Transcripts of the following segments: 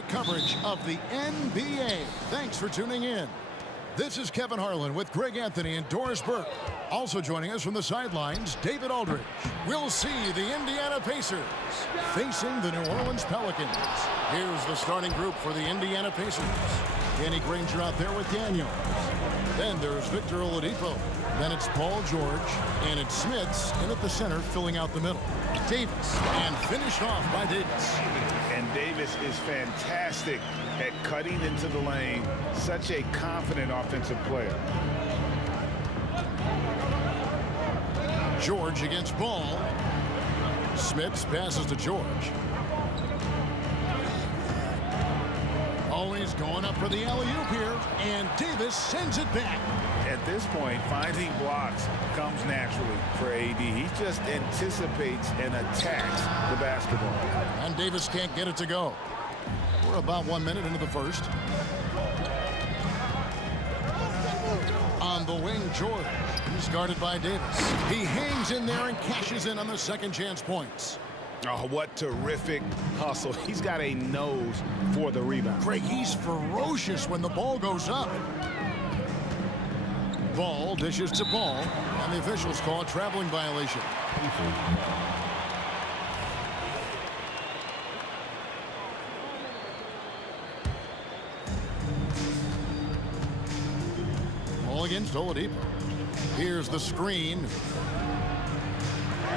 night coverage of the NBA. Thanks for tuning in. This is Kevin Harlan with Greg Anthony and Doris Burke. Also joining us from the sidelines, David Aldridge. We'll see the Indiana Pacers facing the New Orleans Pelicans. Here's the starting group for the Indiana Pacers. Danny Granger out there with Daniels. Then there's Victor Oladipo. Then it's Paul George. And it's Smits in at the center, filling out the middle. Davis. And finished off by Davis. And Davis is fantastic at cutting into the lane. Such a confident offensive player. George against Ball. Smits passes to George. Always going up for the alley-oop here, and Davis sends it back. At this point, finding blocks comes naturally for AD. He just anticipates and attacks the basketball. And Davis can't get it to go. We're about 1 minute into the first. On the wing, George. He's guarded by Davis. He hangs in there and cashes in on the second chance points. Oh, what terrific hustle. He's got a nose for the rebound. Greg, he's ferocious when the ball goes up. Ball dishes to Ball, and the officials call a traveling violation. Ball against Oladipo. Here's the screen.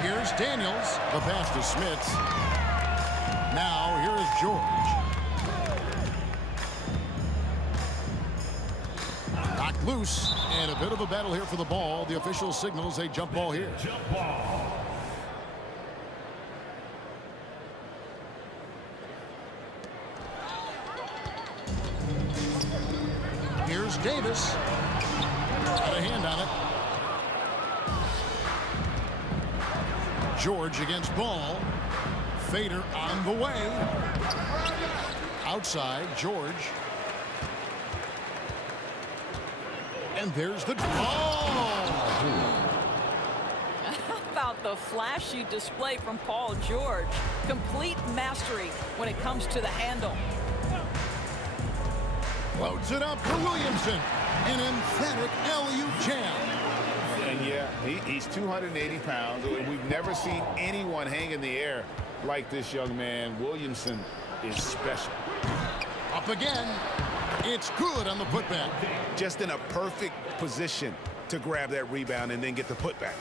Here's Daniels. The pass to Smits. Now here is George. Knocked loose. And a bit of a battle here for the ball. The official signals a jump ball here. Jump ball. Here's Davis. Got a hand on it. George against Ball. Fader on the way. Outside, George. And there's the ball. How about the flashy display from Paul George? Complete mastery when it comes to the handle. Loads it up for Williamson. An emphatic alley-oop jam. And yeah, he's 280 pounds. We've never seen anyone hang in the air like this young man. Williamson is special. Up again. It's good on the putback. Just in a perfect position to grab that rebound and then get the putback.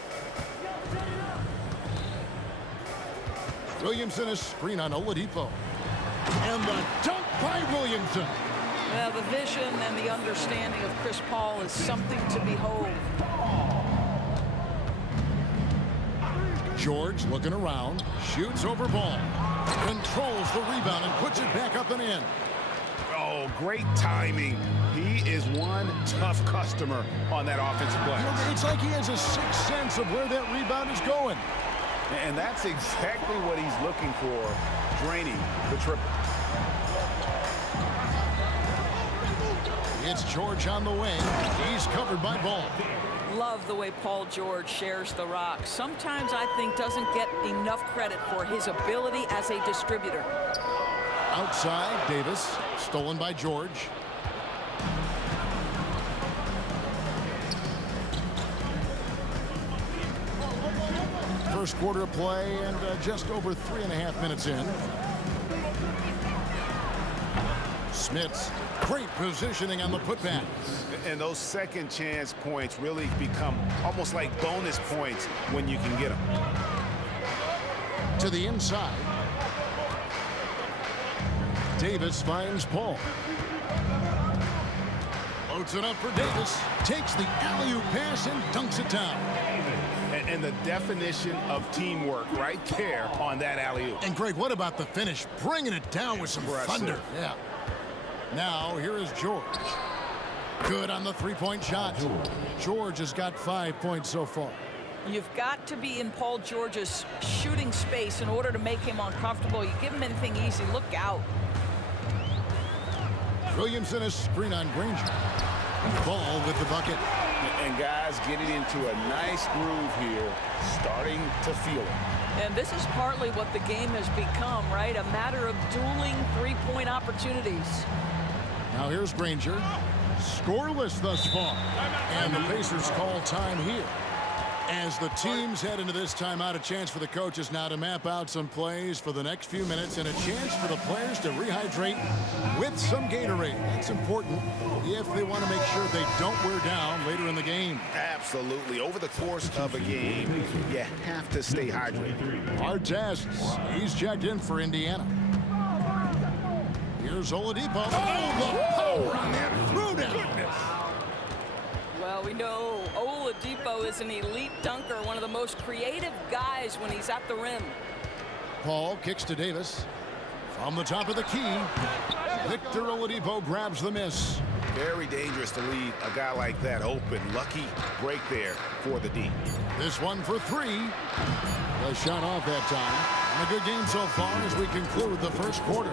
Williamson is screen on Oladipo. And the dunk by Williamson. Well, the vision and the understanding of Chris Paul is something to behold. George looking around, shoots over Ball, controls the rebound and puts it back up and in. Oh, great timing. He is one tough customer on that offensive play. You know, it's like he has a sixth sense of where that rebound is going. And that's exactly what he's looking for, draining the triple. It's George on the wing. He's covered by Ball. Love the way Paul George shares the rock. Sometimes I think doesn't get enough credit for his ability as a distributor. Outside, Davis. Stolen by George. First quarter of play and just over 3.5 minutes in. Smits. Great positioning on the putback. And those second chance points really become almost like bonus points when you can get them. To the inside. Davis finds Paul. Loads it up for Davis. Takes the alley-oop pass and dunks it down. And the definition of teamwork right there on that alley-oop. And Greg, what about the finish? Bringing it down with some thunder. Yeah. Now, here is George. Good on the three-point shot. George has got 5 points so far. You've got to be in Paul George's shooting space in order to make him uncomfortable. You give him anything easy, look out. Williamson is screen on Granger. Ball with the bucket. And guys getting into a nice groove here, starting to feel it. And this is partly what the game has become, right? A matter of dueling three-point opportunities. Now here's Granger. Scoreless thus far. And the Pacers call time here. As the teams head into this timeout, a chance for the coaches now to map out some plays for the next few minutes and a chance for the players to rehydrate with some Gatorade. That's important if they want to make sure they don't wear down later in the game. Absolutely. Over the course of a game, you have to stay hydrated. Hard tests. He's checked in for Indiana. Here's Oladipo. Oh, the power on that throwdown. Well, we know Oladipo is an elite dunker, one of the most creative guys when he's at the rim. Paul kicks to Davis. From the top of the key, Victor Oladipo grabs the miss. Very dangerous to leave a guy like that open. Lucky break there for the D. This one for three. The shot off that time. And a good game so far as we conclude the first quarter.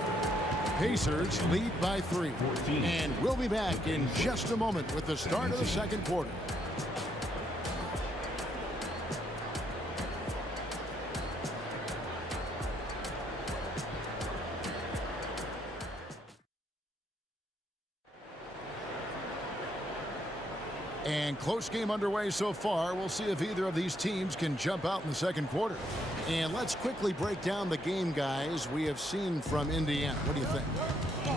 Pacers lead by 3. And we'll be back in just a moment with the start of the second quarter. And close game underway so far. We'll see if either of these teams can jump out in the second quarter. And let's quickly break down the game, guys, we have seen from Indiana. What do you think?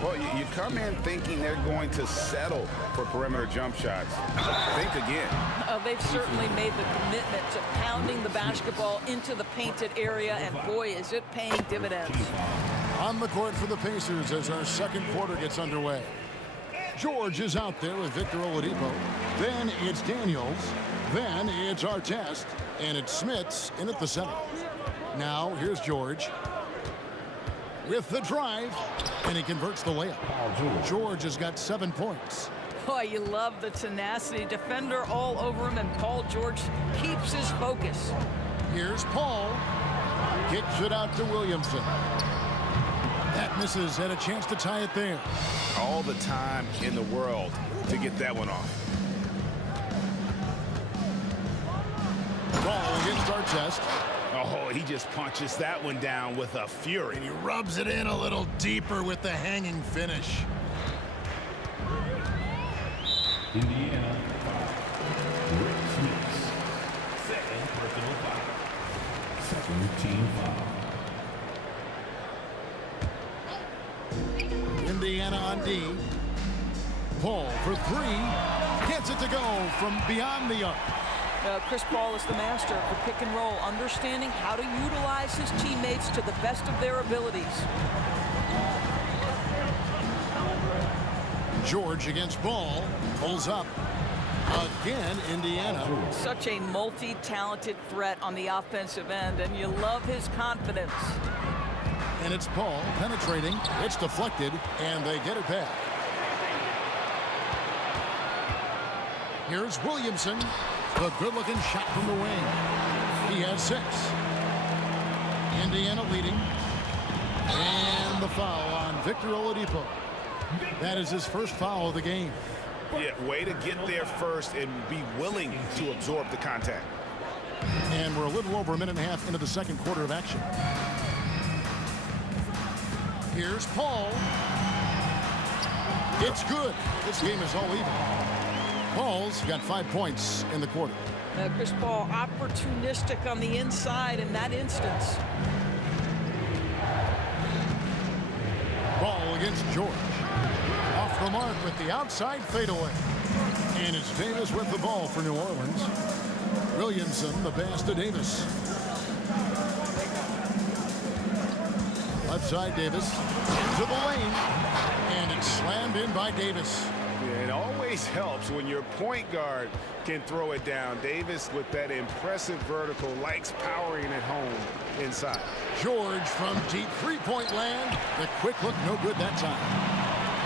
Well, you come in thinking they're going to settle for perimeter jump shots. Think again. They've certainly made the commitment to pounding the basketball into the painted area, and boy, is it paying dividends. On the court for the Pacers as our second quarter gets underway. George is out there with Victor Oladipo. Then it's Daniels. Then it's Artest. And it's Smits in at the center. Now here's George with the drive. And he converts the layup. George has got 7 points. Boy, you love the tenacity. Defender all over him, and Paul George keeps his focus. Here's Paul. Kicks it out to Williamson. That misses, and a chance to tie it there. All the time in the world to get that one off. Ball against Artest. Oh, he just punches that one down with a fury. And he rubs it in a little deeper with the hanging finish. Indiana, Rick Smith, second personal foul. Second team foul. Indiana on D. Paul for 3. Gets it to go from beyond the arc. Chris Paul is the master of the pick and roll, understanding how to utilize his teammates to the best of their abilities. George against Ball. Pulls up. Again, Indiana. Such a multi-talented threat on the offensive end, and you love his confidence. And it's Paul penetrating. It's deflected, and they get it back. Here's Williamson. The good-looking shot from the wing. He has 6. Indiana leading. And the foul on Victor Oladipo. That is his first foul of the game. Yeah, way to get there first and be willing to absorb the contact. And we're a little over a minute and a half into the second quarter of action. Here's Paul. It's good. This game is all even. Paul's got 5 points in the quarter. Chris Paul opportunistic on the inside in that instance. Ball against George. Off the mark with the outside fadeaway. And it's Davis with the ball for New Orleans. Williamson, the pass to Davis. Left side, Davis. Into the lane. And it's slammed in by Davis. Yeah, it always helps when your point guard can throw it down. Davis, with that impressive vertical, likes powering it home inside. George from deep three-point land. The quick look, no good that time.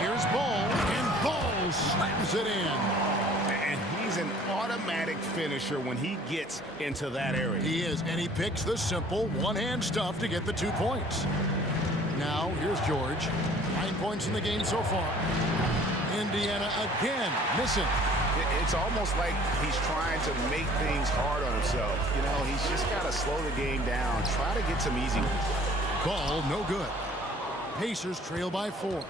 Here's Ball, and Ball slams it in. And he's an automatic finisher when he gets into that area. He is, and he picks the simple one-hand stuff to get the 2 points. Now, here's George. 9 points in the game so far. Indiana again missing. It's almost like he's trying to make things hard on himself. You know, he's just got to slow the game down, try to get some easy ones. Ball no good. Pacers trail by 4.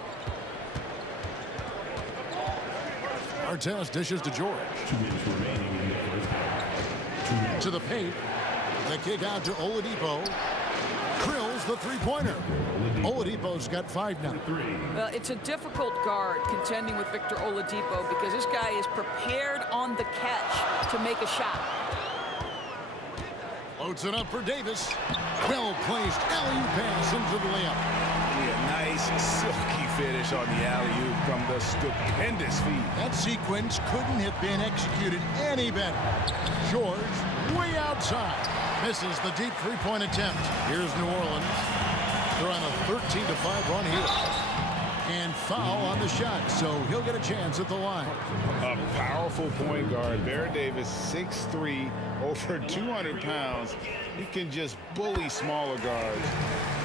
Artest dishes to George. 2 minutes remaining in the first half. To the paint. The kick out to Oladipo. Drills the three-pointer. Oladipo's got 5 now. Well, it's a difficult guard contending with Victor Oladipo because this guy is prepared on the catch to make a shot. Loads it up for Davis. Well-placed alley-oop pass into the layup. Yeah, nice silky finish on the alley-oop from the stupendous feed. That sequence couldn't have been executed any better. George way outside. Misses the deep three-point attempt. Here's New Orleans. They're on a 13-5 run here. And foul on the shot, so he'll get a chance at the line. A powerful point guard. Baron Davis, 6'3", over 200 pounds. He can just bully smaller guards.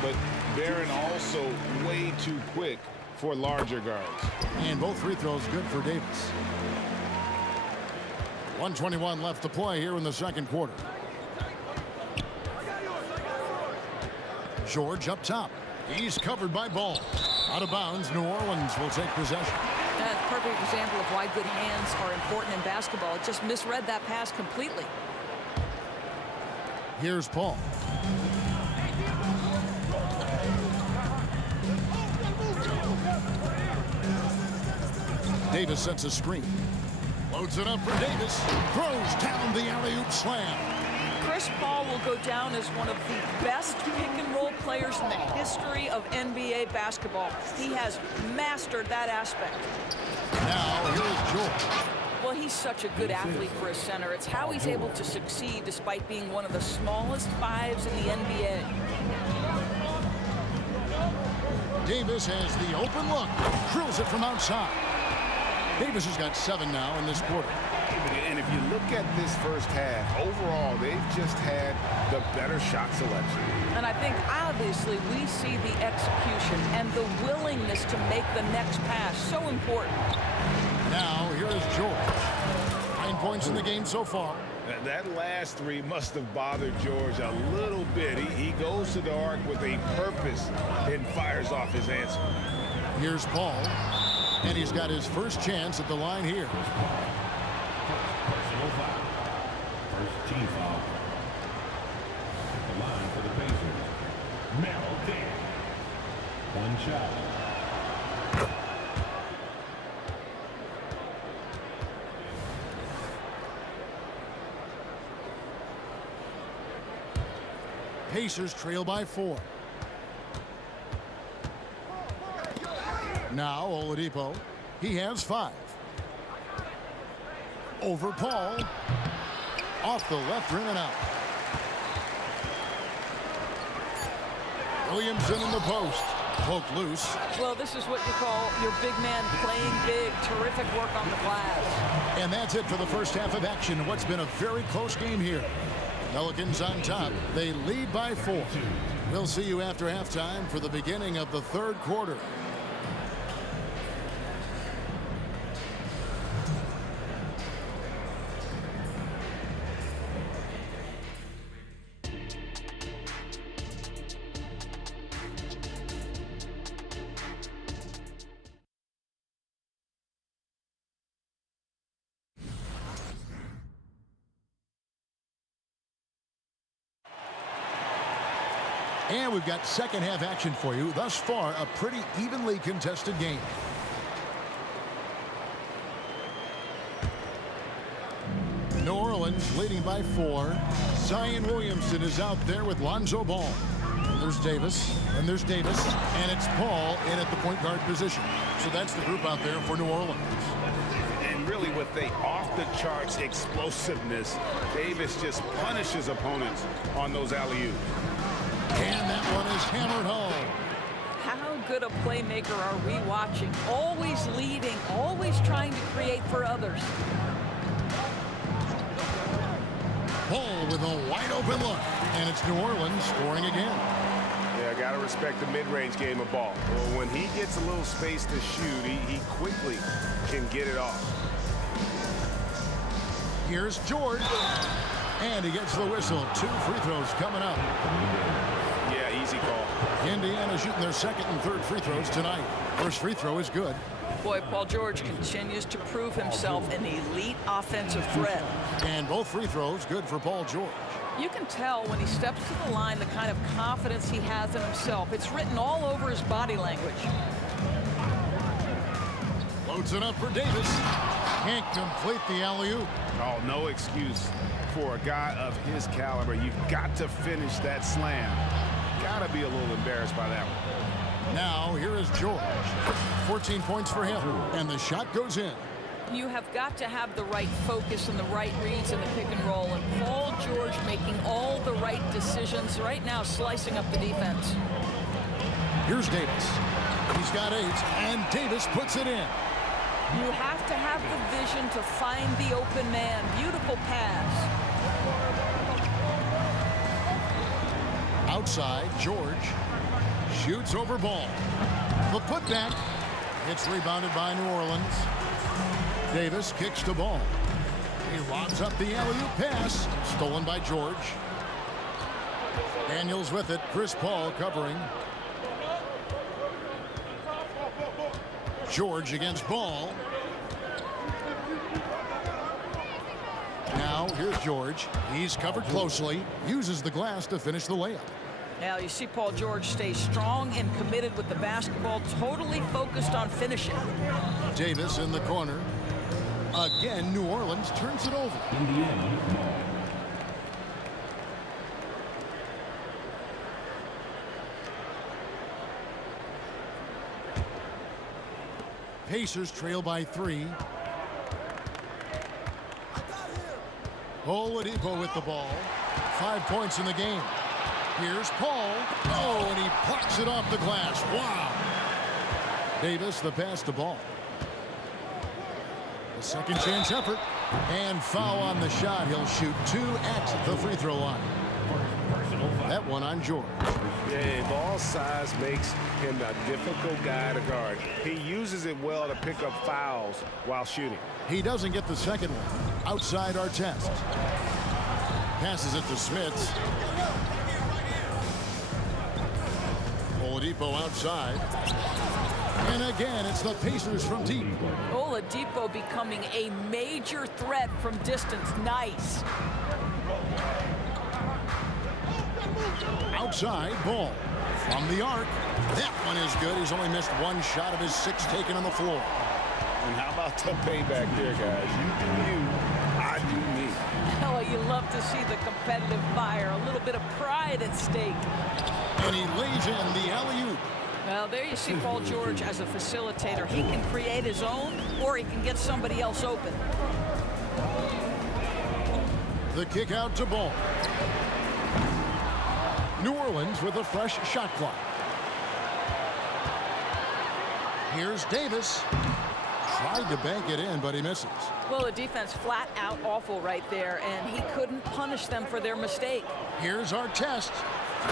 But Baron also way too quick for larger guards. And both free throws good for Davis. 1:21 left to play here in the second quarter. George up top. He's covered by Ball. Out of bounds, New Orleans will take possession. That's a perfect example of why good hands are important in basketball. It just misread that pass completely. Here's Paul. Davis sets a screen. Loads it up for Davis. Throws down the alley-oop slam. Chris Paul will go down as one of the best pick-and-roll players in the history of NBA basketball. He has mastered that aspect. Now, here's George. Well, he's such a good athlete for a center. It's how he's able to succeed despite being one of the smallest fives in the NBA. Davis has the open look. Drills it from outside. Davis has got 7 now in this quarter. And if you look at this first half, overall, they've just had the better shot selection. And I think, obviously, we see the execution and the willingness to make the next pass so important. Now, here is George. 9 points in the game so far. That last 3 must have bothered George a little bit. He goes to the arc with a purpose and fires off his answer. Here's Paul. And he's got his first chance at the line here. Personal foul. First team foul. At the line for the Pacers. Merrill Dan. 1 shot. Pacers trail by 4. Now Oladipo. He has 5. Over Paul. Off the left rim and out. Williamson in the post. Poked loose. Well, this is what you call your big man playing big. Terrific work on the glass. And that's it for the first half of action in what's been a very close game here. Pelicans on top. They lead by 4. We'll see you after halftime for the beginning of the third quarter. And we've got second half action for you. Thus far, a pretty evenly contested game. New Orleans leading by 4. Zion Williamson is out there with Lonzo Ball. And there's Davis, and there's Davis, and it's Paul in at the point guard position. So that's the group out there for New Orleans. And really with the off-the-charts explosiveness, Davis just punishes opponents on those alley-oops. And that one is hammered home. How good a playmaker are we watching? Always leading, always trying to create for others. Paul with a wide open look. And it's New Orleans scoring again. Yeah, got to respect the mid-range game of ball. Well, when he gets a little space to shoot, he quickly can get it off. Here's George. And he gets the whistle. 2 free throws coming up. Yeah, easy call. Indiana shooting their second and third free throws tonight. First free throw is good. Boy, Paul George continues to prove himself an elite offensive threat. And both free throws good for Paul George. You can tell when he steps to the line the kind of confidence he has in himself. It's written all over his body language. Loads it up for Davis. Can't complete the alley-oop. Oh, no excuse for a guy of his caliber. You've got to finish that slam. Got to be a little embarrassed by that one. Now, here is George. 14 points for him, and the shot goes in. You have got to have the right focus and the right reads in the pick and roll, and Paul George making all the right decisions right now, slicing up the defense. Here's Davis. He's got 8, and Davis puts it in. You have to have the vision to find the open man. Beautiful pass. Outside, George shoots over Ball. The putback. It's rebounded by New Orleans. Davis kicks to Ball. He lobs up the alley-oop pass. Stolen by George. Daniels with it. Chris Paul covering. George against Ball. Now, here's George. He's covered closely. Uses the glass to finish the layup. Now, you see Paul George stay strong and committed with the basketball, totally focused on finishing. Davis in the corner. Again, New Orleans turns it over. Indiana ball. Pacers trail by 3. Oladipo with the ball. 5 points in the game. Here's Paul. Oh, and he plucks it off the glass. Wow. Davis, the pass to Ball. The second chance effort. And foul on the shot. He'll shoot 2 at the free throw line. That one on George. Yeah, ball size makes him a difficult guy to guard. He uses it well to pick up fouls while shooting. He doesn't get the second one. Outside Artest. Passes it to Smits. Oladipo outside. And again, it's the Pacers from deep. Oladipo becoming a major threat from distance. Nice. Outside, Ball. From the arc. That one is good. He's only missed 1 shot of his 6 taken on the floor. And how about the payback there, guys? You do you, I do me. Oh, you love to see the competitive fire. A little bit of pride at stake. And he lays in the alley-oop. Well, there you see Paul George as a facilitator. He can create his own, or he can get somebody else open. The kick out to Ball. New Orleans with a fresh shot clock. Here's Davis. Tried to bank it in, but he misses. Well, the defense flat out awful right there, and he couldn't punish them for their mistake. Here's Artest.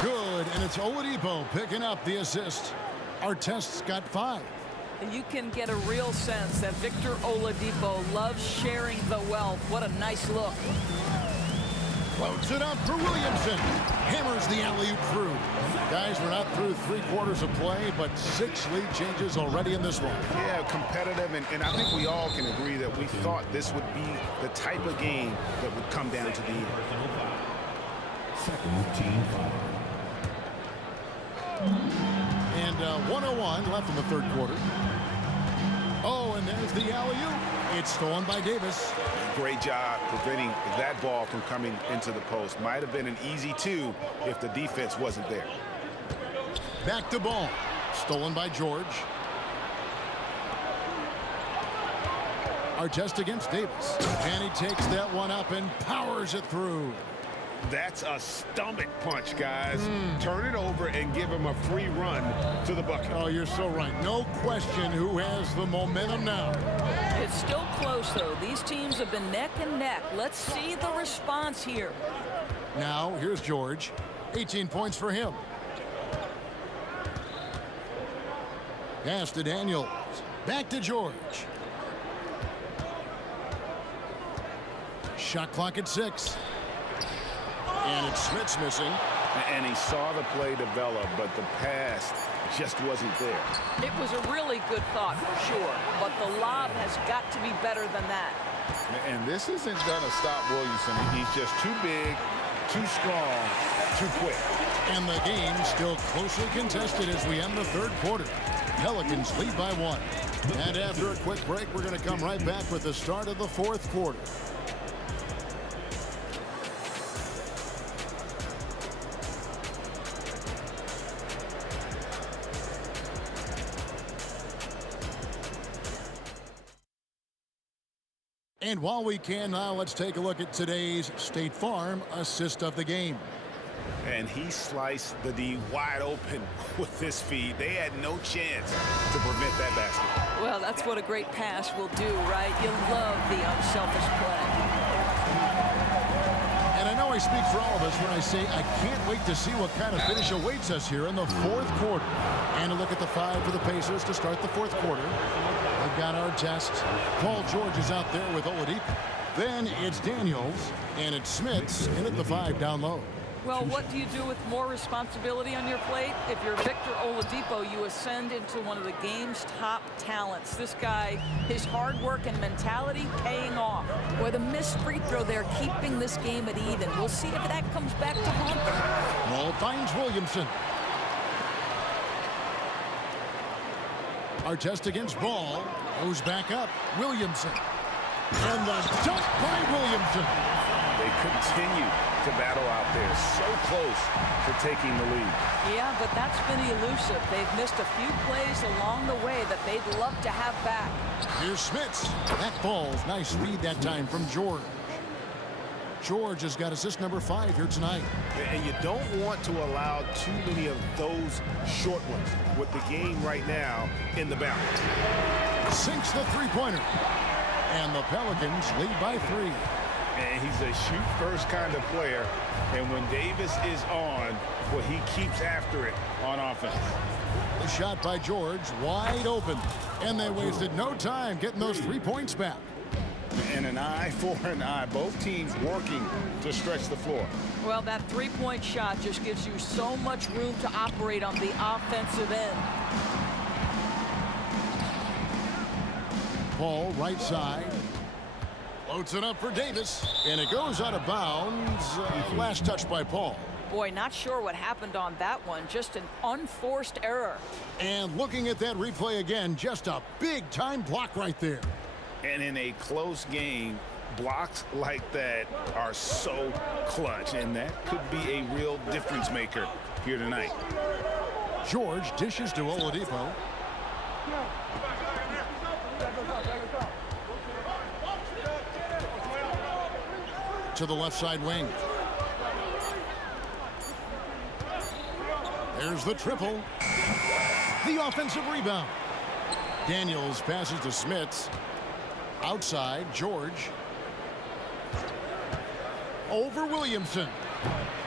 Good, and it's Oladipo picking up the assist. Artest's got 5. You can get a real sense that Victor Oladipo loves sharing the wealth. What a nice look. Floats it up for Williamson. Hammers the alley-oop through. Guys, we're not through 3/4 of play, but 6 lead changes already in this one. Yeah, competitive, and I think we all can agree that we thought this would be the type of game that would come down to the end. Second team foul. And 1:01 left in the third quarter. Oh, and there's the alley-oop. It's stolen by Davis. Great job preventing that ball from coming into the post. Might have been an easy 2 if the defense wasn't there. Back to Ball. Stolen by George. Artest against Davis. And he takes that one up and powers it through. That's a stomach punch, guys. Turn it over and give him a free run to the bucket. Oh, you're so right. No question who has the momentum now. It's still close, though. These teams have been neck and neck. Let's see the response here. Now, here's George. 18 points for him. Pass to Daniels. Back to George. Shot clock at 6. And it's Smith's missing. And he saw the play develop, but the pass just wasn't there. It was a really good thought for sure, but the lob has got to be better than that. And this isn't going to stop Williamson. He's just too big, too strong, too quick. And the game still closely contested as we end the third quarter. Pelicans lead by 1. And after a quick break, we're going to come right back with the start of the fourth quarter. And while we can now, let's take a look at today's State Farm assist of the game. And he sliced the D wide open with this feed. They had no chance to prevent that basket. Well, that's what a great pass will do, right? You love the unselfish play. And I know I speak for all of us when I say I can't wait to see what kind of finish awaits us here in the fourth quarter. And a look at the 5 for the Pacers to start the fourth quarter. They've got our test. Paul George is out there with Oladipo. Then it's Daniels, and it's Smiths in at the 5 down low. Well, what do you do with more responsibility on your plate? If you're Victor Oladipo, you ascend into one of the game's top talents. This guy, his hard work and mentality paying off. Boy, the missed free throw there keeping this game at even. We'll see if that comes back to haunt them. Ball finds Williamson. Our test against Ball goes back up. Williamson. And the dunk by Williamson. They continue to battle out there, so close to taking the lead. Yeah, but that's been elusive. They've missed a few plays along the way that they'd love to have back. Here's Smiths. That falls. Nice lead that time from George. George has got assist number 5 here tonight. And you don't want to allow too many of those short ones with the game right now in the balance. Sinks the three-pointer. And the Pelicans lead by 3. And he's a shoot-first kind of player. And when Davis is on, well, he keeps after it on offense. The shot by George, wide open. And they wasted no time getting those 3 points back. And an eye for an eye. Both teams working to stretch the floor. Well, that three-point shot just gives you so much room to operate on the offensive end. Paul, right side. Floats it up for Davis. And it goes out of bounds. Last touch by Paul. Boy, not sure what happened on that one. Just an unforced error. And looking at that replay again, just a big-time block right there. And in a close game, blocks like that are so clutch. And that could be a real difference maker here tonight. George dishes to Oladipo. To the left side wing. There's the triple. The offensive rebound. Daniels passes to Smiths. Outside, George. Over Williamson.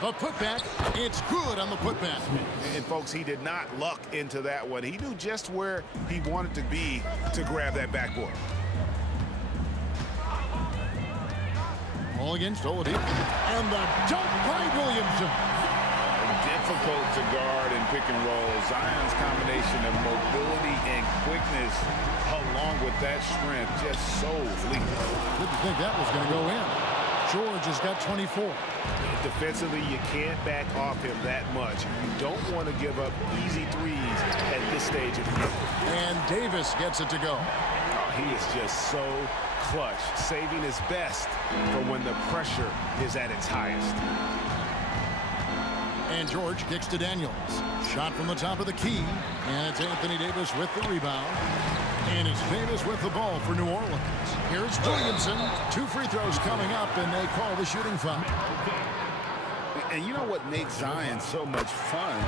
The putback. It's good on the putback. And folks, he did not luck into that one. He knew just where he wanted to be to grab that backboard. All against Oladipo. And the dunk by Williamson. Difficult to guard and pick and roll. Zion's combination of mobility and quickness along with that strength just so lethal. Didn't think that was going to go in. George has got 24. Defensively, you can't back off him that much. You don't want to give up easy threes at this stage of the game. And Davis gets it to go. He is just so clutch, saving his best for when the pressure is at its highest. And George kicks to Daniels. Shot from the top of the key. And it's Anthony Davis with the rebound. And it's Davis with the ball for New Orleans. Here's Williamson. 2 free throws coming up, and they call the shooting foul. And you know what makes Zion so much fun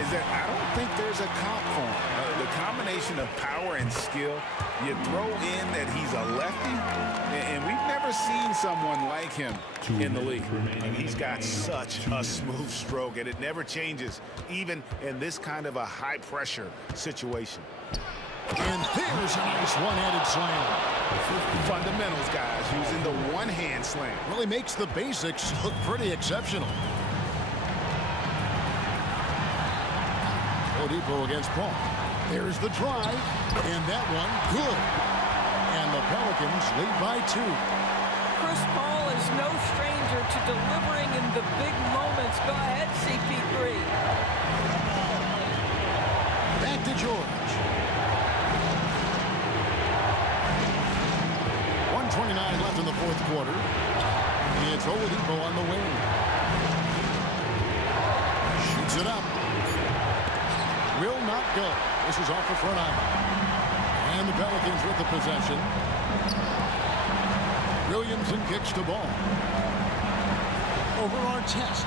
is that I don't think there's a comp for him. The combination of power and skill, you throw in that he's a lefty, and we've never seen someone like him in the league. And he's got such a smooth stroke, and it never changes, even in this kind of a high-pressure situation. And there's a nice one-handed slam. Fundamentals, guys, using the one-hand slam. Really makes the basics look pretty exceptional. Oladipo against Paul. There's the drive, and that one good. And the Pelicans lead by 2. Chris Paul is no stranger to delivering in the big moments. Go ahead, CP3. Back to George. 1:29 left in the fourth quarter. It's Oladipo on the wing. Shoots it up. Will not go. This is off the front iron. And the Pelicans with the possession. Williamson kicks the ball. Over our test.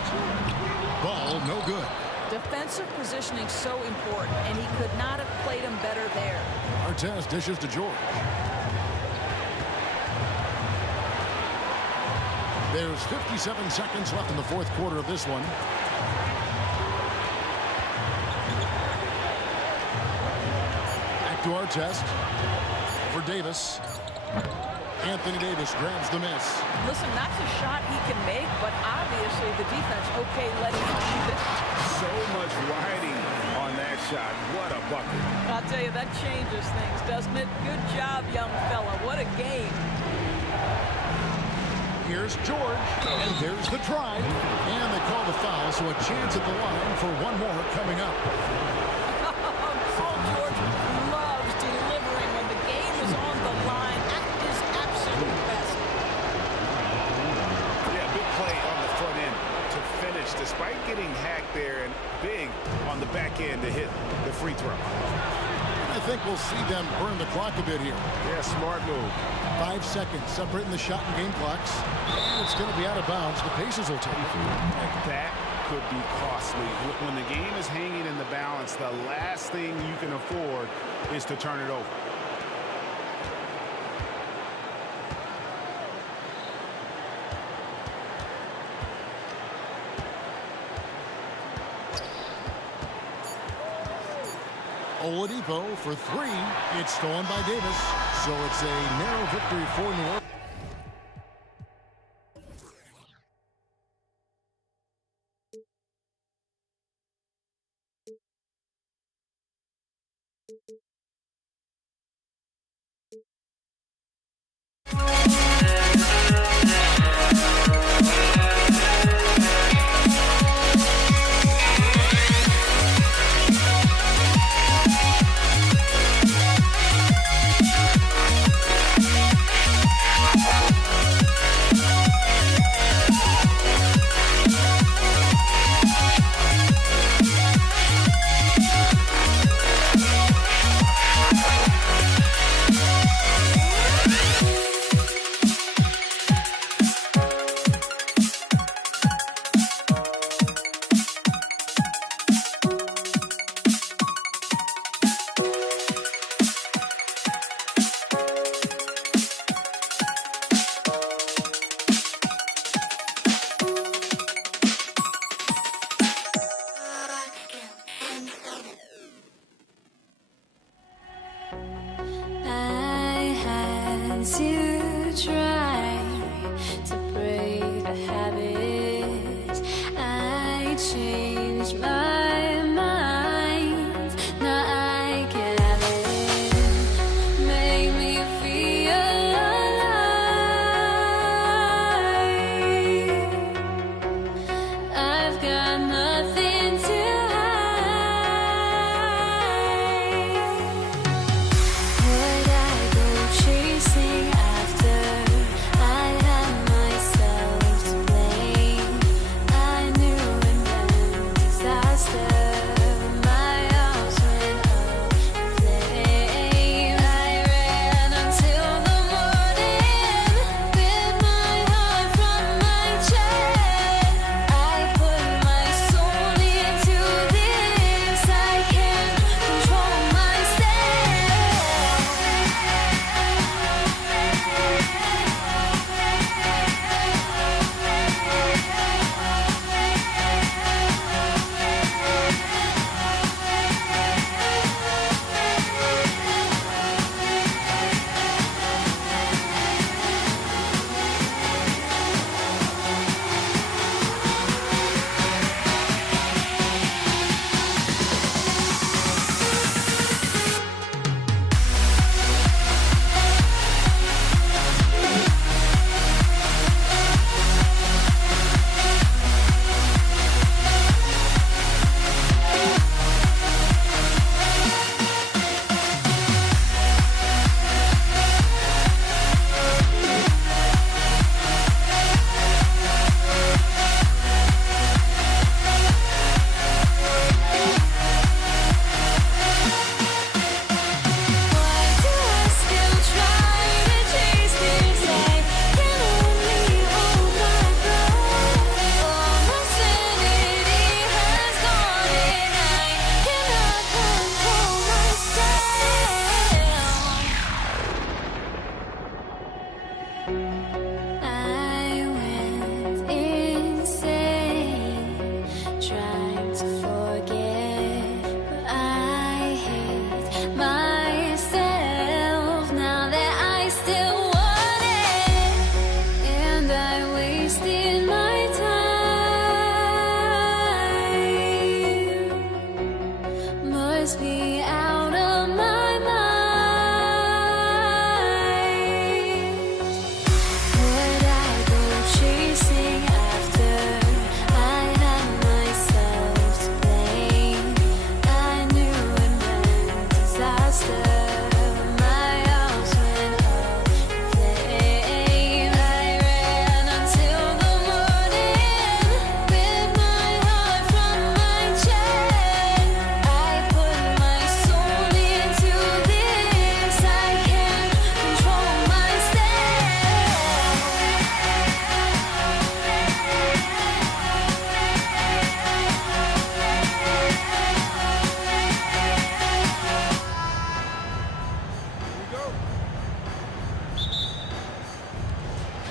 Ball no good. Defensive positioning so important, and he could not have played him better there. Artest dishes to George. There's 57 seconds left in the fourth quarter of this one. Back to Artest. For Davis. Anthony Davis grabs the miss. Listen, that's a shot he can make, but obviously the defense, okay, letting him shoot it. So much riding on that shot. What a bucket. I'll tell you, that changes things, doesn't it? Good job, young fella. What a game. Here's George, and there's the drive. And they call the foul, so a chance at the line for one more coming up. Paul George loves delivering when the game is on the line. That is absolute best. Yeah, big play on the front end to finish, despite getting hacked there, and big on the back end to hit the free throw. I think we'll see them burn the clock a bit here. Yeah, smart move. 5 seconds separating the shot and game clocks. And it's going to be out of bounds. The Pacers will take it. And that could be costly. When the game is hanging in the balance, the last thing you can afford is to turn it over. Oladipo for 3. It's stolen by Davis. So it's a narrow victory for New Orleans.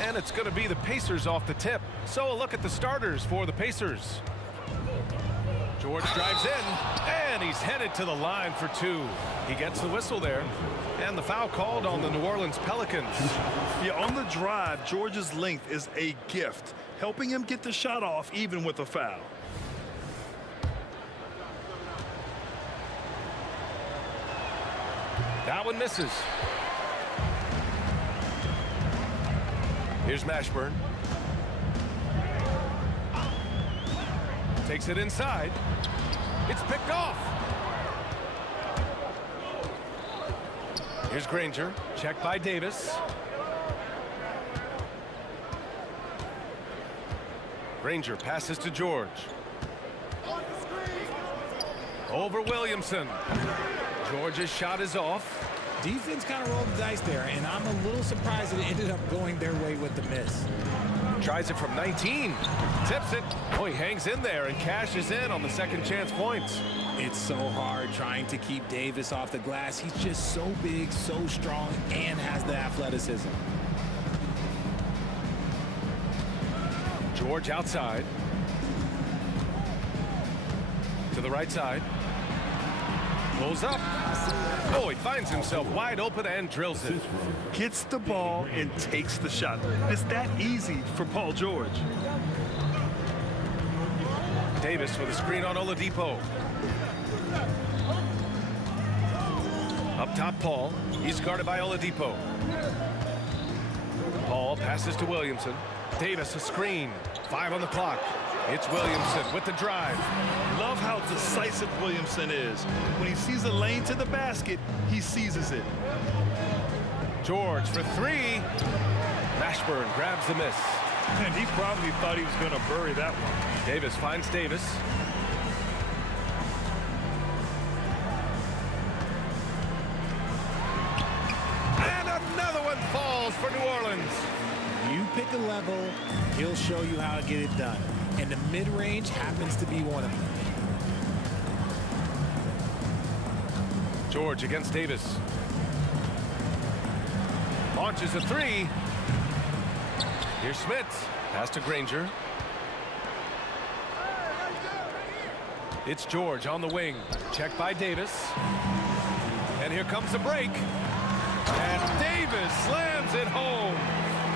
And it's going to be the Pacers off the tip. So a look at the starters for the Pacers. George drives in, and he's headed to the line for two. He gets the whistle there, and the foul called on the New Orleans Pelicans. Yeah, on the drive, George's length is a gift, helping him get the shot off even with a foul. That one misses. Here's Mashburn. Takes it inside. It's picked off. Here's Granger. Checked by Davis. Granger passes to George. Over Williamson. George's shot is off. Defense kind of rolled the dice there, and I'm a little surprised that it ended up going their way with the miss. Tries it from 19. Tips it. Oh, he hangs in there and cashes in on the second chance points. It's so hard trying to keep Davis off the glass. He's just so big, so strong, and has the athleticism. George outside. To the right side. Pulls up. Oh, he finds himself wide open and drills it. Gets the ball and takes the shot. It's that easy for Paul George. Davis with a screen on Oladipo. Up top, Paul. He's guarded by Oladipo. Paul passes to Williamson. Davis a screen. 5 on the clock. It's Williamson with the drive. Love how decisive Williamson is. When he sees a lane to the basket, he seizes it. George for 3. Mashburn grabs the miss. And he probably thought he was going to bury that one. Davis finds Davis. And another one falls for New Orleans. You pick a level, he'll show you how to get it done. And the mid-range happens to be one of them. George against Davis. Launches a 3. Here's Smith. Pass to Granger. It's George on the wing. Checked by Davis. And here comes the break. And Davis slams it home.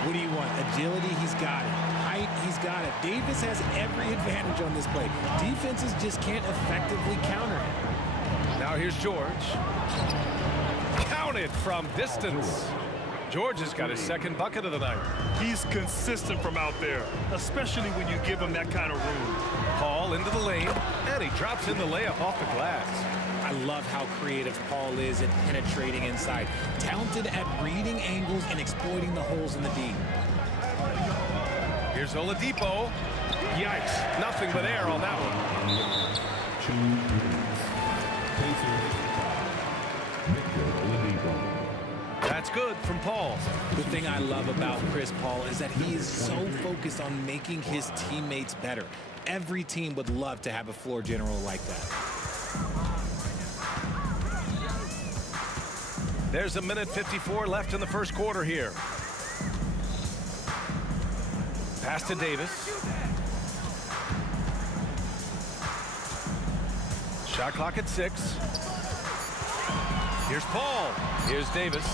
What do you want? Agility, he's got it. Height, he's got it. Davis has every advantage on this play. Defenses just can't effectively counter him. Now here's George. Counted from distance. George has got his second bucket of the night. He's consistent from out there, especially when you give him that kind of room. Paul into the lane, and he drops in the layup off the glass. I love how creative Paul is at penetrating inside. Talented at reading angles and exploiting the holes in the D. Here's Oladipo. Yikes, nothing but air on that one. 2 minutes. Pacers. Victor Oladipo. That's good from Paul. The thing I love about Chris Paul is that he is so focused on making his teammates better. Every team would love to have a floor general like that. There's a minute 54 left in the first quarter here. Pass to Davis. Shot clock at 6. Here's Paul. Here's Davis.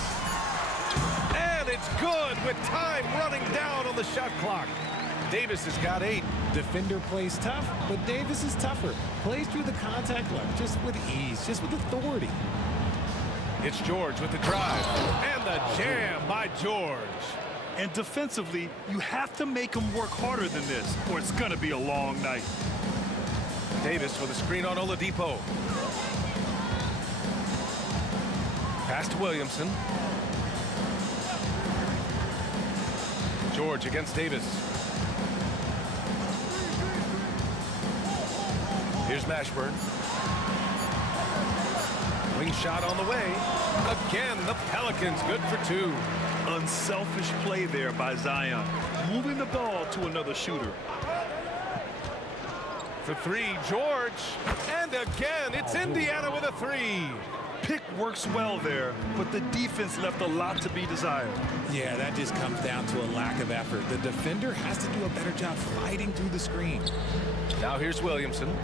And it's good with time running down on the shot clock. Davis has got 8. Defender plays tough, but Davis is tougher. Plays through the contact line just with ease, just with authority. It's George with the drive. And the jam by George. And defensively, you have to make him work harder than this, or it's going to be a long night. Davis with a screen on Oladipo. Pass to Williamson. George against Davis. Here's Mashburn. Wing shot on the way. Again, the Pelicans good for 2. Unselfish play there by Zion, moving the ball to another shooter. For 3, George. And again, it's Indiana with a 3. pick works well there, but the defense left a lot to be desired. Yeah, that just comes down to a lack of effort. The defender has to do a better job fighting through the screen. Now here's Williamson.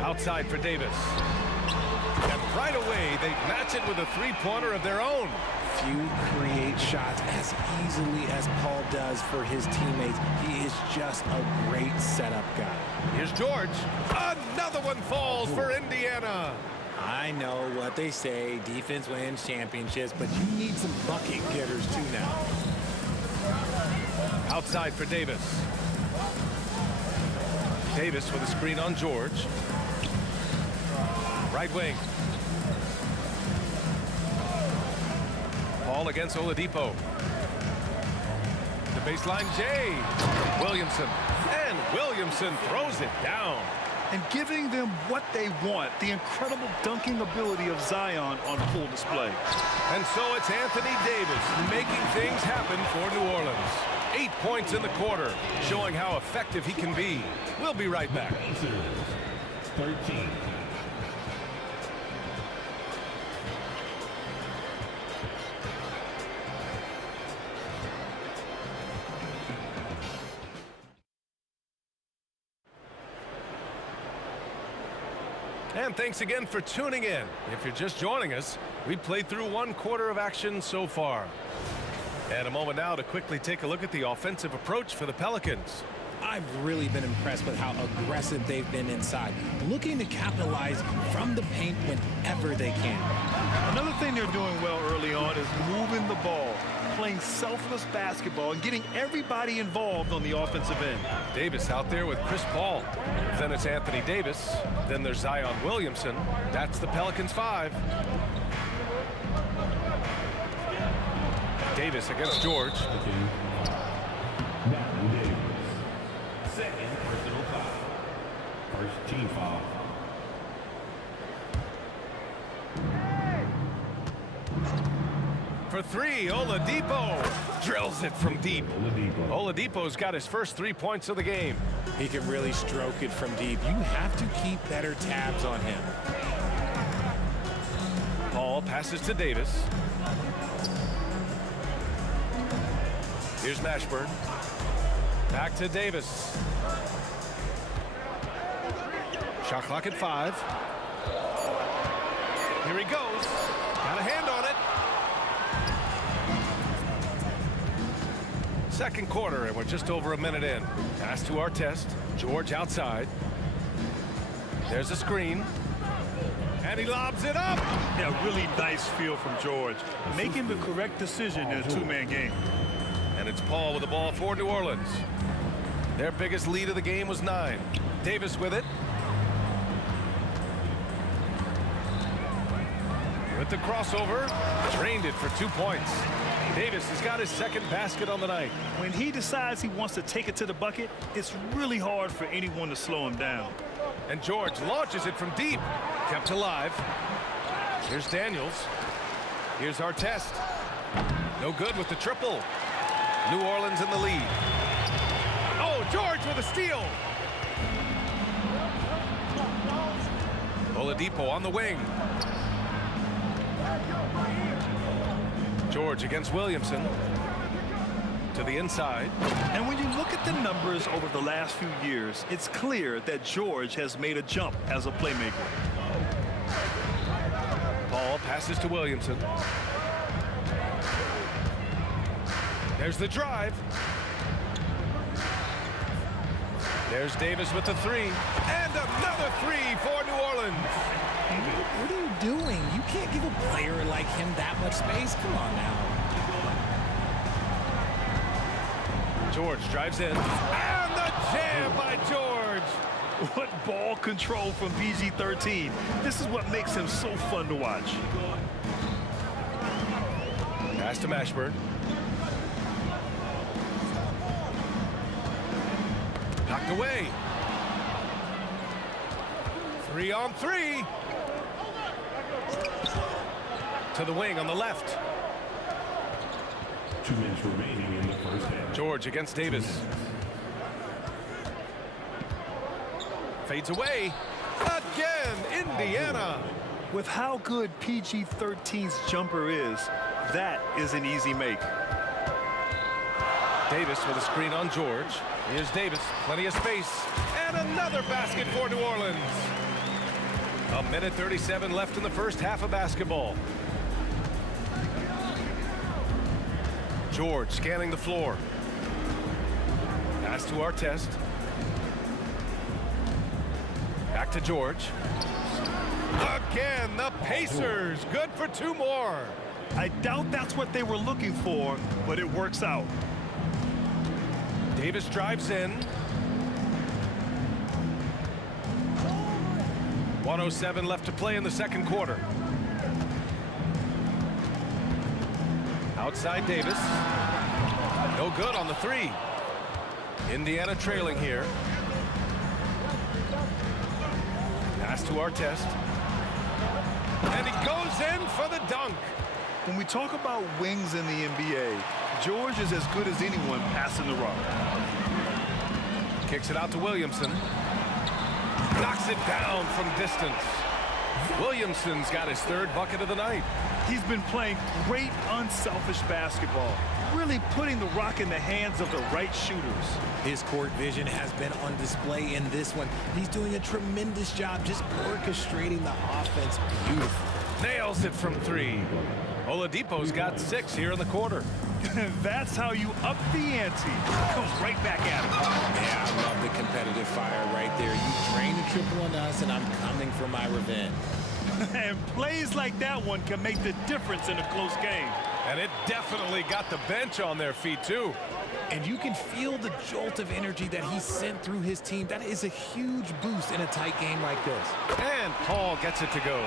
Outside for Davis. And right away, they match it with a three-pointer of their own. Few create shots as easily as Paul does for his teammates. He is just a great setup guy. Here's George. Another one falls for Indiana. I know what they say, defense wins championships, but you need some bucket getters too now. Outside for Davis. Davis with a screen on George. Right wing. Paul against Oladipo. The baseline, Jay. Williamson. And Williamson throws it down. And giving them what they want, the incredible dunking ability of Zion on full display. And so it's Anthony Davis making things happen for New Orleans. 8 points in the quarter, showing how effective he can be. We'll be right back. 13. And thanks again for tuning in. If you're just joining us, we played through 1 quarter of action so far. And a moment now to quickly take a look at the offensive approach for the Pelicans. I've really been impressed with how aggressive they've been inside, looking to capitalize from the paint whenever they can. Another thing they're doing well early on is moving the ball, playing selfless basketball, and getting everybody involved on the offensive end. Davis out there with Chris Paul. Then it's Anthony Davis. Then there's Zion Williamson. That's the Pelicans 5. Davis against George. Now Davis. Second personal foul. First team foul. For 3, Oladipo drills it from deep. Oladipo's got his first 3 points of the game. He can really stroke it from deep. You have to keep better tabs on him. Paul passes to Davis. Here's Mashburn. Back to Davis. Shot clock at 5. Here he goes. Got a hand on it. Second quarter, and we're just over a minute in. Pass to Artest. George outside. There's a screen. And he lobs it up. Yeah, really nice feel from George, making the correct decision in a two-man game. And it's Paul with the ball for New Orleans. Their biggest lead of the game was 9. Davis with it. With the crossover, drained it for 2 points. Davis has got his second basket on the night. When he decides he wants to take it to the bucket, it's really hard for anyone to slow him down. And George launches it from deep. Kept alive. Here's Daniels. Here's Artest. No good with the triple. New Orleans in the lead. Oh, George with a steal. Oladipo on the wing. George against Williamson. To the inside. And when you look at the numbers over the last few years, it's clear that George has made a jump as a playmaker. Paul passes to Williamson. There's the drive. There's Davis with the 3. And another 3 for New Orleans. What are you doing? You can't give a player like him that much space. Come on now. George drives in. And the jam by George. What ball control from PG-13. This is what makes him so fun to watch. Pass to Mashburn. Knocked away. 3 on 3. To the wing on the left. 2 minutes remaining in the first half. George against Davis. Fades away. Again, Indiana. With how good PG-13's jumper is, that is an easy make. Davis with a screen on George. Here's Davis, plenty of space, and another basket for New Orleans. A minute 37 left in the first half of basketball. George scanning the floor. Pass to Artest. Back to George. Again, the Pacers, good for 2 more. I doubt that's what they were looking for, but it works out. Davis drives in. 1:07 left to play in the second quarter. Outside Davis. No good on the 3. Indiana trailing here. Pass to Artest. And he goes in for the dunk. When we talk about wings in the NBA, George is as good as anyone passing the rock. Kicks it out to Williamson. Knocks it down from distance. Williamson's got his 3rd bucket of the night. He's been playing great unselfish basketball, really putting the rock in the hands of the right shooters. His court vision has been on display in this one. He's doing a tremendous job just orchestrating the offense beautifully. Nails it from 3. Oladipo's got 6 here in the quarter. That's how you up the ante. Come right back at him. Yeah, I love the competitive fire right there. You drain the triple on us, and I'm coming for my revenge. And plays like that one can make the difference in a close game. And it definitely got the bench on their feet, too. And you can feel the jolt of energy that he sent through his team. That is a huge boost in a tight game like this. And Paul gets it to go.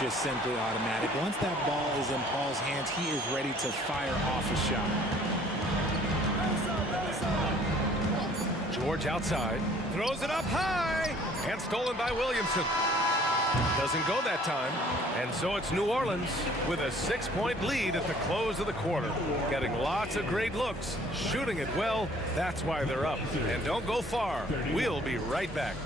Just simply automatic. Once that ball is in Paul's hands, he is ready to fire off a shot. George outside. Throws it up high. And stolen by Williamson. Doesn't go that time. And so it's New Orleans with a 6-point lead at the close of the quarter. Getting lots of great looks. Shooting it well. That's why they're up. And don't go far. We'll be right back.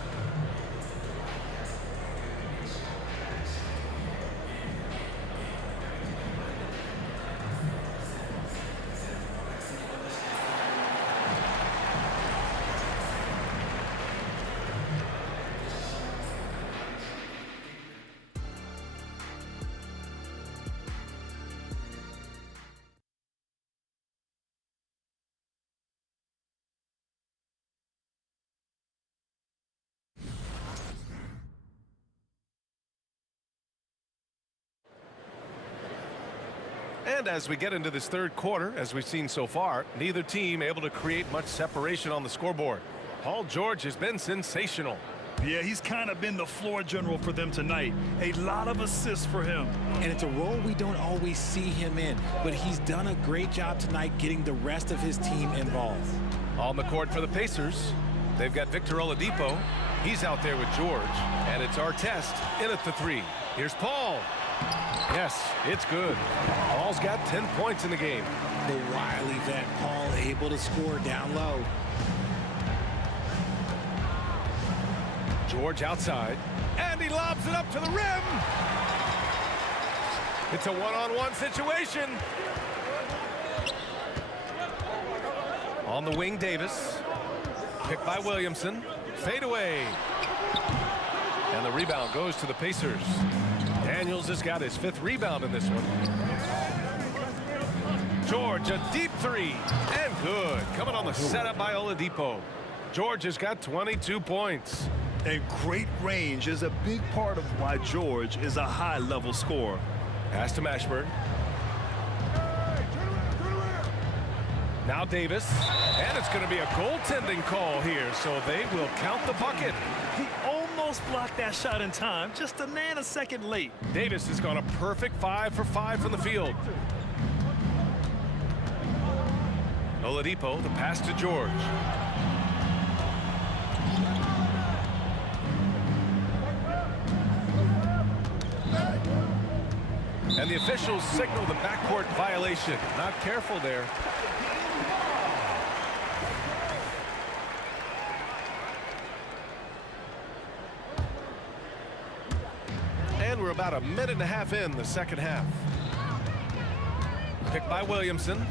And as we get into this 3rd quarter, as we've seen so far, neither team able to create much separation on the scoreboard. Paul George has been sensational. Yeah, he's kind of been the floor general for them tonight. A lot of assists for him. And it's a role we don't always see him in, but he's done a great job tonight getting the rest of his team involved. On the court for the Pacers, they've got Victor Oladipo. He's out there with George, and it's Artest in at the 3. Here's Paul. Yes, it's good. Paul's got 10 points in the game. The wily vet Paul able to score down low. George outside, and he lobs it up to the rim. It's a one-on-one situation. On the wing, Davis. Picked by Williamson. Fade away. And the rebound goes to the Pacers. Daniels has got his 5th rebound in this one. George, a deep 3. And good. Coming on the setup by Oladipo. George has got 22 points. And great range is a big part of why George is a high-level scorer. Pass to Mashburn. Now Davis. And it's going to be a goaltending call here, so they will count the bucket. He almost blocked that shot in time, just a nanosecond late. Davis has gone a perfect 5 for 5 from the field. Oladipo, the pass to George. And the officials signal the backcourt violation. Not careful there. And we're about a minute and a half in the second half. Picked by Williamson.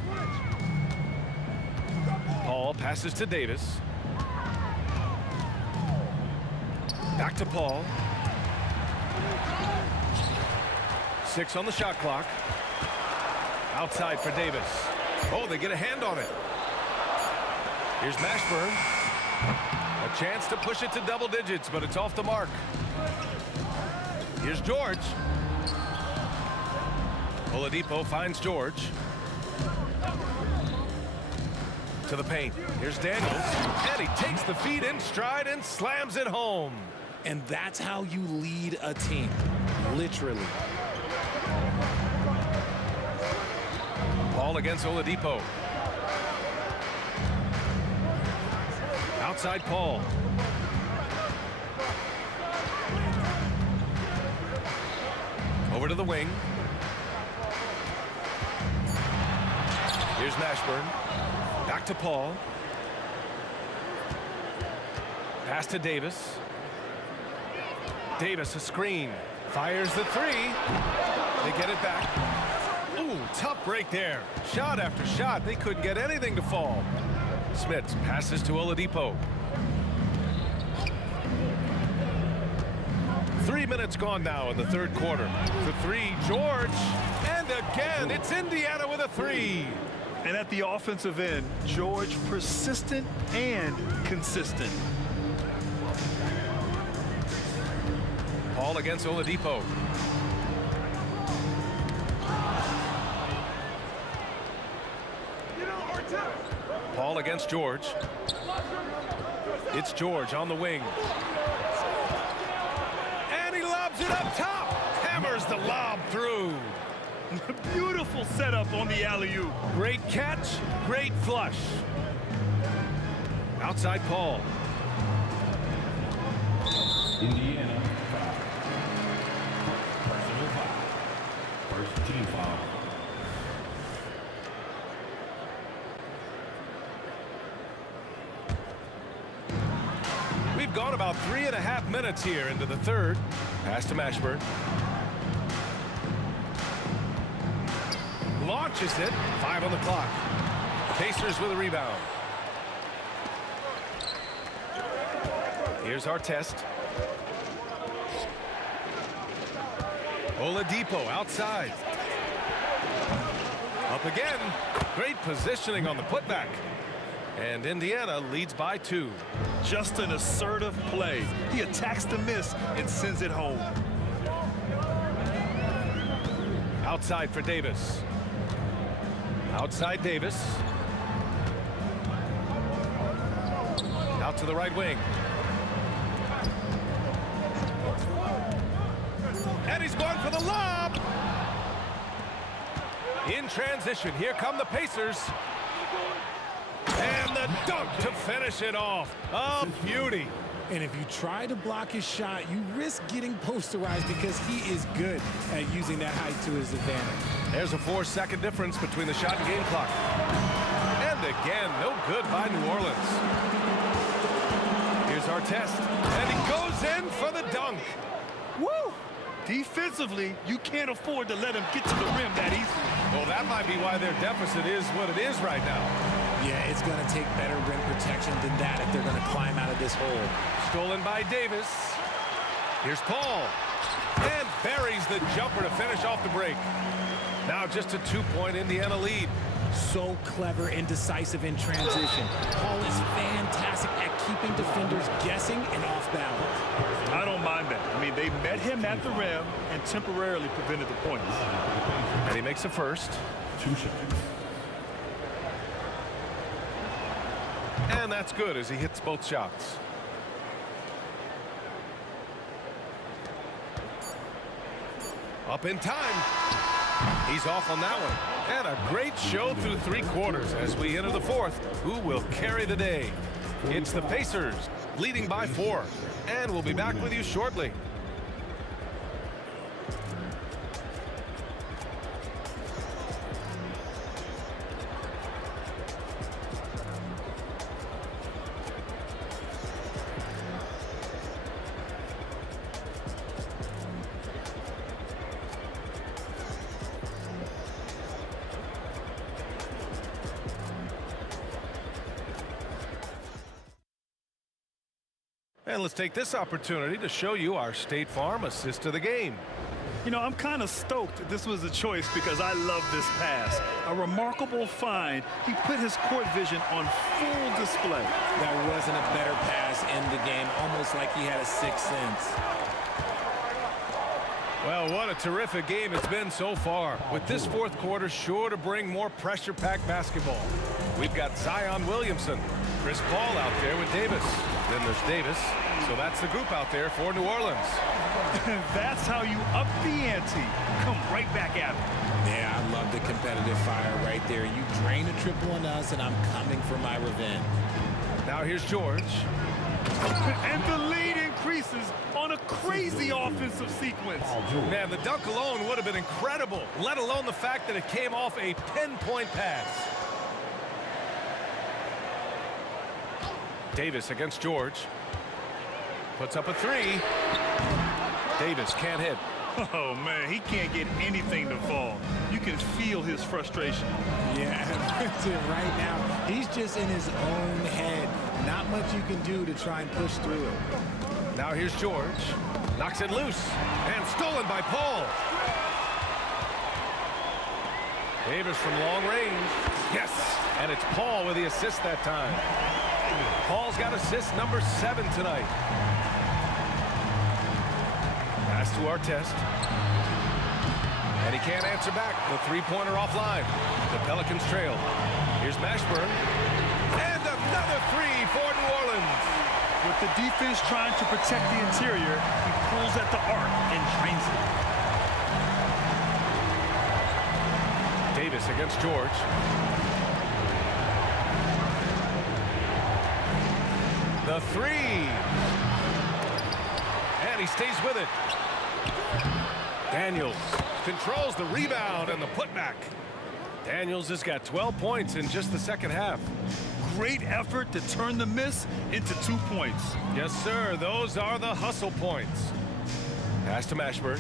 Paul passes to Davis. Back to Paul. 6 on the shot clock. Outside for Davis. Oh, they get a hand on it. Here's Mashburn. A chance to push it to double digits, but it's off the mark. Here's George. Oladipo finds George. To the paint. Here's Daniels. And he takes the feed in stride and slams it home. And that's how you lead a team. Literally. Ball against Oladipo. Outside Paul. Over to the wing. Here's Mashburn. Back to Paul. Pass to Davis. Davis a screen. Fires the three. They get it back. Ooh, tough break there. Shot after shot. They couldn't get anything to fall. Smits passes to Oladipo. 3 minutes gone now in the third quarter. The three, George. And again, it's Indiana with a three. And at the offensive end, George persistent and consistent. Paul against Oladipo. Paul against George. It's George on the wing. And he lobs it up top. Hammers the lob through. Beautiful setup on the alley-oop. Great catch, great flush. Outside Paul. Indiana foul. Personal foul. First team foul. We've gone about 3.5 minutes here into the third. Pass to Mashburn. Launches it. 5 on the clock. Pacers with a rebound. Here's our test. Oladipo outside. Up again. Great positioning on the putback. And Indiana leads by 2. Just an assertive play. He attacks the miss and sends it home. Outside for Davis. Outside Davis. Out to the right wing. And he's going for the lob. In transition, here come the Pacers. And the dunk to finish it off. A beauty. And if you try to block his shot, you risk getting posterized because he is good at using that height to his advantage. There's a 4-second difference between the shot and game clock. And again, no good by New Orleans. Here's our test. And he goes in for the dunk. Woo! Defensively, you can't afford to let him get to the rim that easily. Well, that might be why their deficit is what it is right now. Yeah, it's going to take better rim protection than that if they're going to climb out of this hole. Stolen by Davis. Here's Paul. And buries the jumper to finish off the break. Now just a 2-point Indiana lead. So clever and decisive in transition. Paul is fantastic at keeping defenders guessing and off balance. I don't mind that. I mean, they met him at the rim and temporarily prevented the points. And he makes a first. 2 shots. And that's good as he hits both shots. Up in time. He's off on that one. And a great show through 3 quarters as we enter the fourth. Who will carry the day? It's the Pacers leading by 4. And we'll be back with you shortly. And let's take this opportunity to show you our State Farm assist of the game. You know, I'm kind of stoked this was a choice because I love this pass. A remarkable find. He put his court vision on full display. That wasn't a better pass in the game, almost like he had a sixth sense. Well, what a terrific game it's been so far. With this fourth quarter sure to bring more pressure-packed basketball. We've got Zion Williamson, Chris Paul out there with Davis. Then there's Davis. So that's the group out there for New Orleans. That's how you up the ante. Come right back at him. Yeah, I love the competitive fire right there. You drain a triple on us, and I'm coming for my revenge. Now here's George. And the lead increases on a crazy offensive sequence. Man, the dunk alone would have been incredible, let alone the fact that it came off a pinpoint pass. Davis against George. Puts up a three. Davis can't hit. Oh, man, he can't get anything to fall. You can feel his frustration. Yeah, right now, he's just in his own head. Not much you can do to try and push through it. Now here's George. Knocks it loose. And stolen by Paul. Davis from long range. Yes! And it's Paul with the assist that time. Paul's got assist number 7 tonight. Pass to Artest. And he can't answer back. The three-pointer offline. The Pelicans trail. Here's Mashburn. And another three for New Orleans. With the defense trying to protect the interior, he pulls at the arc and drains it. Davis against George. The three. And he stays with it. Daniels controls the rebound and the putback. Daniels has got 12 points in just the second half. Great effort to turn the miss into 2 points. Yes, sir. Those are the hustle points. Pass to Mashburn.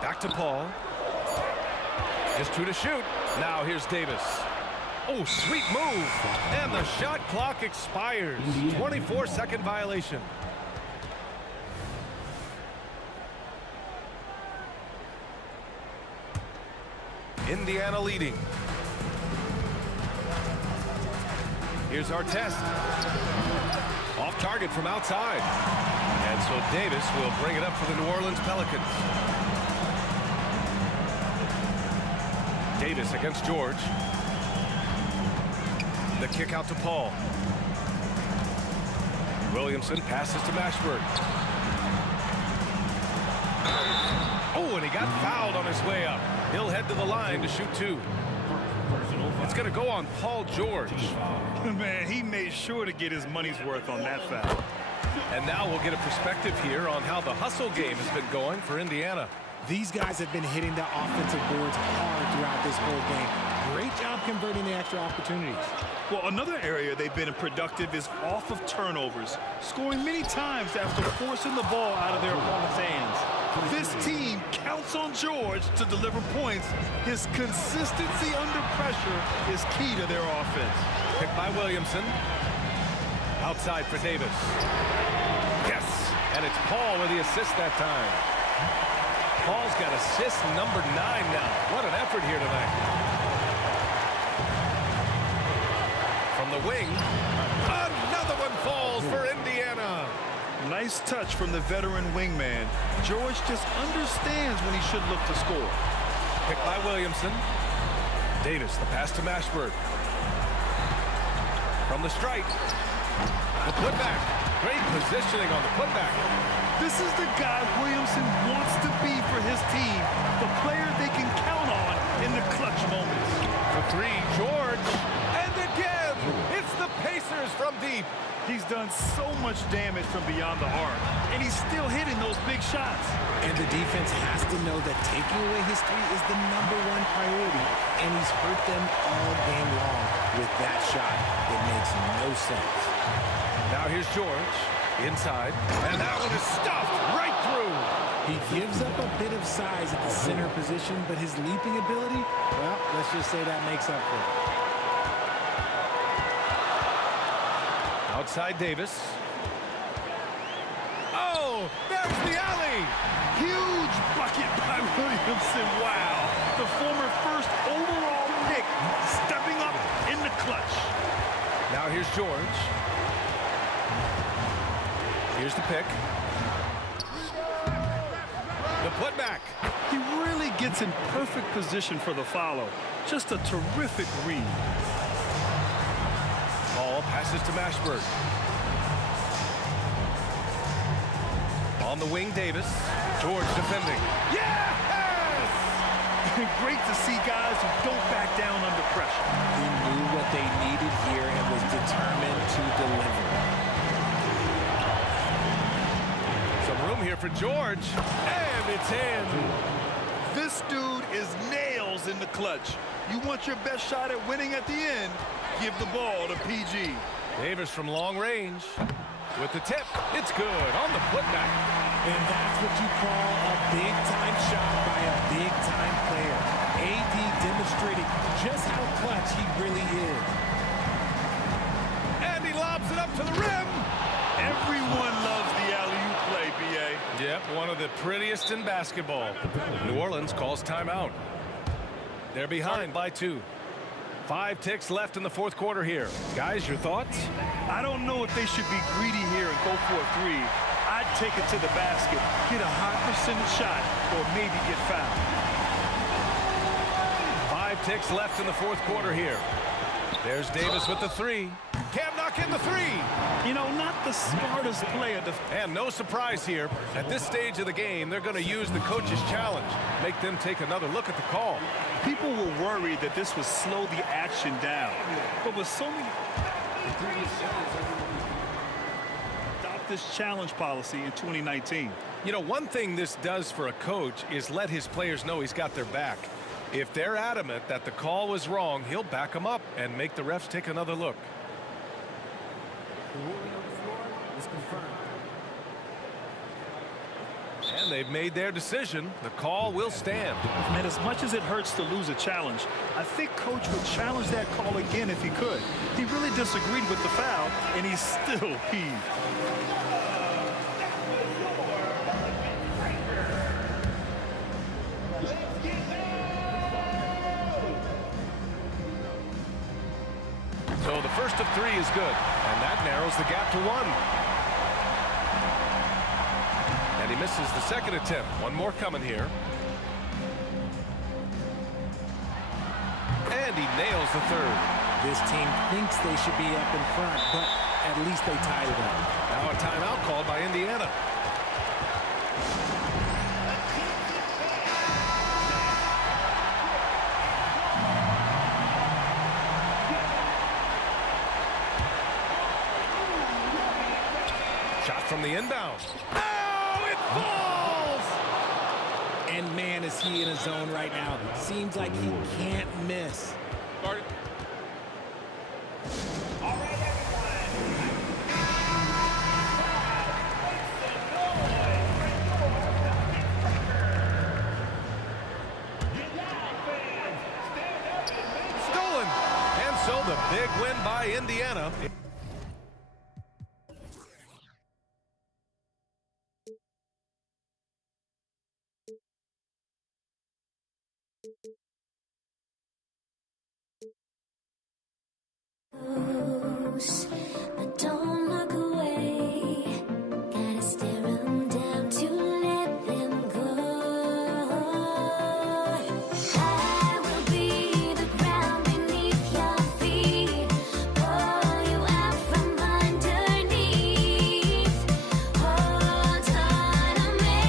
Back to Paul. Just 2 to shoot. Now here's Davis. Oh, sweet move. And the shot clock expires. 24-second violation. Indiana leading. Here's Artest. Off target from outside. And so Davis will bring it up for the New Orleans Pelicans. Davis against George. The kick out to Paul. Williamson passes to Mashburn. Oh, and he got fouled on his way up. He'll head to the line to shoot 2. It's going to go on Paul George. Man, he made sure to get his money's worth on that foul. And now we'll get a perspective here on how the hustle game has been going for Indiana. These guys have been hitting the offensive boards hard throughout this whole game. Great job converting the extra opportunities. Well, another area they've been productive is off of turnovers, scoring many times after forcing the ball out of their opponent's hands. This team counts on George to deliver points. His consistency under pressure is key to their offense. Picked by Williamson. Outside for Davis. Yes! And it's Paul with the assist that time. Paul's got assist number 9 now. What an effort here tonight. From the wing, another one falls for Indiana. Nice touch from the veteran wingman. George just understands when he should look to score. Picked by Williamson. Davis, the pass to Mashburn. From the strike. The putback. Great positioning on the putback. This is the guy Williamson wants to be for his team. The player they can count on in the clutch moments. For 3, George. And again, it's the Pacers from deep. He's done so much damage from beyond the arc, and he's still hitting those big shots. And the defense has to know that taking away his 3 is the #1 priority, and he's hurt them all game long with that shot. It makes no sense. Now here's George inside, and that one is stuffed right through. He gives up a bit of size at the center position, but his leaping ability, well, let's just say that makes up for it. Outside Davis. Oh, there's the alley. Huge bucket by Williamson. Wow. The former first overall pick stepping up in the clutch. Now here's George. Here's the pick. The putback. He really gets in perfect position for the follow. Just a terrific read. Ball passes to Mashburn. On the wing, Davis. George defending. Yes! Great to see guys who don't back down under pressure. He knew what they needed here and was determined to deliver. Some room here for George. And it's in. This dude is nails in the clutch. You want your best shot at winning at the end, give the ball to PG. Davis from long range. With the tip, it's good on the putback. And that's what you call a big-time shot by a big-time player. AD demonstrated just how clutch he really is. And he lobs it up to the rim. Everyone loves the alley-oop play, B.A. Yep, one of the prettiest in basketball. New Orleans calls timeout. They're behind by 2. 5 ticks left in the fourth quarter here. Guys, your thoughts? I don't know if they should be greedy here and go for a 3. I'd take it to the basket, get a high percentage shot, or maybe get fouled. 5 ticks left in the fourth quarter here. There's Davis with the 3. Can't knock in the 3. You know, not the smartest player. And no surprise here. At this stage of the game, they're going to use the coach's challenge. Make them take another look at the call. People were worried that this would slow the action down. But with so many... adopt this challenge policy in 2019. You know, one thing this does for a coach is let his players know he's got their back. If they're adamant that the call was wrong, he'll back them up and make the refs take another look. The ruling on the floor is confirmed. And they've made their decision. The call will stand. And as much as it hurts to lose a challenge, I think Coach would challenge that call again if he could. He really disagreed with the foul, and he's still peeved. So the first of 3 is good, and that narrows the gap to 1. And he misses the second attempt. One more coming here. And he nails the third. This team thinks they should be up in front, but at least they tied it up. Now a timeout called by Indiana. Shot from the inbound. Oh, it falls! And man, is he in a zone right now. Seems like he can't miss. Started. Stolen. And so the big win by Indiana. But don't look away. Gotta stare 'em down to let them go. I will be the ground beneath your feet. Pull you out from underneath. Hold on to me.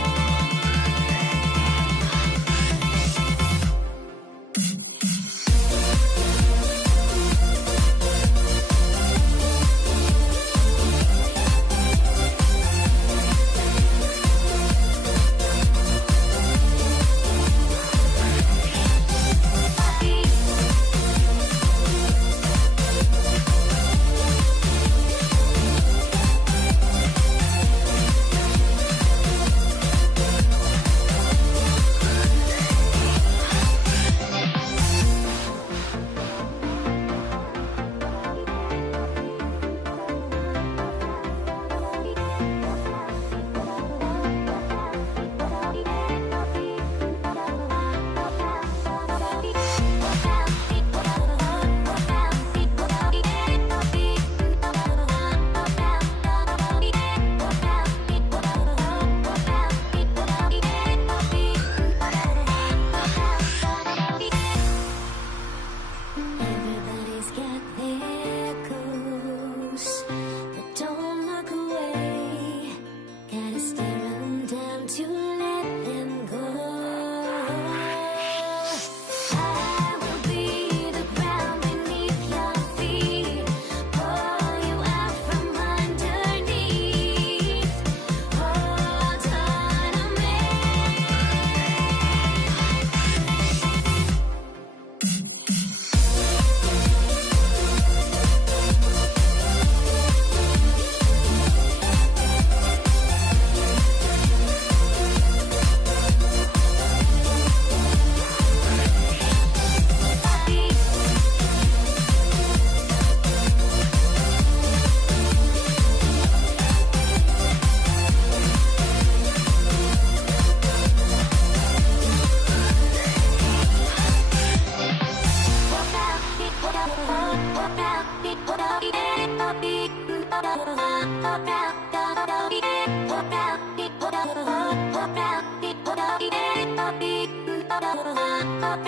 And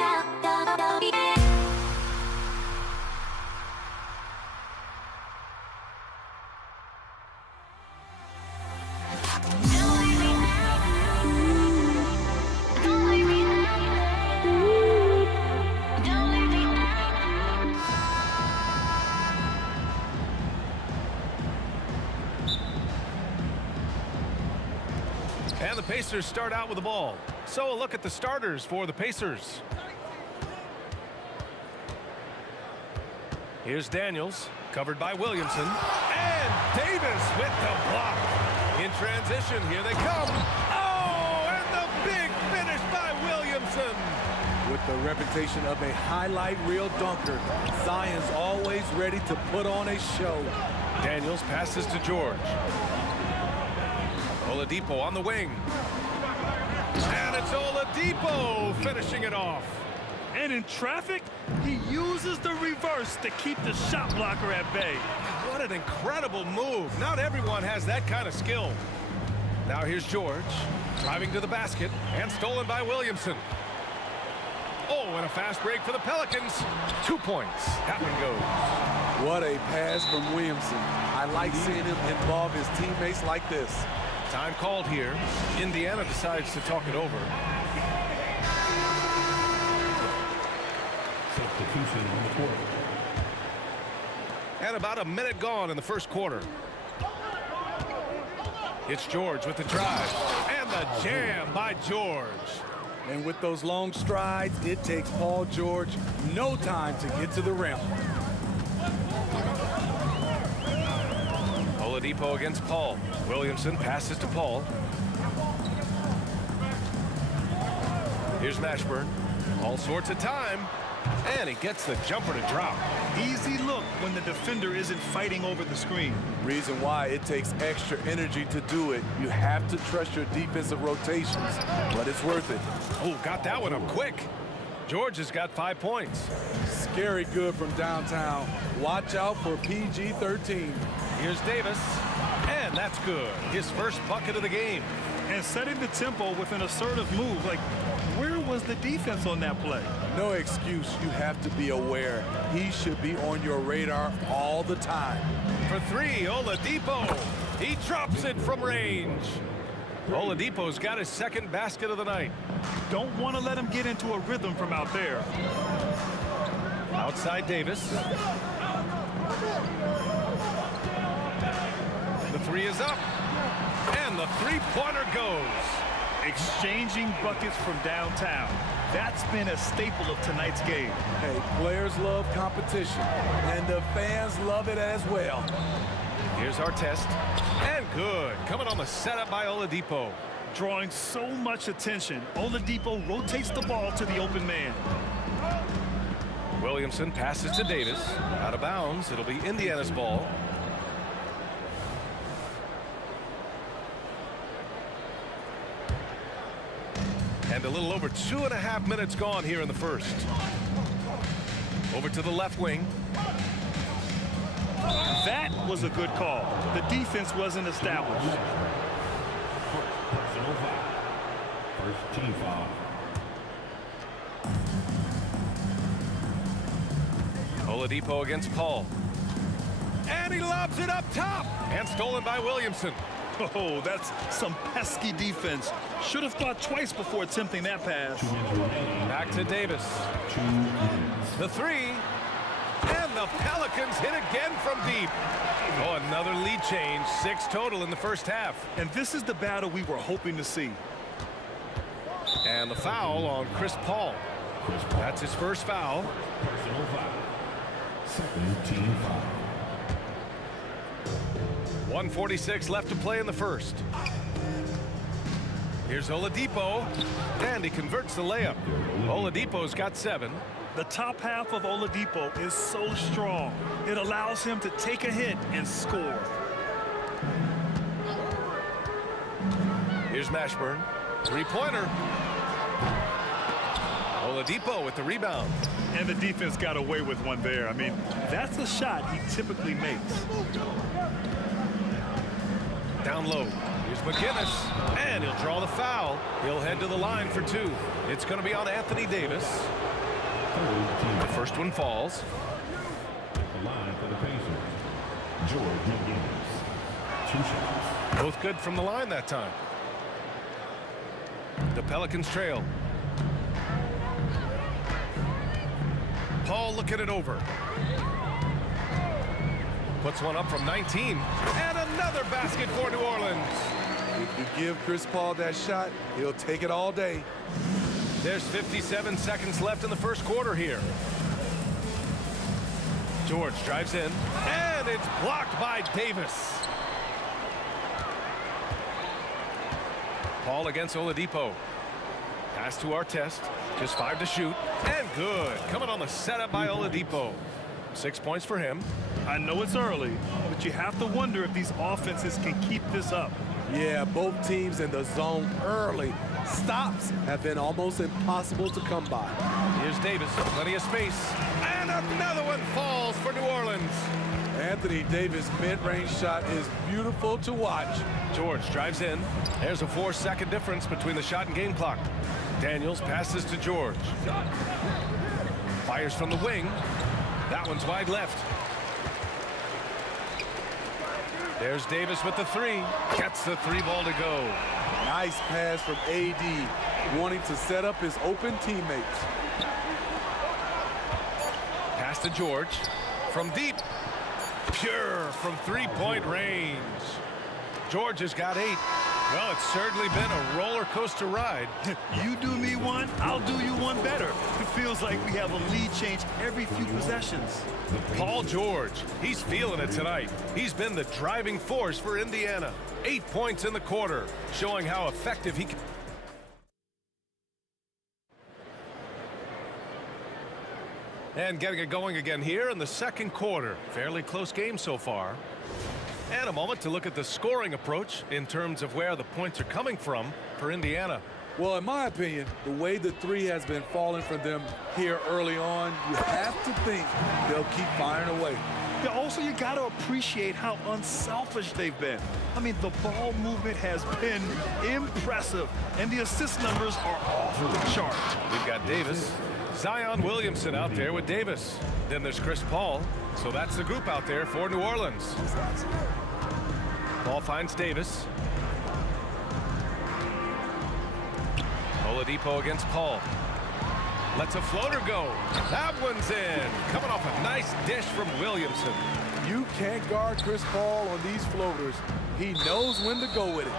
the Pacers start out with the ball. So a look at the starters for the Pacers. Here's Daniels, covered by Williamson. And Davis with the block. In transition, here they come. Oh, and the big finish by Williamson. With the reputation of a highlight reel dunker, Zion's always ready to put on a show. Daniels passes to George. Oladipo on the wing. And it's Oladipo finishing it off. And in traffic, he uses the reverse to keep the shot blocker at bay. What an incredible move. Not everyone has that kind of skill. Now here's George, driving to the basket, and stolen by Williamson. Oh, and a fast break for the Pelicans. 2 points. That one goes. What a pass from Williamson. I like seeing him involve his teammates like this. Time called here. Indiana decides to talk it over. Substitution on the court. And about a minute gone in the first quarter. It's George with the drive. And the jam by George. And with those long strides, it takes Paul George no time to get to the rim. Oladipo against Paul. Williamson passes to Paul. Here's Mashburn. All sorts of time. And he gets the jumper to drop. Easy look when the defender isn't fighting over the screen. Reason why it takes extra energy to do it. You have to trust your defensive rotations, but it's worth it. Oh, got that one up quick. George has got 5 points. Scary good from downtown. Watch out for PG-13. Here's Davis. And that's good. His first bucket of the game. And setting the tempo with an assertive move. Like, where was the defense on that play? No excuse. You have to be aware. He should be on your radar all the time. For three, Oladipo. He drops it from range. Oladipo's got his second basket of the night. Don't want to let him get into a rhythm from out there. Outside Davis. The three is up. And the three-pointer goes. Exchanging buckets from downtown. That's been a staple of tonight's game. Hey, players love competition, and the fans love it as well. Here's our test. And good. Coming on the setup by Oladipo. Drawing so much attention, Oladipo rotates the ball to the open man. Williamson passes to Davis. Out of bounds. It'll be Indiana's ball. And a little over 2.5 minutes gone here in the first. Over to the left wing. That was a good call. The defense wasn't established. Personal foul. First team foul. Oladipo against Paul. And he lobs it up top. And stolen by Williamson. Oh, that's some pesky defense. Should have thought twice before attempting that pass. Back to Davis. The three. And the Pelicans hit again from deep. Oh, another lead change. 6 total in the first half. And this is the battle we were hoping to see. And the foul on Chris Paul. That's his first foul. Personal foul. Second team foul. 1:46 left to play in the first. Here's Oladipo. And he converts the layup. Oladipo's got 7. The top half of Oladipo is so strong. It allows him to take a hit and score. Here's Mashburn. Three-pointer. Oladipo with the rebound. And the defense got away with one there. I mean, that's a shot he typically makes. Down low. Here's McGinnis, and he'll draw the foul. He'll head to the line for 2. It's going to be on Anthony Davis. The first one falls. The line for the Pacers, George McGinnis. 2 shots. Both good from the line that time. The Pelicans trail. Paul looking it over. Puts one up from 19. And another basket for New Orleans. If you give Chris Paul that shot, he'll take it all day. There's 57 seconds left in the first quarter here. George drives in, and it's blocked by Davis. Paul against Oladipo. Pass to Artest. Just 5 to shoot. And good. Coming on the setup by Oladipo. 6 points for him. I know it's early, but you have to wonder if these offenses can keep this up. Yeah, both teams in the zone early. Stops have been almost impossible to come by. Here's Davis. Plenty of space. And another one falls for New Orleans. Anthony Davis' mid-range shot is beautiful to watch. George drives in. There's a 4-second difference between the shot and game clock. Daniels passes to George. Fires from the wing. That one's wide left. There's Davis with the 3. Gets the 3 ball to go. Nice pass from AD, wanting to set up his open teammates. Pass to George. From deep. Pure from 3-point range. George has got 8. Well, it's certainly been a roller coaster ride. You do me one, I'll do you one better. It feels like we have a lead change every few possessions. Paul George, he's feeling it tonight. He's been the driving force for Indiana. 8 points in the quarter, showing how effective he can. And getting it going again here in the second quarter. Fairly close game so far. And a moment to look at the scoring approach in terms of where the points are coming from for Indiana. Well, in my opinion, the way the 3 has been falling for them here early on, you have to think they'll keep firing away. Yeah, also, you got to appreciate how unselfish they've been. I mean, the ball movement has been impressive, and the assist numbers are off the chart. We've got Davis. Zion Williamson out there with Davis. Then there's Chris Paul. So that's the group out there for New Orleans. Paul finds Davis. Oladipo against Paul. Lets a floater go. That one's in. Coming off a nice dish from Williamson. You can't guard Chris Paul on these floaters. He knows when to go with it.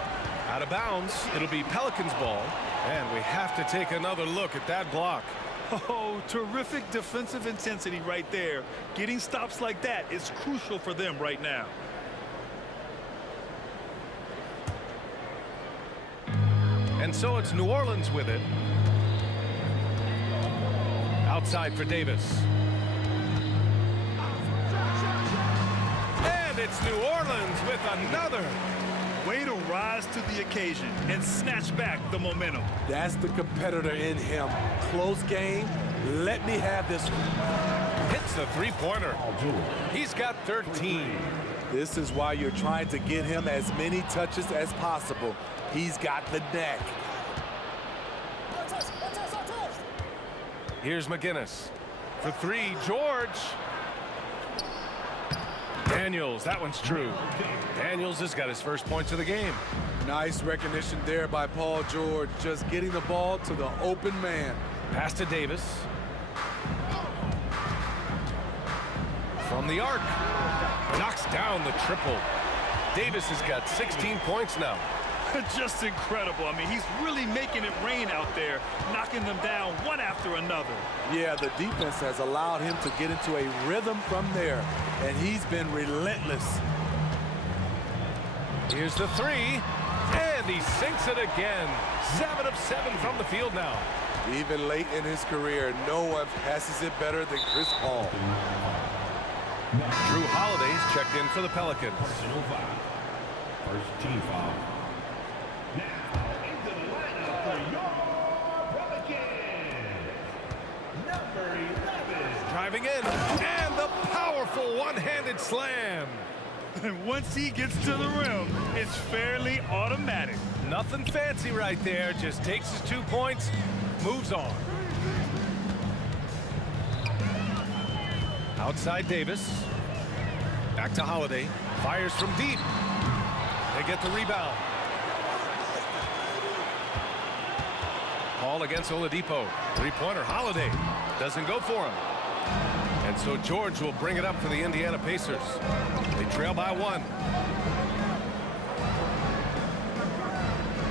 Out of bounds. It'll be Pelicans ball. And we have to take another look at that block. Oh, terrific defensive intensity right there. Getting stops like that is crucial for them right now. And so it's New Orleans with it. Outside for Davis. And it's New Orleans with another. Way to rise to the occasion and snatch back the momentum. That's the competitor in him. Close game. Let me have this one. Hits the 3-pointer. He's got 13. This is why you're trying to get him as many touches as possible. He's got the knack. Here's McGinnis. For 3, George. Daniels, that one's true. Daniels has got his first points of the game. Nice recognition there by Paul George, just getting the ball to the open man. Pass to Davis. From the arc. Knocks down the triple. Davis has got 16 points now. Just incredible. I mean, he's really making it rain out there, knocking them down one after another. Yeah, the defense has allowed him to get into a rhythm from there, and he's been relentless. Here's the 3, and he sinks it again. 7 of 7 from the field now. Even late in his career, no one passes it better than Chris Paul. Drew Holiday's checked in for the Pelicans. First team foul. Now into the lineup for your Pelicans, number 11. Driving in, and the powerful one-handed slam. And once he gets to the rim, it's fairly automatic. Nothing fancy right there. Just takes his 2 points, moves on. Outside Davis. Back to Holiday. Fires from deep. They get the rebound. Paul against Oladipo. Three-pointer. Holiday doesn't go for him. And so George will bring it up for the Indiana Pacers. They trail by 1.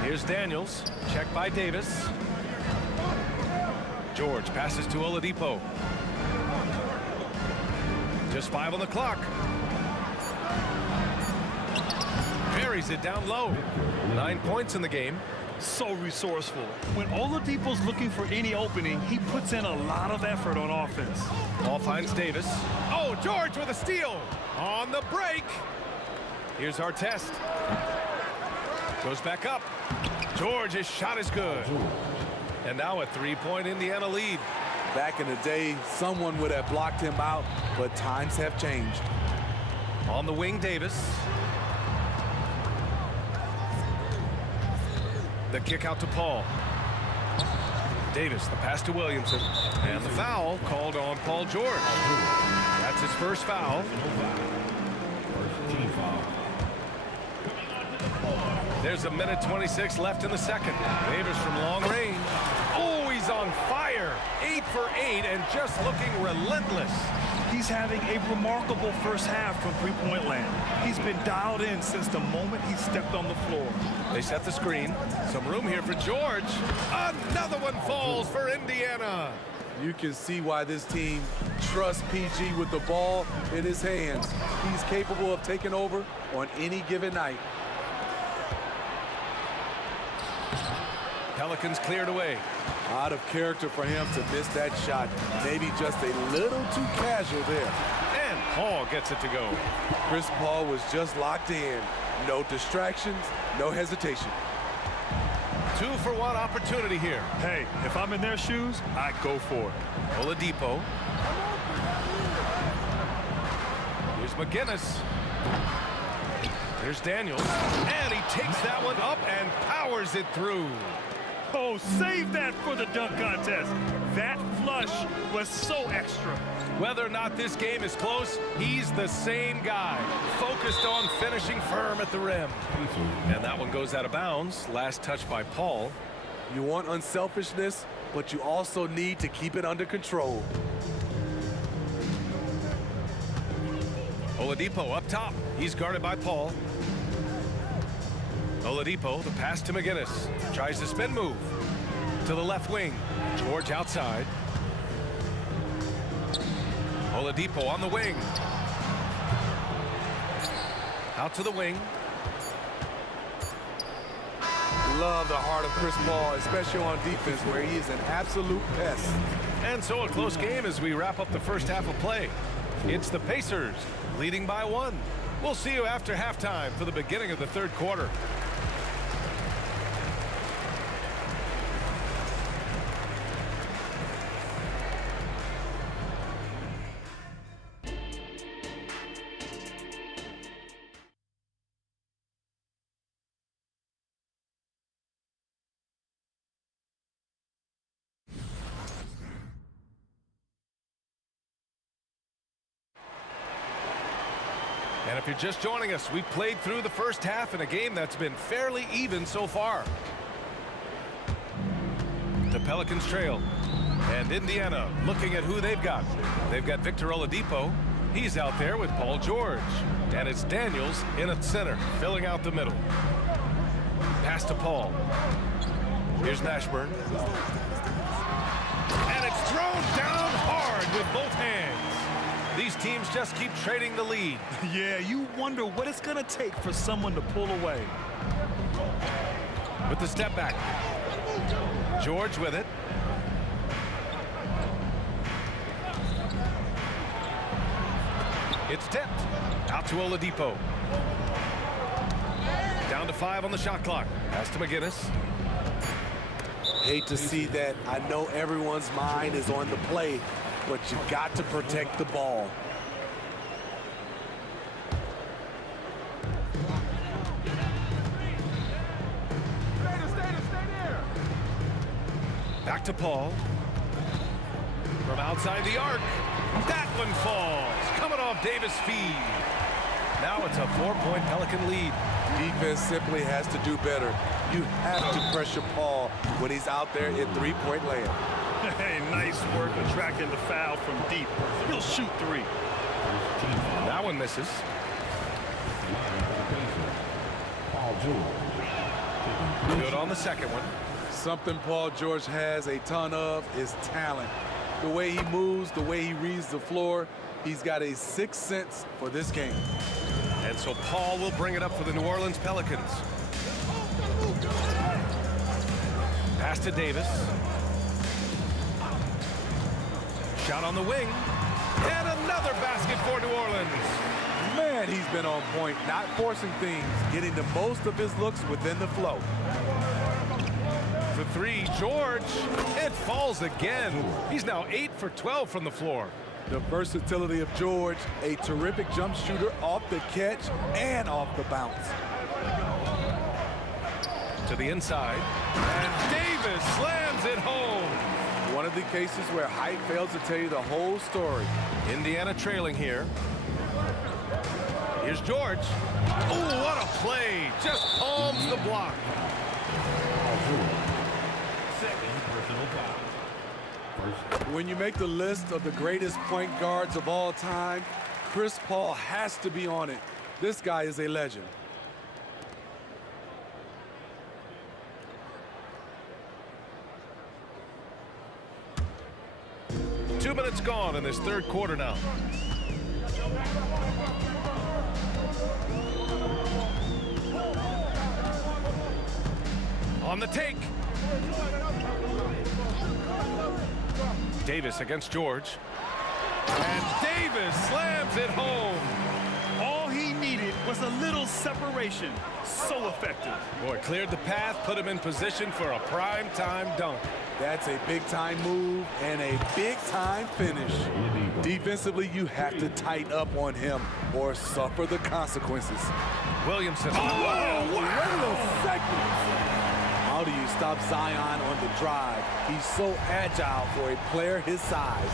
Here's Daniels. Check by Davis. George passes to Oladipo. Just 5 on the clock. Buries it down low. 9 points in the game. So resourceful. When Oladipo's looking for any opening, he puts in a lot of effort on offense. Ball finds Davis. Oh, George with a steal on the break. Here's our test. Goes back up. George's shot is good. And now a 3-point Indiana lead. Back in the day, someone would have blocked him out, but times have changed. On the wing, Davis. The kick out to Paul. Davis, the pass to Williamson. And the foul called on Paul George. That's his first foul. First team foul. There's a minute 26 left in the second. Davis from long range. Oh, he's on fire. 8 for 8 and just looking relentless. He's having a remarkable first half from three-point land. He's been dialed in since the moment he stepped on the floor. They set the screen. Some room here for George. Another one falls for Indiana. You can see why this team trusts PG with the ball in his hands. He's capable of taking over on any given night. Pelicans cleared away. Out of character for him to miss that shot. Maybe just a little too casual there. And Paul gets it to go. Chris Paul was just locked in. No distractions, no hesitation. 2-for-1 opportunity here. Hey, if I'm in their shoes, I'd go for it. Oladipo. Here's McGinnis. Here's Daniels. And he takes that one up and powers it through. Oh, save that for the dunk contest. That flush was so extra. Whether or not this game is close, he's the same guy. Focused on finishing firm at the rim. And that one goes out of bounds. Last touch by Paul. You want unselfishness, but you also need to keep it under control. Oladipo up top. He's guarded by Paul. Oladipo, the pass to McGinnis. Tries the spin move to the left wing. George outside. Oladipo on the wing. Out to the wing. Love the heart of Chris Paul, especially on defense, where he is an absolute pest. And so a close game as we wrap up the first half of play. It's the Pacers leading by 1. We'll see you after halftime for the beginning of the third quarter. And if you're just joining us, we've played through the first half in a game that's been fairly even so far. The Pelicans trail. And Indiana looking at who they've got. They've got Victor Oladipo. He's out there with Paul George. And it's Daniels in at center, filling out the middle. Pass to Paul. Here's Mashburn. And it's thrown down hard with both hands. These teams just keep trading the lead. Yeah, you wonder what it's going to take for someone to pull away. With the step back. George with it. It's tipped. Out to Oladipo. Down to 5 on the shot clock. Pass to McGinnis. Hate to see that. I know everyone's mind is on the play, but you got to protect the ball. Back to Paul. From outside the arc. That one falls. Coming off Davis' feed. Now it's a 4-point Pelican lead. Defense simply has to do better. You have to pressure Paul when he's out there in three-point land. Hey, nice work attracting the foul from deep. He'll shoot three. That one misses. Paul George. Good on the second one. Something Paul George has a ton of is talent. The way he moves, the way he reads the floor, he's got a sixth sense for this game. And so Paul will bring it up for the New Orleans Pelicans. Pass to Davis. Shot on the wing. And another basket for New Orleans. Man, he's been on point, not forcing things, getting the most of his looks within the flow. For three, George. It falls again. He's now 8 for 12 from the floor. The versatility of George, a terrific jump shooter off the catch and off the bounce. To the inside. And Davis slams it home. One of the cases where height fails to tell you the whole story. Indiana trailing here. Here's George. Oh, what a play. Just palms the block. Second personal foul. When you make the list of the greatest point guards of all time, Chris Paul has to be on it. This guy is a legend. Two minutes gone in this third quarter now. On the take. Davis against George. And Davis slams it home. All he needed was a little separation. So effective. Boy, cleared the path, put him in position for a prime-time dunk. That's a big-time move and a big-time finish. Defensively, you have to tighten up on him or suffer the consequences. Williamson. Whoa, wait a second. How do you stop Zion on the drive? He's so agile for a player his size.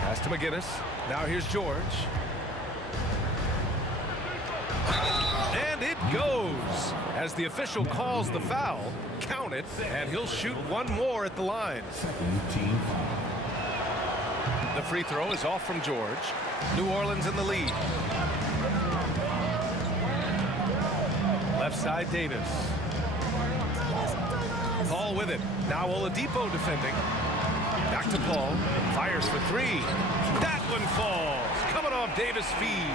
Pass to McGinnis. Now here's George. And it goes. As the official calls the foul, count it, and he'll shoot one more at the line. Team foul. The free throw is off from George. New Orleans in the lead. Left side, Davis. Paul with it. Now Oladipo defending. Back to Paul. Fires for three. That one falls. Coming off Davis' feed.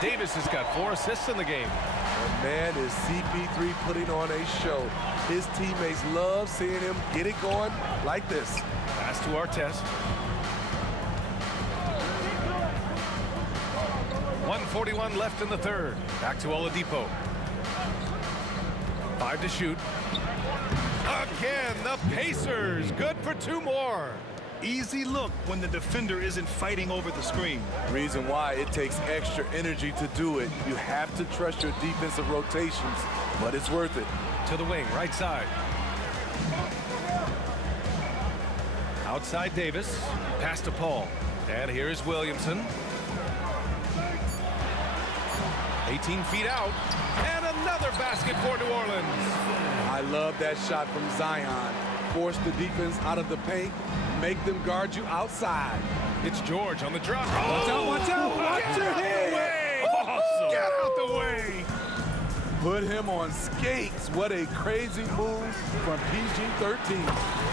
Davis has got 4 assists in the game. And man, is CP3 putting on a show. His teammates love seeing him get it going like this. Pass to Artest. 1:41 left in the third. Back to Oladipo. 5 to shoot. Again, the Pacers. Good for 2 more. Easy look when the defender isn't fighting over the screen. Reason why it takes extra energy to do it. You have to trust your defensive rotations, but it's worth it. To the wing, right side. Outside Davis. Pass to Paul. And here is Williamson. 18 feet out. And another basket for New Orleans. I love that shot from Zion. Force the defense out of the paint. Make them guard you outside. It's George on the drop. Watch out, watch out. Watch your head. Awesome. Get out the way. Put him on skates. What a crazy move from PG-13.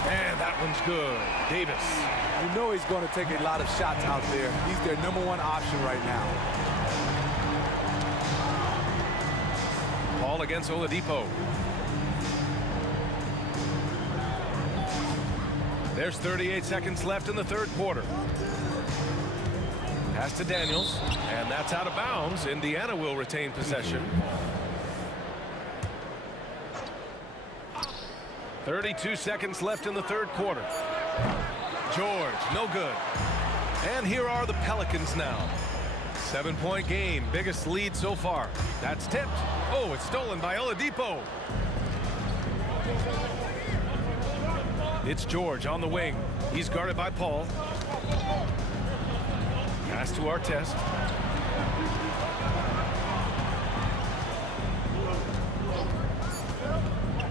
And that one's good. Davis. You know he's going to take a lot of shots out there. He's their #1 option right now. Paul against Oladipo. There's 38 seconds left in the third quarter. Pass to Daniels, and that's out of bounds. Indiana will retain possession. 32 seconds left in the third quarter. George, no good. And here are the Pelicans now. 7-point game, biggest lead so far. That's tipped. Oh, it's stolen by Oladipo. It's George on the wing. He's guarded by Paul. Pass to Artest.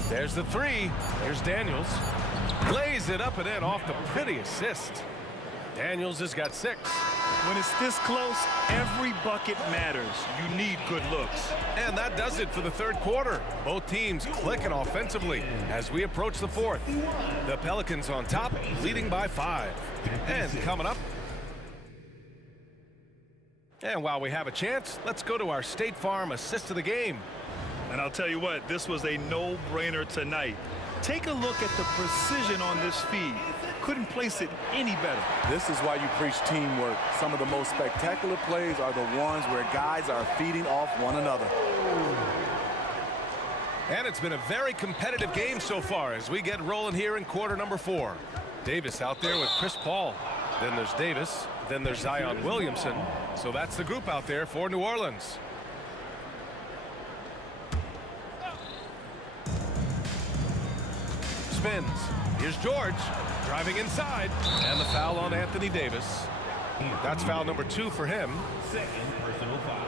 There's the three. Here's Daniels. Lays it up and in off the pretty assist. Daniels has got 6. When it's this close, every bucket matters. You need good looks. And that does it for the third quarter. Both teams clicking offensively as we approach the fourth. The Pelicans on top, leading by 5. And coming up. And while we have a chance, let's go to our State Farm assist of the game. And I'll tell you what, this was a no-brainer tonight. Take a look at the precision on this feed. Couldn't place it any better. This is why you preach teamwork. Some of the most spectacular plays are the ones where guys are feeding off one another. And it's been a very competitive game so far as we get rolling here in quarter number 4. Davis out there with Chris Paul. Then there's Davis. Then there's Zion Williamson. So that's the group out there for New Orleans. Spins. Here's George driving inside, and the foul on Anthony Davis. That's foul number 2 for him. Second personal foul.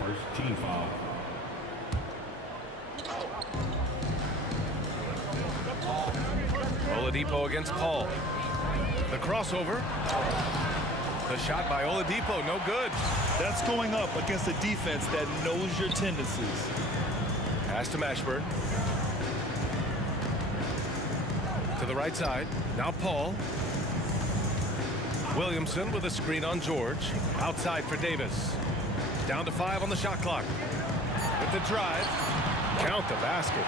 First team foul. Oladipo against Paul. The crossover. The shot by Oladipo, no good. That's going up against a defense that knows your tendencies. Pass to Mashburn. To the right side. Now Paul. Williamson with a screen on George. Outside for Davis. Down to 5 on the shot clock. With the drive. Count the basket.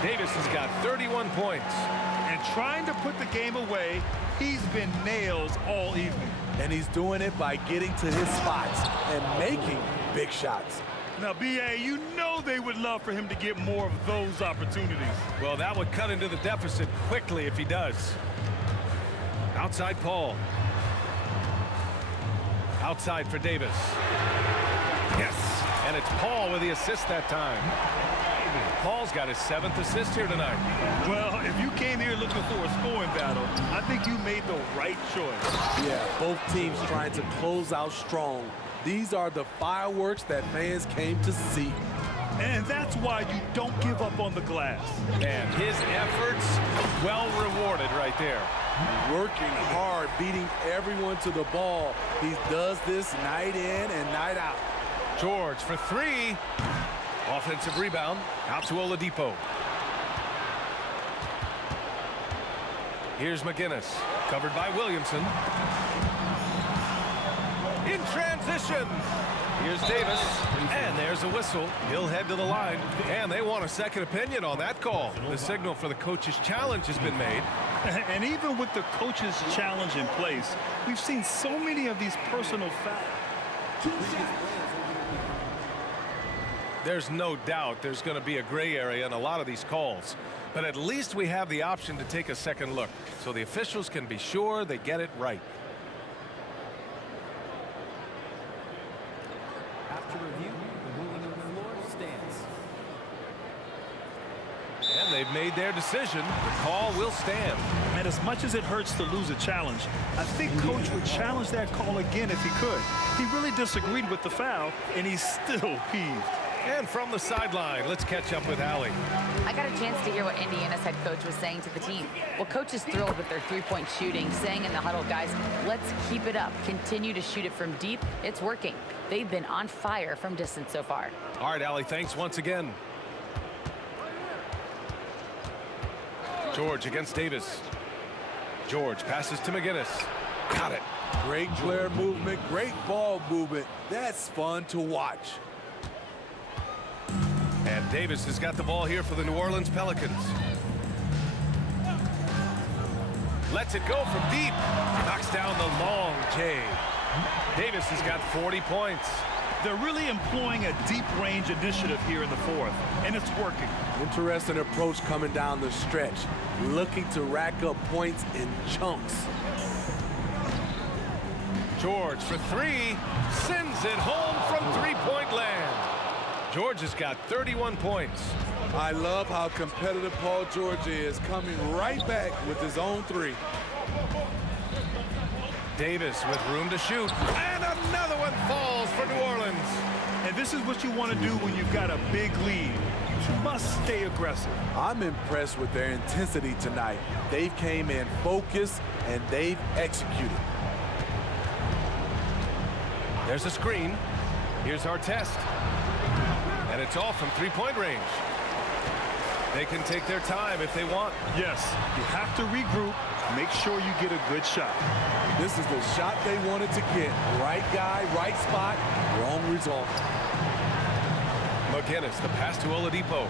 Davis has got 31 points. And trying to put the game away, he's been nails all evening. And he's doing it by getting to his spots and making big shots. Now, B.A., you know they would love for him to get more of those opportunities. Well, that would cut into the deficit quickly if he does. Outside Paul. Outside for Davis. Yes, and it's Paul with the assist that time. Paul's got his 7th assist here tonight. Well, if you came here looking for a scoring battle, I think you made the right choice. Yeah, both teams trying to close out strong. These are the fireworks that fans came to see. And that's why you don't give up on the glass. And his efforts well rewarded right there. Working hard, beating everyone to the ball. He does this night in and night out. George for 3. Offensive rebound out to Oladipo. Here's McGinnis, covered by Williamson. In transition. Here's Davis, and there's a whistle. He'll head to the line, and they want a second opinion on that call. The signal for the coach's challenge has been made. And even with the coach's challenge in place, we've seen so many of these personal fouls. There's no doubt there's going to be a gray area in a lot of these calls. But at least we have the option to take a second look, so the officials can be sure they get it right. After review, the ruling on the floor stands. And they've made their decision. The call will stand. And as much as it hurts to lose a challenge, I think Coach would challenge that call again if he could. He really disagreed with the foul, and he's still peeved. And from the sideline, let's catch up with Allie. I got a chance to hear what Indiana's head coach was saying to the team. Well, coach is thrilled with their three-point shooting, saying in the huddle, guys, let's keep it up. Continue to shoot it from deep. It's working. They've been on fire from distance so far. All right, Allie, thanks once again. George against Davis. George passes to McGinnis. Got it. Great player movement, great ball movement. That's fun to watch. And Davis has got the ball here for the New Orleans Pelicans. Lets it go from deep. Knocks down the long J. Davis has got 40 points. They're really employing a deep range initiative here in the fourth, and it's working. Interesting approach coming down the stretch. Looking to rack up points in chunks. George for 3. Sends it home from three-point land. George has got 31 points. I love how competitive Paul George is, coming right back with his own three. Davis with room to shoot. And another one falls for New Orleans. And this is what you want to do when you've got a big lead. You must stay aggressive. I'm impressed with their intensity tonight. They've came in focused and they've executed. There's a screen. Here's our test. And it's off from three-point range. They can take their time if they want. Yes, you have to regroup. Make sure you get a good shot. This is the shot they wanted to get. Right guy, right spot, wrong result. McGinnis, the pass to Oladipo.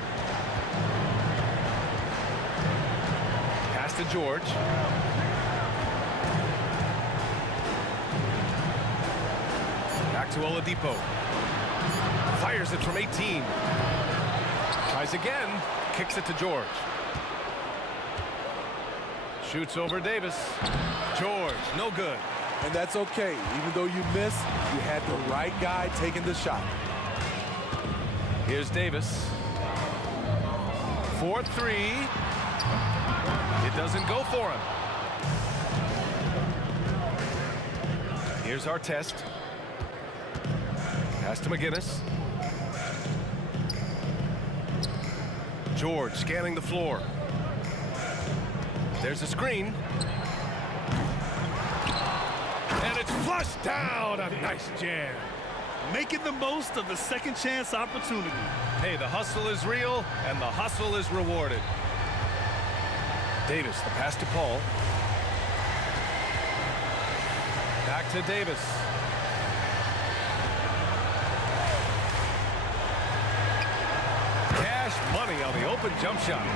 Pass to George. Back to Oladipo. Fires it from 18. Tries again. Kicks it to George. Shoots over Davis. George, no good. And that's okay. Even though you miss, you had the right guy taking the shot. Here's Davis. 4-3. It doesn't go for him. Here's our test. Pass to McGinnis. George scanning the floor. There's a screen. And it's flushed down. A nice jam. Making the most of the second chance opportunity. Hey, the hustle is real, and the hustle is rewarded. Davis, the pass to Paul. Back to Davis. Cash money on the open jump shot.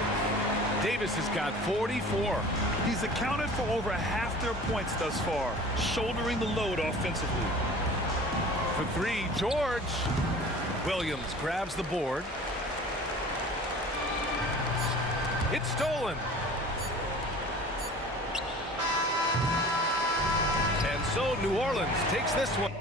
Davis has got 44. He's accounted for over half their points thus far, shouldering the load offensively. For three, George. Williams grabs the board. It's stolen. And so New Orleans takes this one.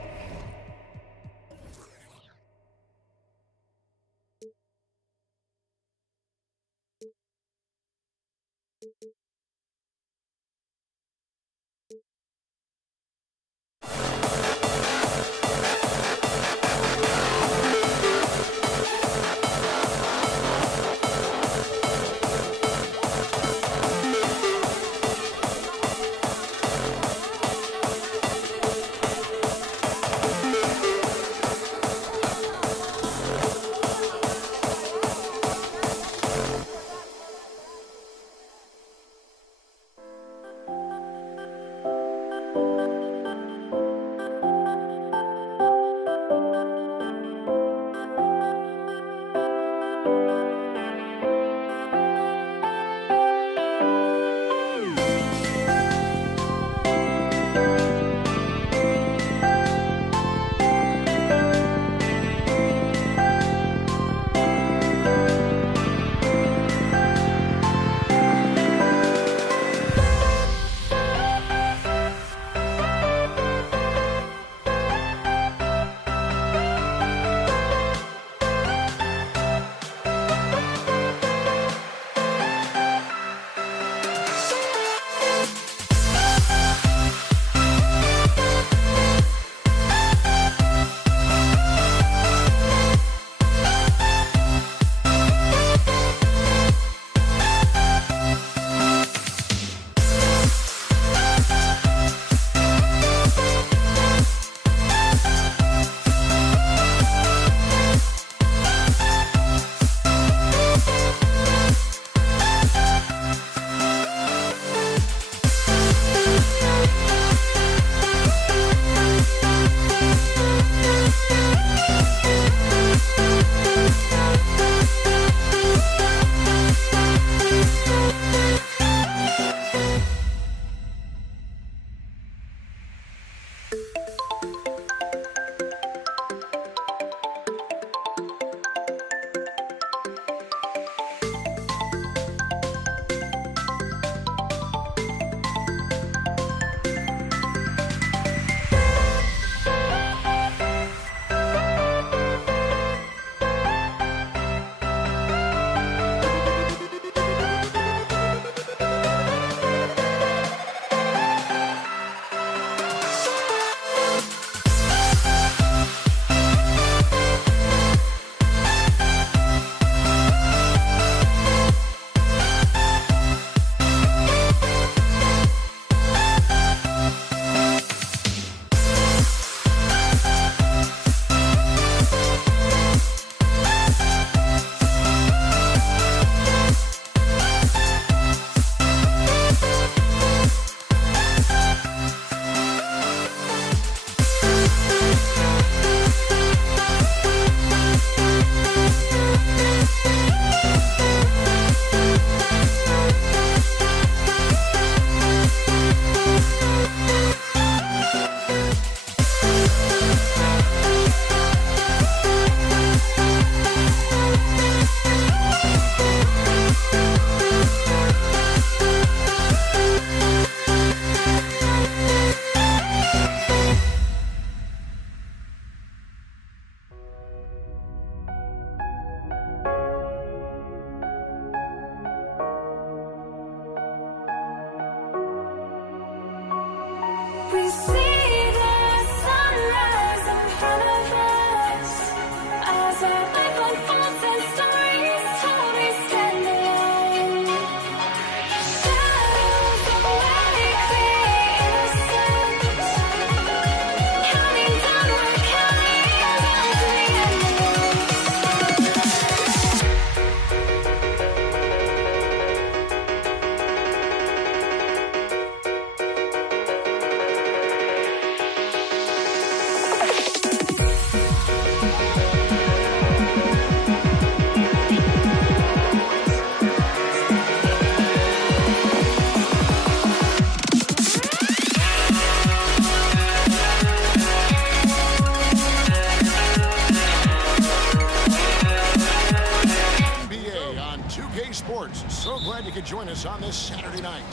sports. So glad you could join us on this Saturday night.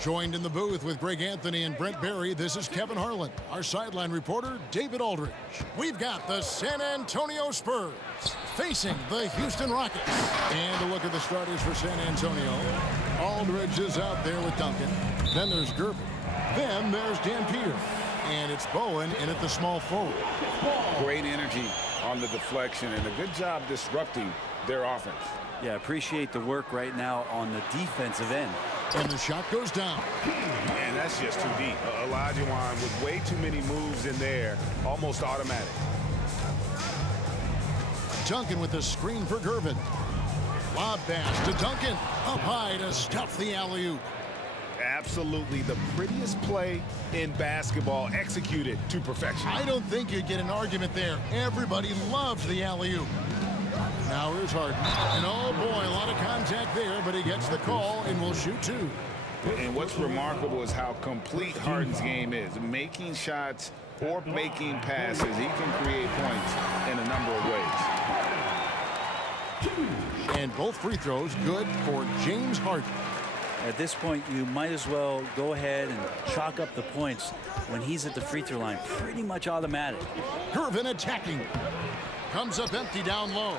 Joined in the booth with Greg Anthony and Brent Barry, this is Kevin Harlan. Our sideline reporter, David Aldridge. We've got the San Antonio Spurs facing the Houston Rockets. And a look at the starters for San Antonio. Aldridge is out there with Duncan. Then there's Gervin. Then there's Dan Peter. And it's Bowen in at the small forward. Great energy on the deflection and a good job disrupting their offense. Yeah, appreciate the work right now on the defensive end. And the shot goes down. And that's just too deep. Olajuwon with way too many moves in there, almost automatic. Duncan with the screen for Gervin. Lob pass to Duncan. Up high to stuff the alley-oop. Absolutely the prettiest play in basketball, executed to perfection. I don't think you'd get an argument there. Everybody loves the alley-oop. Now here's Harden. And oh boy, a lot of contact there, but he gets the call and will shoot two. And what's remarkable is how complete Harden's game is. Making shots or making passes, he can create points in a number of ways. And both free throws good for James Harden. At this point, you might as well go ahead and chalk up the points when he's at the free throw line. Pretty much automatic. Gervin attacking. Comes up empty down low.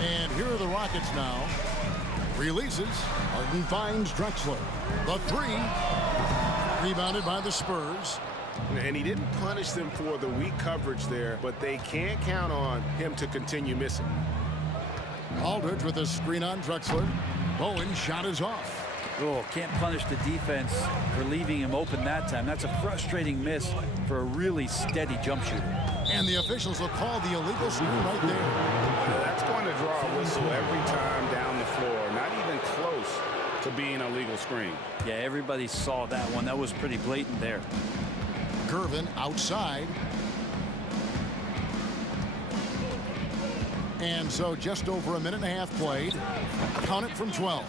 And here are the Rockets now. Releases. Harden finds Drexler. The three. Rebounded by the Spurs. And he didn't punish them for the weak coverage there, but they can't count on him to continue missing. Aldridge with a screen on Drexler. Bowen shot is off. Oh, can't punish the defense for leaving him open that time. That's a frustrating miss for a really steady jump shooter. And the officials will call the illegal screen right there. That's going to draw a whistle every time down the floor. Not even close to being a legal screen. Yeah, everybody saw that one. That was pretty blatant there. Gervin outside. And so just over a minute and a half played. Count it from 12.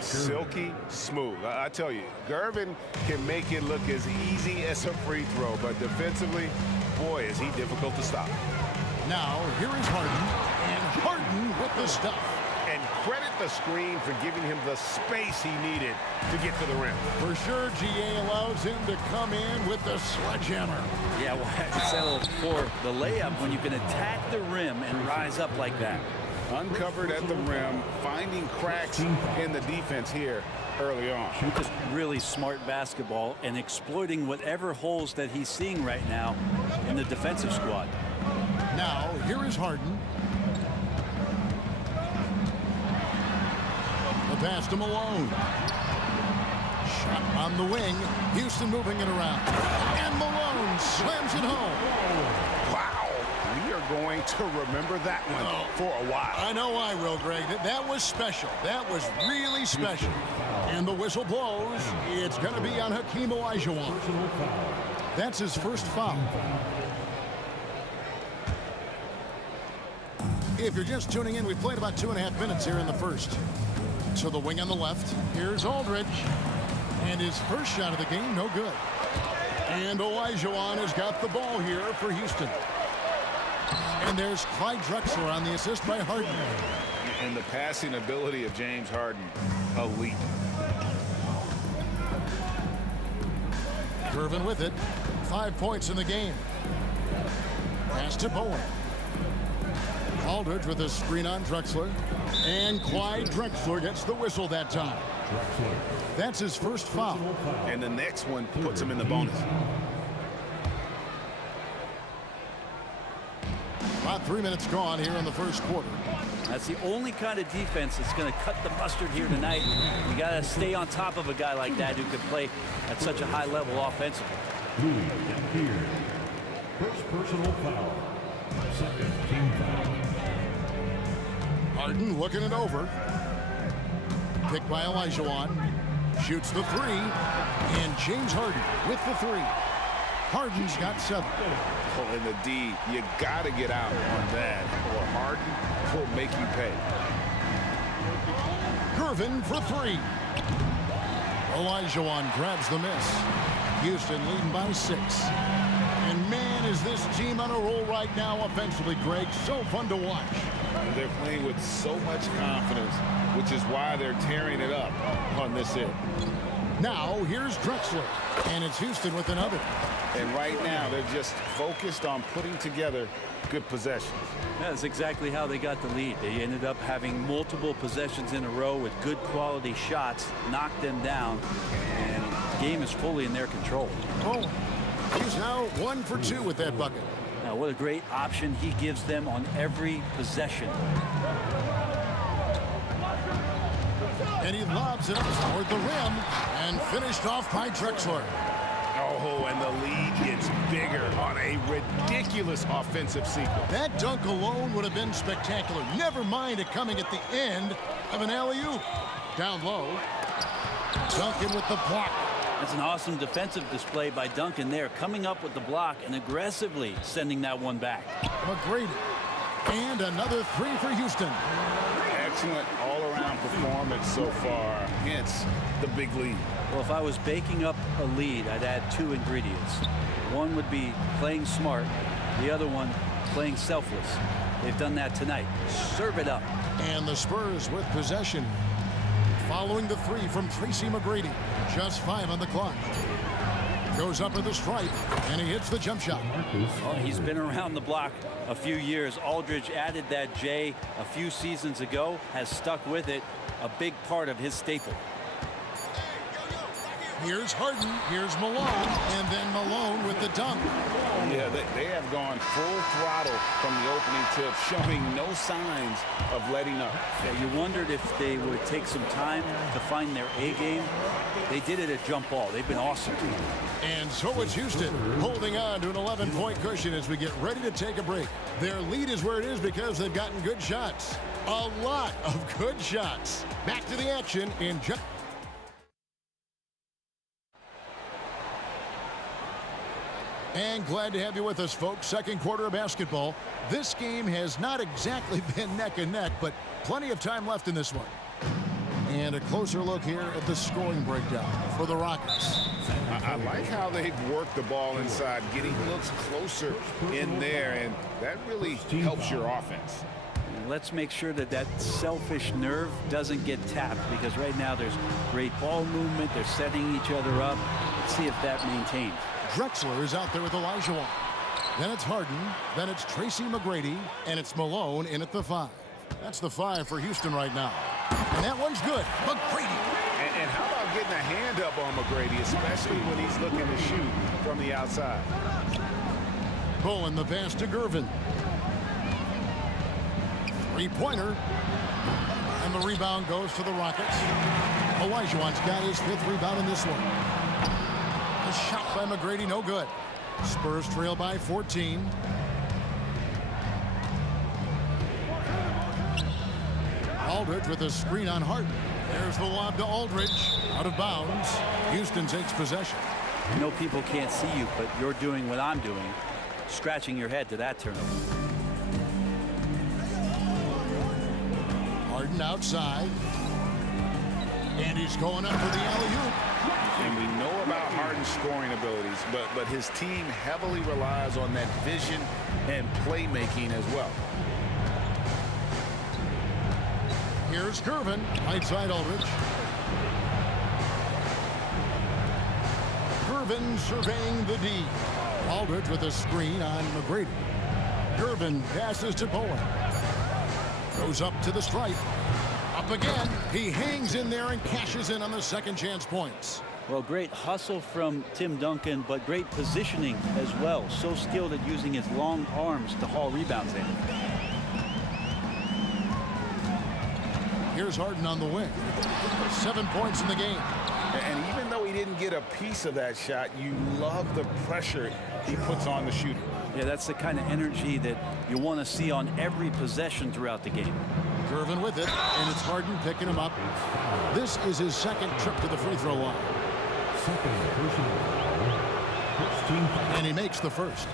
Silky smooth. I tell you, Gervin can make it look as easy as a free throw, but defensively, boy, is he difficult to stop. Now, here is Harden, and Harden with the stuff. And credit the screen for giving him the space he needed to get to the rim. For sure, GA allows him to come in with the sledgehammer. Yeah, well, I settled for the layup when you can attack the rim and rise up like that. Uncovered at the rim, finding cracks in the defense here early on. Just really smart basketball and exploiting whatever holes that he's seeing right now in the defensive squad. Now, here is Harden. The pass to Malone. Shot on the wing. Houston moving it around. And Malone slams it home. Wow. We are going to remember that one for a while. I know I will, Greg. That was special. That was really special. And the whistle blows. It's going to be on Hakeem Olajuwon. That's his first foul. If you're just tuning in, we played about 2.5 minutes here in the first. To the wing on the left. Here's Aldridge. And his first shot of the game, no good. And Olajuwon has got the ball here for Houston. And there's Clyde Drexler on the assist by Harden. And the passing ability of James Harden, elite. Gervin with it. 5 points in the game. Pass to Bowen. Aldridge with a screen on Drexler. And Clyde Drexler gets the whistle that time. That's his first foul. And the next one puts him in the bonus. About 3 minutes gone here in the first quarter. That's the only kind of defense that's going to cut the mustard here tonight. You got to stay on top of a guy like that who can play at such a high level offensively. First personal foul. Second team foul. Harden looking it over. Picked by Olajuwon. Shoots the three. And James Harden with the three. Harden's got 7. Oh, and the D, you got to get out on that, or Harden will make you pay. Gervin for 3. Olajuwon grabs the miss. Houston leading by 6. And man, is this team on a roll right now offensively, Greg. So fun to watch. And they're playing with so much confidence, which is why they're tearing it up on this hit. Now, here's Drexler, and it's Houston with another. And right now, they're just focused on putting together good possessions. That's exactly how they got the lead. They ended up having multiple possessions in a row with good quality shots, knocked them down, and the game is fully in their control. Oh, he's now 1 for 2 with that bucket. Now, what a great option he gives them on every possession. And he lobs it up toward the rim and finished off by Drexler. Oh, and the lead gets bigger on a ridiculous offensive sequence. That dunk alone would have been spectacular. Never mind it coming at the end of an alley-oop. Down low, Duncan with the block. That's an awesome defensive display by Duncan there, coming up with the block and aggressively sending that one back. McGrady. And another 3 for Houston. Excellent all-around performance so far, hence the big lead. Well, if I was baking up a lead, I'd add 2 ingredients. One would be playing smart, the other one playing selfless. They've done that tonight. Serve it up. And the Spurs with possession. Following the 3 from Tracy McGrady. Just 5 on the clock. Goes up at the stripe, and he hits the jump shot. Well, he's been around the block a few years. Aldridge added that J a few seasons ago, has stuck with it, a big part of his staple. Here's Harden, here's Malone, and then Malone with the dunk. Yeah, they have gone full throttle from the opening tip, showing no signs of letting up. Yeah, you wondered if they would take some time to find their A game. They did it at jump ball. They've been awesome. And so it's Houston holding on to an 11-point cushion as we get ready to take a break. Their lead is where it is because they've gotten good shots. A lot of good shots. Back to the action in just... And glad to have you with us, folks. Second quarter of basketball. This game has not exactly been neck and neck, but plenty of time left in this one. And a closer look here at the scoring breakdown for the Rockets. I like how they've worked the ball inside, getting looks closer in there, and that really helps your offense. Let's make sure that that selfish nerve doesn't get tapped, because right now there's great ball movement. They're setting each other up. Let's see if that maintains. Drexler is out there with Elijah. Then it's Harden. Then it's Tracy McGrady. And it's Malone in at the 5. That's the 5 for Houston right now. And that one's good. McGrady. And how about getting a hand up on McGrady, especially when he's looking to shoot from the outside. Pulling the pass to Gervin. Three-pointer. And the rebound goes to the Rockets. Olajuwon's got his 5th rebound in this one. A shot by McGrady, no good. Spurs trail by 14. Aldridge with a screen on Harden. There's the lob to Aldridge. Out of bounds. Houston takes possession. I know people can't see you, but you're doing what I'm doing. Scratching your head to that turnover. Harden outside. And he's going up for the alley-oop. And we know about Harden's scoring abilities, but his team heavily relies on that vision and playmaking as well. Here's Gervin, right side Aldridge. Gervin surveying the D. Aldridge with a screen on McGrady. Gervin passes to Bowen. Goes up to the stripe. Up again. He hangs in there and cashes in on the second chance points. Well, great hustle from Tim Duncan, but great positioning as well. So skilled at using his long arms to haul rebounds in. Here's Harden on the wing. 7 points in the game. And even though he didn't get a piece of that shot, you love the pressure he puts on the shooter. Yeah, that's the kind of energy that you want to see on every possession throughout the game. Gervin with it, and it's Harden picking him up. This is his second trip to the free throw line. And he makes the first.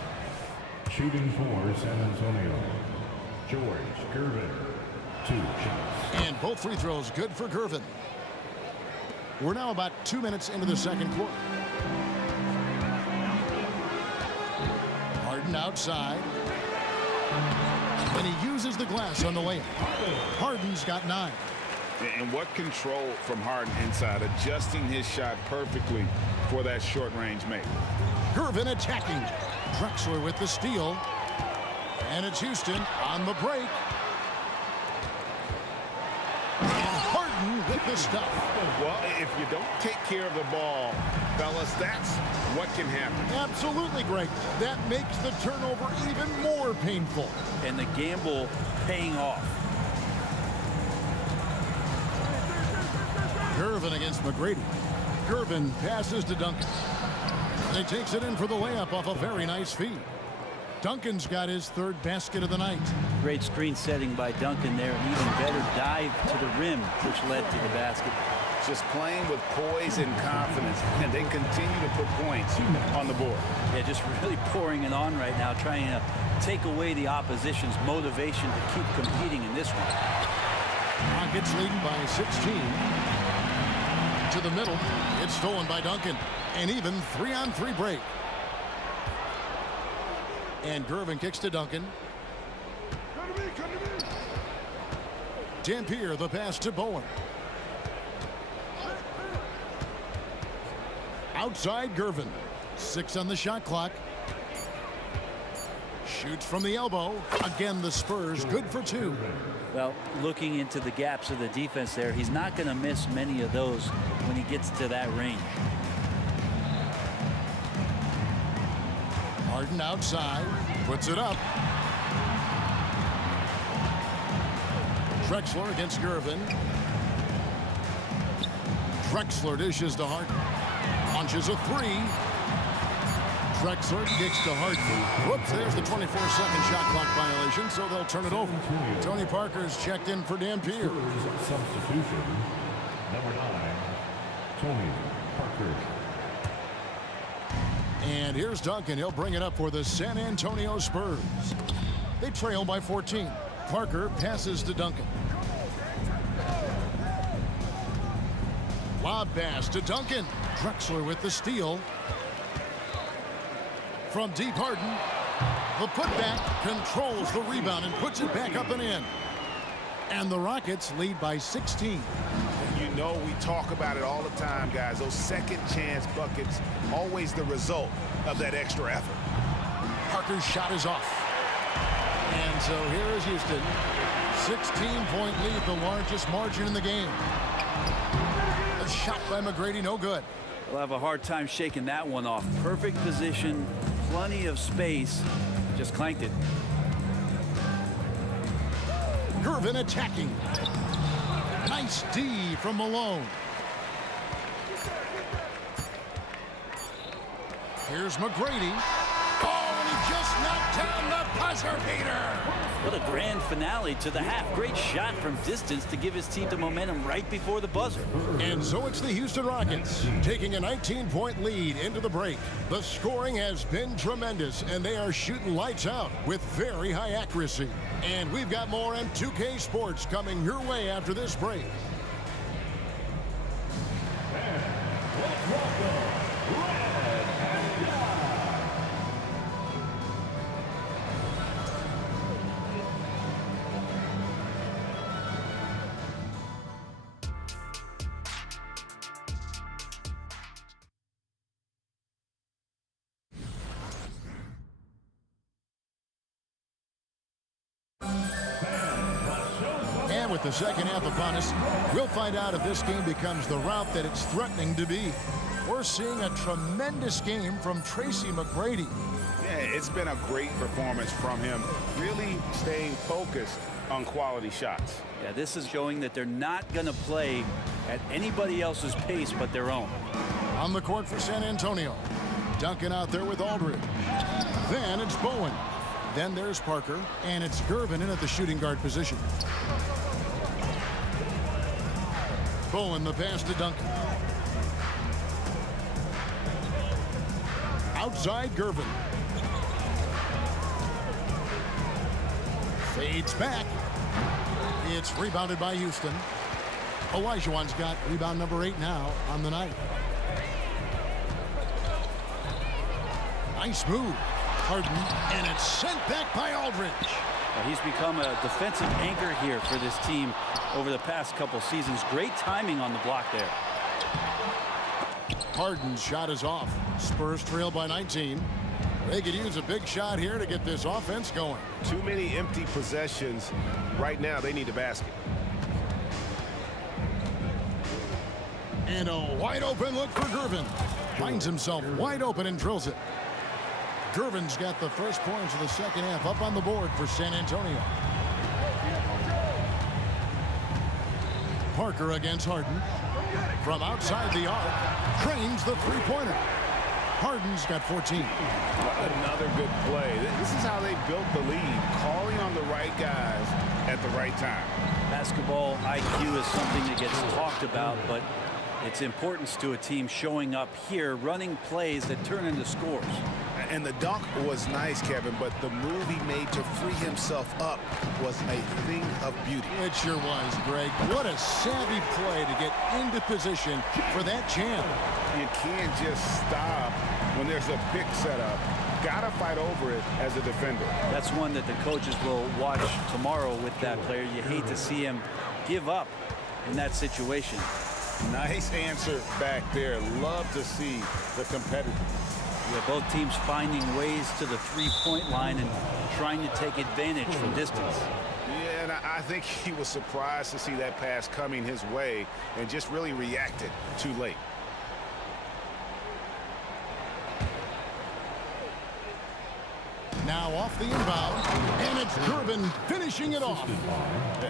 Shooting for San Antonio, George Gervin. 2 shots. And both free throws good for Gervin. We're now about 2 minutes into the second quarter. Harden Harden outside. And he uses the glass on the layup. Harden's got 9. And what control from Harden inside, adjusting his shot perfectly for that short-range make. Gervin attacking. Drexler with the steal. And it's Houston on the break. And Harden with the stuff. Well, if you don't take care of the ball, fellas, that's what can happen. Absolutely, Greg. That makes the turnover even more painful. And the gamble paying off. Gervin against McGrady. Gervin passes to Duncan. And he takes it in for the layup off a very nice feed. Duncan's got his 3rd basket of the night. Great screen setting by Duncan there, and even better dive to the rim, which led to the basket. Just playing with poise and confidence, and they continue to put points on the board. Yeah, just really pouring it on right now, trying to take away the opposition's motivation to keep competing in this one. Rockets leading by 16. To the middle. It's stolen by Duncan. And even 3-on-3 break. And Gervin kicks to Duncan. Dampier the pass to Bowen. Outside Gervin. 6 on the shot clock. Shoots from the elbow. Again, the Spurs good for 2. Well, looking into the gaps of the defense there, he's not going to miss many of those when he gets to that range. Harden outside. Puts it up. Drexler against Gervin. Drexler dishes to Harden. Launches a 3. Drexler kicks to Harden. Whoops, there's the 24-second shot clock violation, so they'll turn it over. Tony Parker's checked in for Dampier. Substitution, number 9, Tony Parker. And here's Duncan. He'll bring it up for the San Antonio Spurs. They trail by 14. Parker passes to Duncan. Lob pass to Duncan. Drexler with the steal. From deep, Harden. The putback controls the rebound and puts it back up and in. And the Rockets lead by 16. You know, we talk about it all the time, guys. Those second chance buckets, always the result of that extra effort. Parker's shot is off. And so here is Houston. 16-point lead, the largest margin in the game. A shot by McGrady, no good. We'll have a hard time shaking that one off. Perfect position, plenty of space, just clanked it. Gervin attacking. Nice D from Malone. Here's McGrady. Oh, and he just knocked down the buzzer beater. What a grand finale to the half. Great shot from distance to give his team the momentum right before the buzzer. And so it's the Houston Rockets taking a 19-point lead into the break. The scoring has been tremendous, and they are shooting lights out with very high accuracy. And we've got more M2K Sports coming your way after this break. And with the second half upon us, we'll find out if this game becomes the route that it's threatening to be. We're seeing a tremendous game from Tracy McGrady. Yeah, it's been a great performance from him, really staying focused on quality shots. Yeah, this is showing that they're not going to play at anybody else's pace but their own. On the court for San Antonio. Duncan out there with Aldridge. Then it's Bowen. Then there's Parker, and it's Gervin in at the shooting guard position. Bowen the pass to Duncan. Outside Gervin. Fades back. It's rebounded by Houston. Olajuwon's got rebound number 8 now on the night. Nice move. Harden, and it's sent back by Aldridge. Well, he's become a defensive anchor here for this team over the past couple seasons. Great timing on the block there. Harden's shot is off. Spurs trail by 19. They could use a big shot here to get this offense going. Too many empty possessions. Right now, they need a basket. And a wide open look for Gervin. Finds himself wide open and drills it. Gervin's got the first points of the second half up on the board for San Antonio. Parker against Harden. From outside the arc, trains the three-pointer. Harden's got 14. Another good play. This is how they built the lead, calling on the right guys at the right time. Basketball IQ is something that gets talked about, but its importance to a team showing up here, running plays that turn into scores. And the dunk was nice, Kevin, but the move he made to free himself up was a thing of beauty. It sure was, Greg. What a savvy play to get into position for that jam. You can't just stop when there's a pick set up. Gotta fight over it as a defender. That's one that the coaches will watch tomorrow with that player. You hate to see him give up in that situation. Nice answer back there. Love to see the competitiveness. Yeah, both teams finding ways to the three-point line and trying to take advantage from distance. Yeah, and I think he was surprised to see that pass coming his way and just really reacted too late. Now off the inbound, and it's Gervin finishing it off.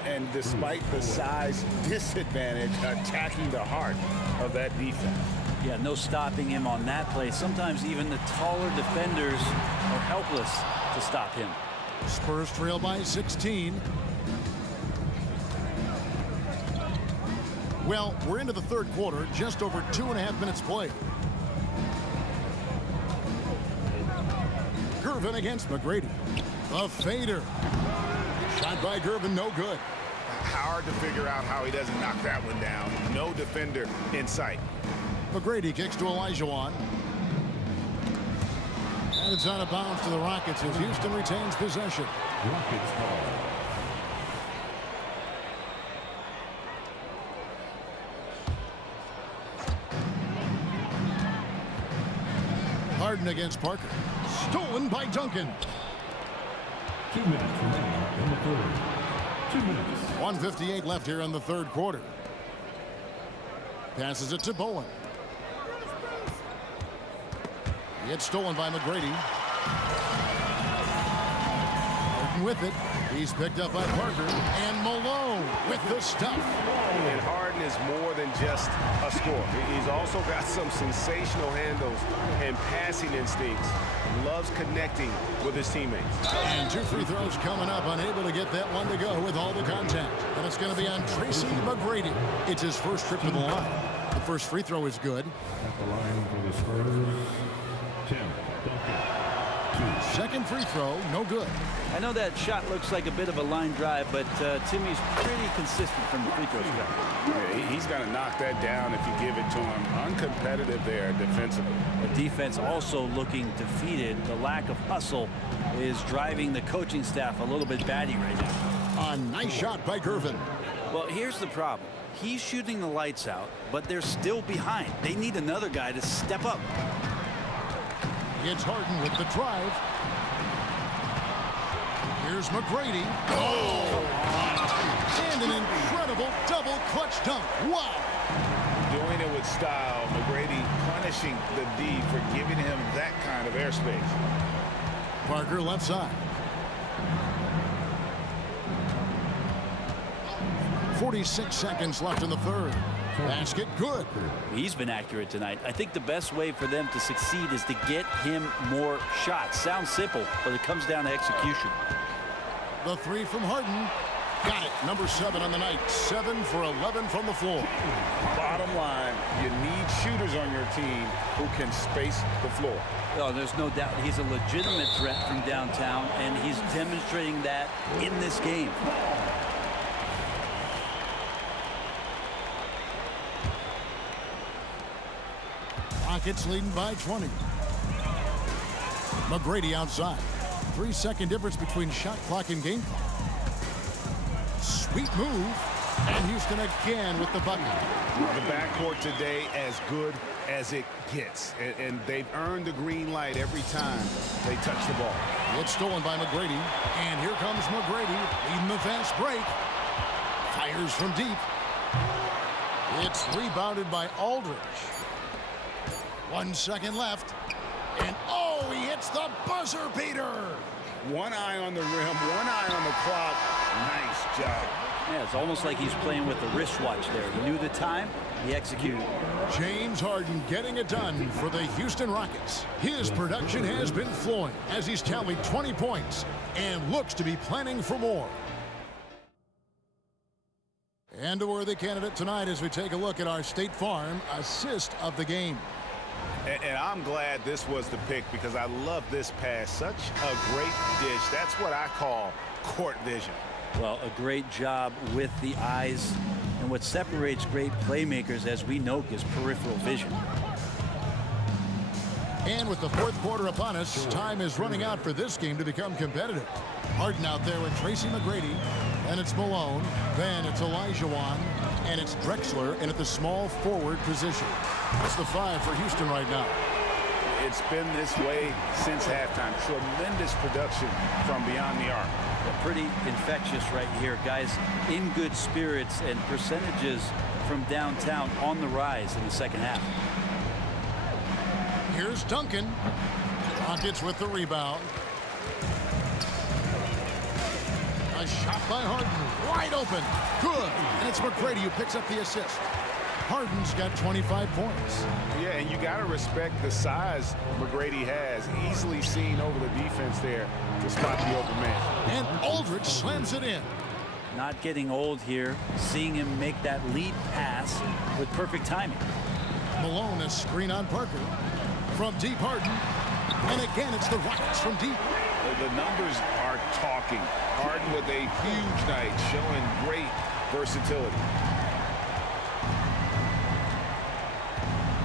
And despite the size disadvantage, attacking the heart of that defense. Yeah, no stopping him on that play. Sometimes even the taller defenders are helpless to stop him. Spurs trail by 16. Well, we're into the third quarter, just over 2.5 minutes played. Gervin against McGrady. A fader. Shot by Gervin, no good. Hard to figure out how he doesn't knock that one down. No defender in sight. McGrady kicks to Olajuwon. And it's out of bounds to the Rockets as Houston retains possession. Rockets ball. Harden against Parker. Stolen by Duncan. 2 minutes remaining in the third. 2 minutes. 1:58 left here in the third quarter. Passes it to Bowen. It's stolen by McGrady. Harden with it. He's picked up by Parker. And Malone with the stuff. And Harden is more than just a scorer. He's also got some sensational handles and passing instincts. Loves connecting with his teammates. And 2 free throws coming up. Unable to get that one to go with all the contact. And it's going to be on Tracy McGrady. It's his first trip to the line. The first free throw is good. At the line for the Spurs, Tim Duncan. 2. Second free throw, no good. I know that shot looks like a bit of a line drive, but Timmy's pretty consistent from the free throw spot. Yeah, he's going to knock that down if you give it to him. Uncompetitive there defensively. The defense also looking defeated. The lack of hustle is driving the coaching staff a little bit batty right now. A nice shot by Gervin. Well, here's the problem. He's shooting the lights out, but they're still behind. They need another guy to step up. It's Harden with the drive. Here's McGrady. Oh! And an incredible double clutch dunk. Wow! Doing it with style. McGrady punishing the D for giving him that kind of airspace. Parker left side. 46 seconds left in the third. Basket good. He's been accurate tonight. I think the best way for them to succeed is to get him more shots. Sounds simple, but it comes down to execution. The three from Harden. Got it. Number 7 on the night. 7 for 11 from the floor. Bottom line, you need shooters on your team who can space the floor. Oh, there's no doubt he's a legitimate threat from downtown, and he's demonstrating that in this game. Rockets leading by 20. McGrady outside. 3-second difference between shot clock and game clock. Sweet move. And Houston again with the bucket. The backcourt today as good as it gets. And they've earned the green light every time they touch the ball. It's stolen by McGrady. And here comes McGrady leading the fast break. Fires from deep. It's rebounded by Aldridge. 1 second left. And oh, he hits the buzzer beater. One eye on the rim, one eye on the clock. Nice job. Yeah, it's almost like he's playing with the wristwatch there. He knew the time, he executed. James Harden getting it done for the Houston Rockets. His production has been flowing as he's tallied 20 points and looks to be planning for more. And a worthy candidate tonight as we take a look at our State Farm assist of the game. And I'm glad this was the pick because I love this pass. Such a great dish. That's what I call court vision. Well, a great job with the eyes. And what separates great playmakers, as we know, is peripheral vision. And with the fourth quarter upon us, time is running out for this game to become competitive. Harden out there with Tracy McGrady. Then it's Malone. Then it's Olajuwon. And it's Drexler in at the small forward position. That's the 5 for Houston right now. It's been this way since halftime. Tremendous production from beyond the arc. Pretty infectious right here. Guys in good spirits and percentages from downtown on the rise in the second half. Here's Duncan. Rockets with the rebound. A shot by Harden. Wide open. Good. And it's McGrady who picks up the assist. Harden's got 25 points. Yeah, and you got to respect the size McGrady has. Easily seen over the defense there to spot the open man. And Aldridge slams it in. Not getting old here. Seeing him make that lead pass with perfect timing. Malone, a screen on Parker. From deep, Harden. And again, it's the Rockets from deep. The numbers are talking. Harden with a huge night, showing great versatility.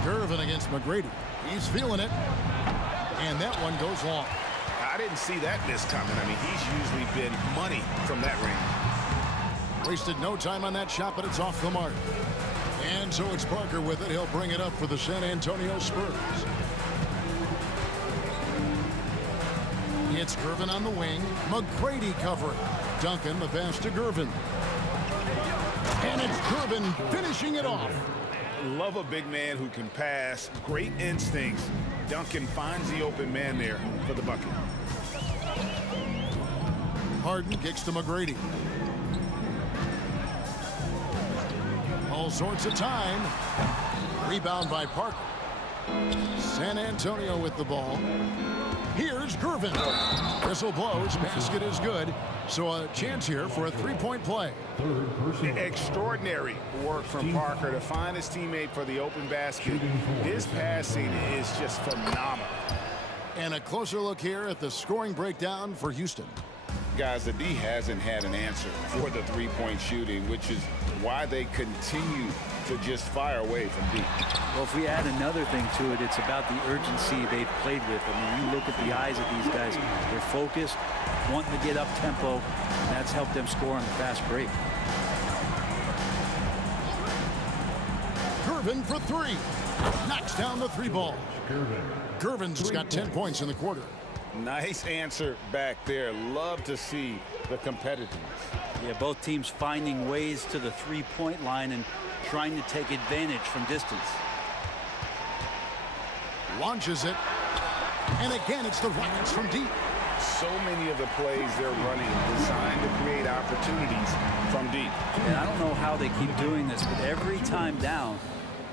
Gervin against McGrady. He's feeling it. And that one goes long. I didn't see that miss coming. I mean, he's usually been money from that range. Wasted no time on that shot, but it's off the mark. And so it's Parker with it. He'll bring it up for the San Antonio Spurs. It's Gervin on the wing. McGrady covering. Duncan, the pass to Gervin. And it's Gervin finishing it off. Love a big man who can pass. Great instincts. Duncan finds the open man there for the bucket. Harden kicks to McGrady. All sorts of time. Rebound by Parker. San Antonio with the ball. Here's Gervin. Whistle blows. Basket is good. So a chance here for a three-point play. Extraordinary work from Parker to find his teammate for the open basket. His passing is just phenomenal. And a closer look here at the scoring breakdown for Houston. Guys, the D hasn't had an answer for the three-point shooting, which is why they continue to just fire away from deep. Well, if we add another thing to it, it's about the urgency they've played with. I mean, you look at the eyes of these guys. They're focused, wanting to get up tempo, and that's helped them score on the fast break. Gervin for three. Knocks down the three ball. Gervin's got 10 points in the quarter. Nice answer back there. Love to see the competitiveness. Yeah, both teams finding ways to the three-point line and trying to take advantage from distance. Launches it. And again, it's the Rockets from deep. So many of the plays they're running designed to create opportunities from deep. And I don't know how they keep doing this, but every time down,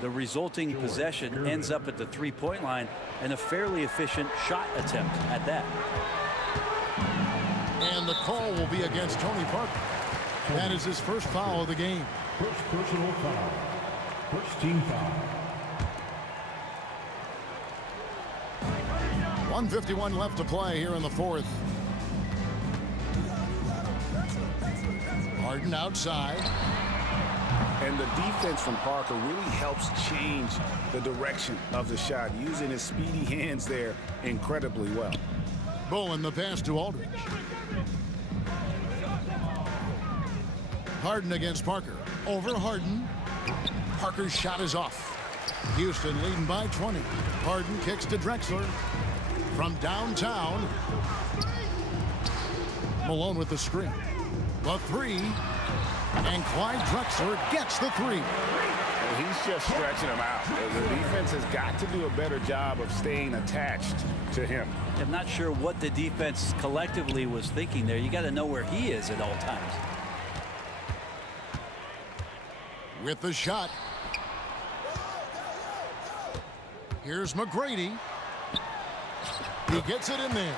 the resulting possession ends up at the three-point line and a fairly efficient shot attempt at that. And the call will be against Tony Parker. That is his first foul of the game. First personal foul. First team foul. 1:51 left to play here in the fourth. Harden outside. And the defense from Parker really helps change the direction of the shot, using his speedy hands there incredibly well. Bullen the pass to Aldridge. Harden against Parker. Over Harden. Parker's shot is off. Houston leading by 20. Harden kicks to Drexler. From downtown. Malone with the screen. The three. And Clyde Drexler gets the three. He's just stretching him out. The defense has got to do a better job of staying attached to him. I'm not sure what the defense collectively was thinking there. You got to know where he is at all times. With the shot. Here's McGrady. He gets it in there.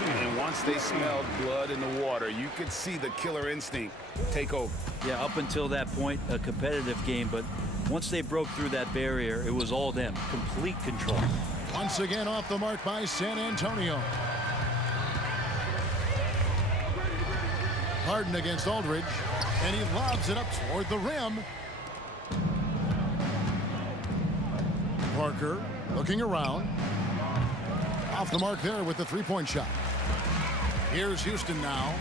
And once they smelled blood in the water, you could see the killer instinct take over. Yeah, up until that point, a competitive game, but once they broke through that barrier, it was all them. Complete control. Once again off the mark by San Antonio. Harden against Aldridge, and he lobs it up toward the rim. Parker looking around. Off the mark there with the three-point shot. Here's Houston now.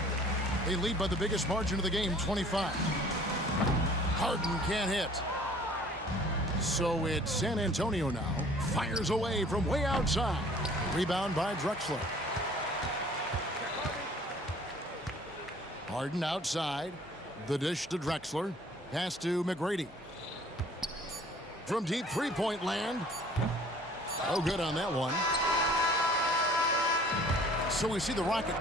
They lead by the biggest margin of the game, 25. Harden can't hit. So it's San Antonio now. Fires away from way outside. Rebound by Drexler. Harden outside. The dish to Drexler. Pass to McGrady. From deep three-point land. Oh, good on that one. So we see the Rocket.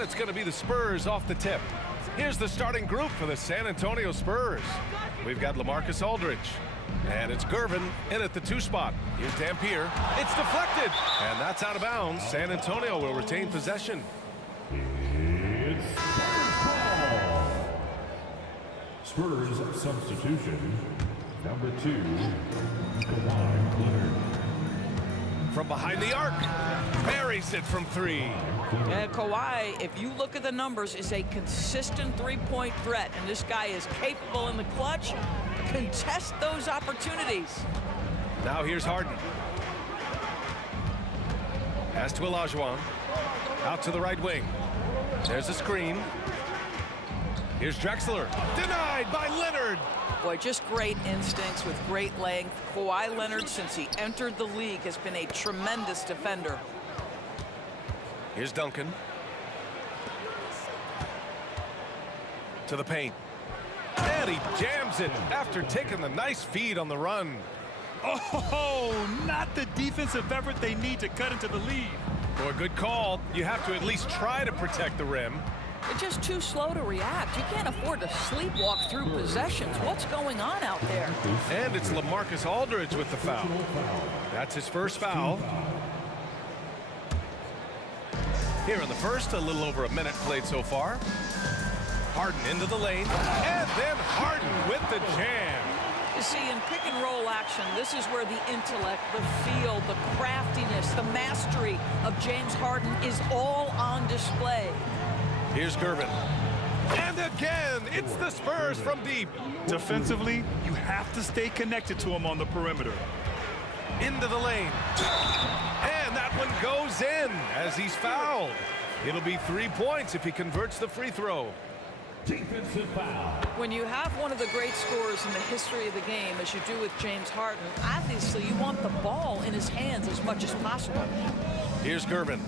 And it's going to be the Spurs off the tip. Here's the starting group for the San Antonio Spurs. We've got LaMarcus Aldridge. And it's Gervin in at the 2 spot. Here's Dampier. It's deflected. And that's out of bounds. San Antonio will retain possession. It's Spurs substitution. Number 2, Kawhi Leonard. From behind the arc. Buries it from 3. And Kawhi, if you look at the numbers, is a consistent three-point threat. And this guy is capable in the clutch. Contest those opportunities. Now here's Harden. Pass to Olajuwon. Out to the right wing. There's a screen. Here's Drexler. Denied by Leonard. Boy, just great instincts with great length. Kawhi Leonard, since he entered the league, has been a tremendous defender. Here's Duncan. To the paint. And he jams it after taking the nice feed on the run. Oh, not the defensive effort they need to cut into the lead. Boy, good call. You have to at least try to protect the rim. They're just too slow to react. You can't afford to sleepwalk through possessions. What's going on out there? And it's LaMarcus Aldridge with the foul. That's his first foul. Here in the first, a little over a minute played so far. Harden into the lane, and then Harden with the jam. You see, in pick and roll action, this is where the intellect, the feel, the craftiness, the mastery of James Harden is all on display. Here's Gervin. And again, it's the Spurs from deep. Defensively, you have to stay connected to him on the perimeter. Into the lane. And that one goes in as he's fouled. It'll be 3 points if he converts the free throw. Defensive foul. When you have one of the great scorers in the history of the game, as you do with James Harden, obviously you want the ball in his hands as much as possible. Here's Gervin.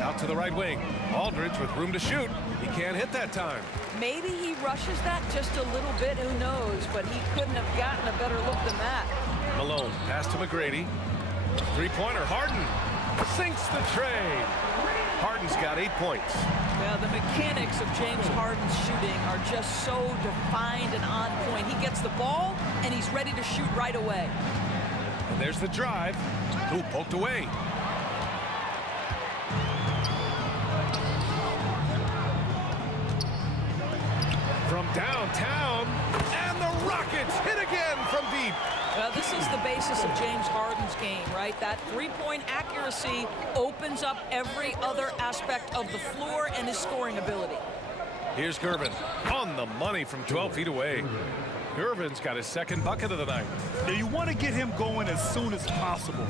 Out to the right wing. Aldridge with room to shoot. He can't hit that time. Maybe he rushes that just a little bit, who knows, but he couldn't have gotten a better look than that. Malone, pass to McGrady. Three-pointer, Harden sinks the trade. Harden's got 8 points. Well, the mechanics of James Harden's shooting are just so defined and on point. He gets the ball, and he's ready to shoot right away. And there's the drive. Ooh, poked away. From downtown, and the Rockets hit again from deep. Well, this is the basis of James Harden's game, right? That three-point accuracy opens up every other aspect of the floor and his scoring ability. Here's Gervin on the money from 12 feet away. Gervin's got his second bucket of the night. Now you want to get him going as soon as possible.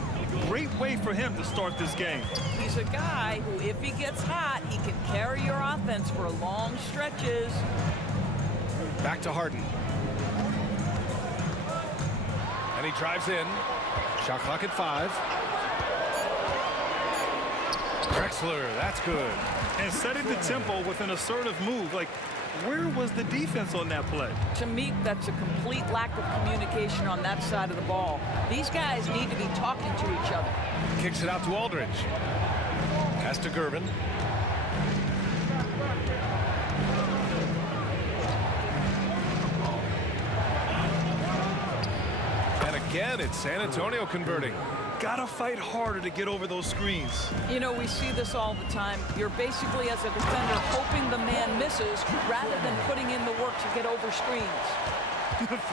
Great way for him to start this game. He's a guy who, if he gets hot, he can carry your offense for long stretches. Back to Harden. And he drives in. Shot clock at 5. Drexler, that's good. And setting the tempo with an assertive move. Like, where was the defense on that play? To me, that's a complete lack of communication on that side of the ball. These guys need to be talking to each other. Kicks it out to Aldridge. Pass to Gervin. And again, it's San Antonio converting. Gotta fight harder to get over those screens. You know, we see this all the time. You're basically, as a defender, hoping the man misses rather than putting in the work to get over screens.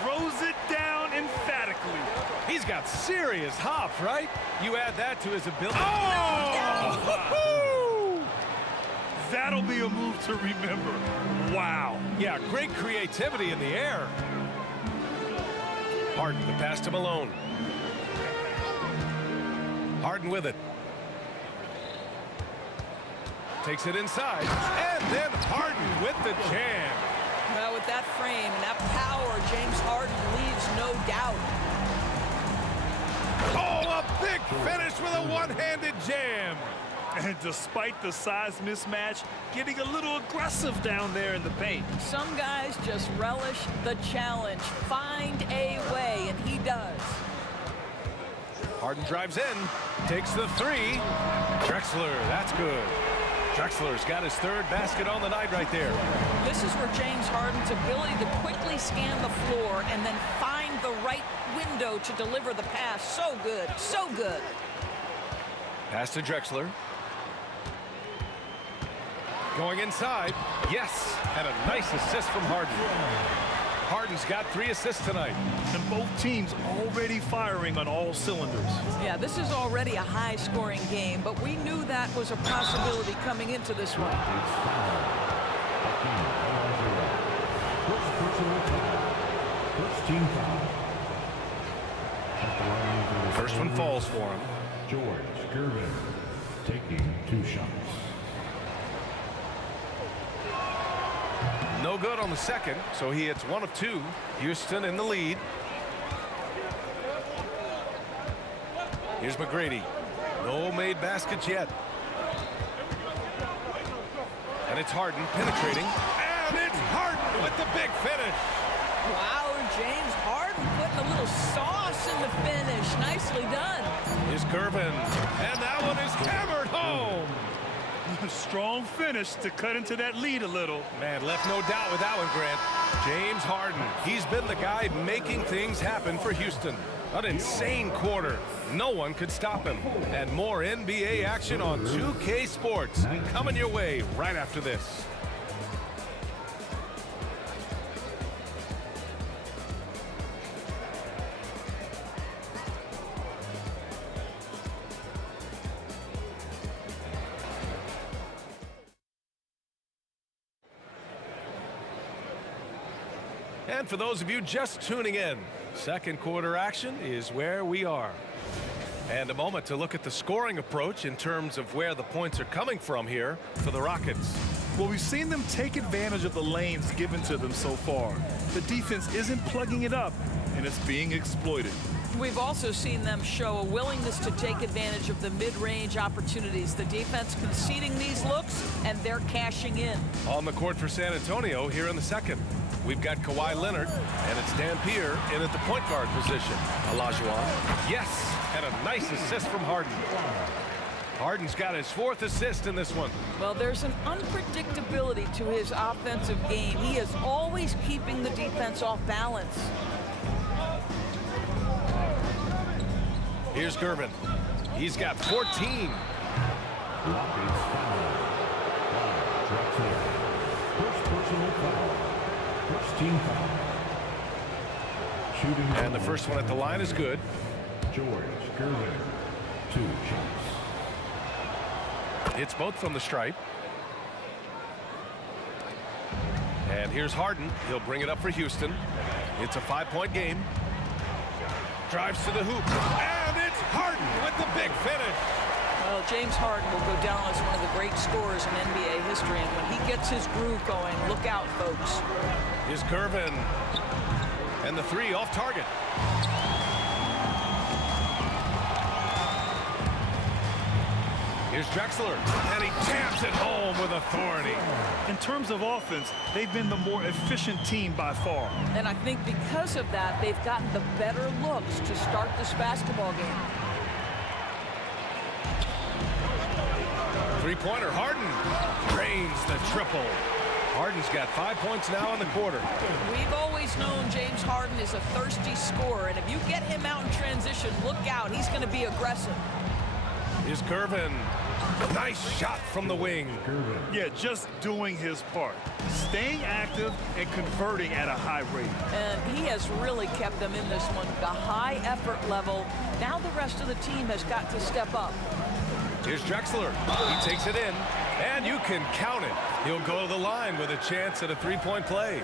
Throws it down emphatically. He's got serious hops, right? You add that to his ability. Oh! That'll be a move to remember. Wow. Yeah, great creativity in the air. Harden, the pass to Malone. Harden with it. Takes it inside. And then Harden with the jam. Well, with that frame and that power, James Harden leaves no doubt. Oh, a big finish with a one-handed jam. And despite the size mismatch, getting a little aggressive down there in the paint. Some guys just relish the challenge. Find a way, and he does. Harden drives in, takes the three. Drexler, that's good. Drexler's got his third basket on the night right there. This is where James Harden's ability to quickly scan the floor and then find the right window to deliver the pass. So good, so good. Pass to Drexler. Going inside, yes, and a nice assist from Harden. Harden's got 3 assists tonight. And both teams already firing on all cylinders. Yeah, this is already a high-scoring game, but we knew that was a possibility coming into this one. First team foul. First one falls for him. George Gervin taking 2 shots. No good on the second, so he hits 1 of 2. Houston in the lead. Here's McGrady. No made baskets yet. And it's Harden penetrating. And it's Harden with the big finish. Wow, James Harden putting a little sauce in the finish. Nicely done. Here's Gervin. And that one is hammered home. Strong finish to cut into that lead a little. Man, left no doubt with that one, Grant. James Harden. He's been the guy making things happen for Houston. An insane quarter. No one could stop him. And more NBA action on 2K Sports coming your way right after this. And for those of you just tuning in, second quarter action is where we are. And a moment to look at the scoring approach in terms of where the points are coming from here for the Rockets. Well, we've seen them take advantage of the lanes given to them so far. The defense isn't plugging it up, and it's being exploited. We've also seen them show a willingness to take advantage of the mid-range opportunities. The defense conceding these looks, and they're cashing in. On the court for San Antonio here in the second. We've got Kawhi Leonard, and it's Dan Pierre in at the point guard position. Olajuwon. Yes, and a nice assist from Harden. Harden's got his 4th assist in this one. Well, there's an unpredictability to his offensive game. He is always keeping the defense off balance. Here's Gervin. He's got 14. Rockets foul. Drexler. First personal foul. First team foul. Shooting. And the first one at the line is good. George Gervin. 2 shots. It's both from the stripe. And here's Harden. He'll bring it up for Houston. It's a 5-point game. Drives to the hoop. And it's Harden with the big finish. Well, James Harden will go down as one of the great scorers in NBA history. And when he gets his groove going, look out, folks. Here's Gervin. And the 3 off target. Here's Drexler, and he jams it home with authority. In terms of offense, they've been the more efficient team by far. And I think because of that, they've gotten the better looks to start this basketball game. Three-pointer, Harden drains the triple. Harden's got 5 points now in the quarter. We've always known James Harden is a thirsty scorer, and if you get him out in transition, look out. He's going to be aggressive. Here's Gervin. Nice shot from the wing. Yeah, just doing his part. Staying active and converting at a high rate. And he has really kept them in this one. The high effort level. Now the rest of the team has got to step up. Here's Drexler. He takes it in, and you can count it. He'll go to the line with a chance at a three-point play.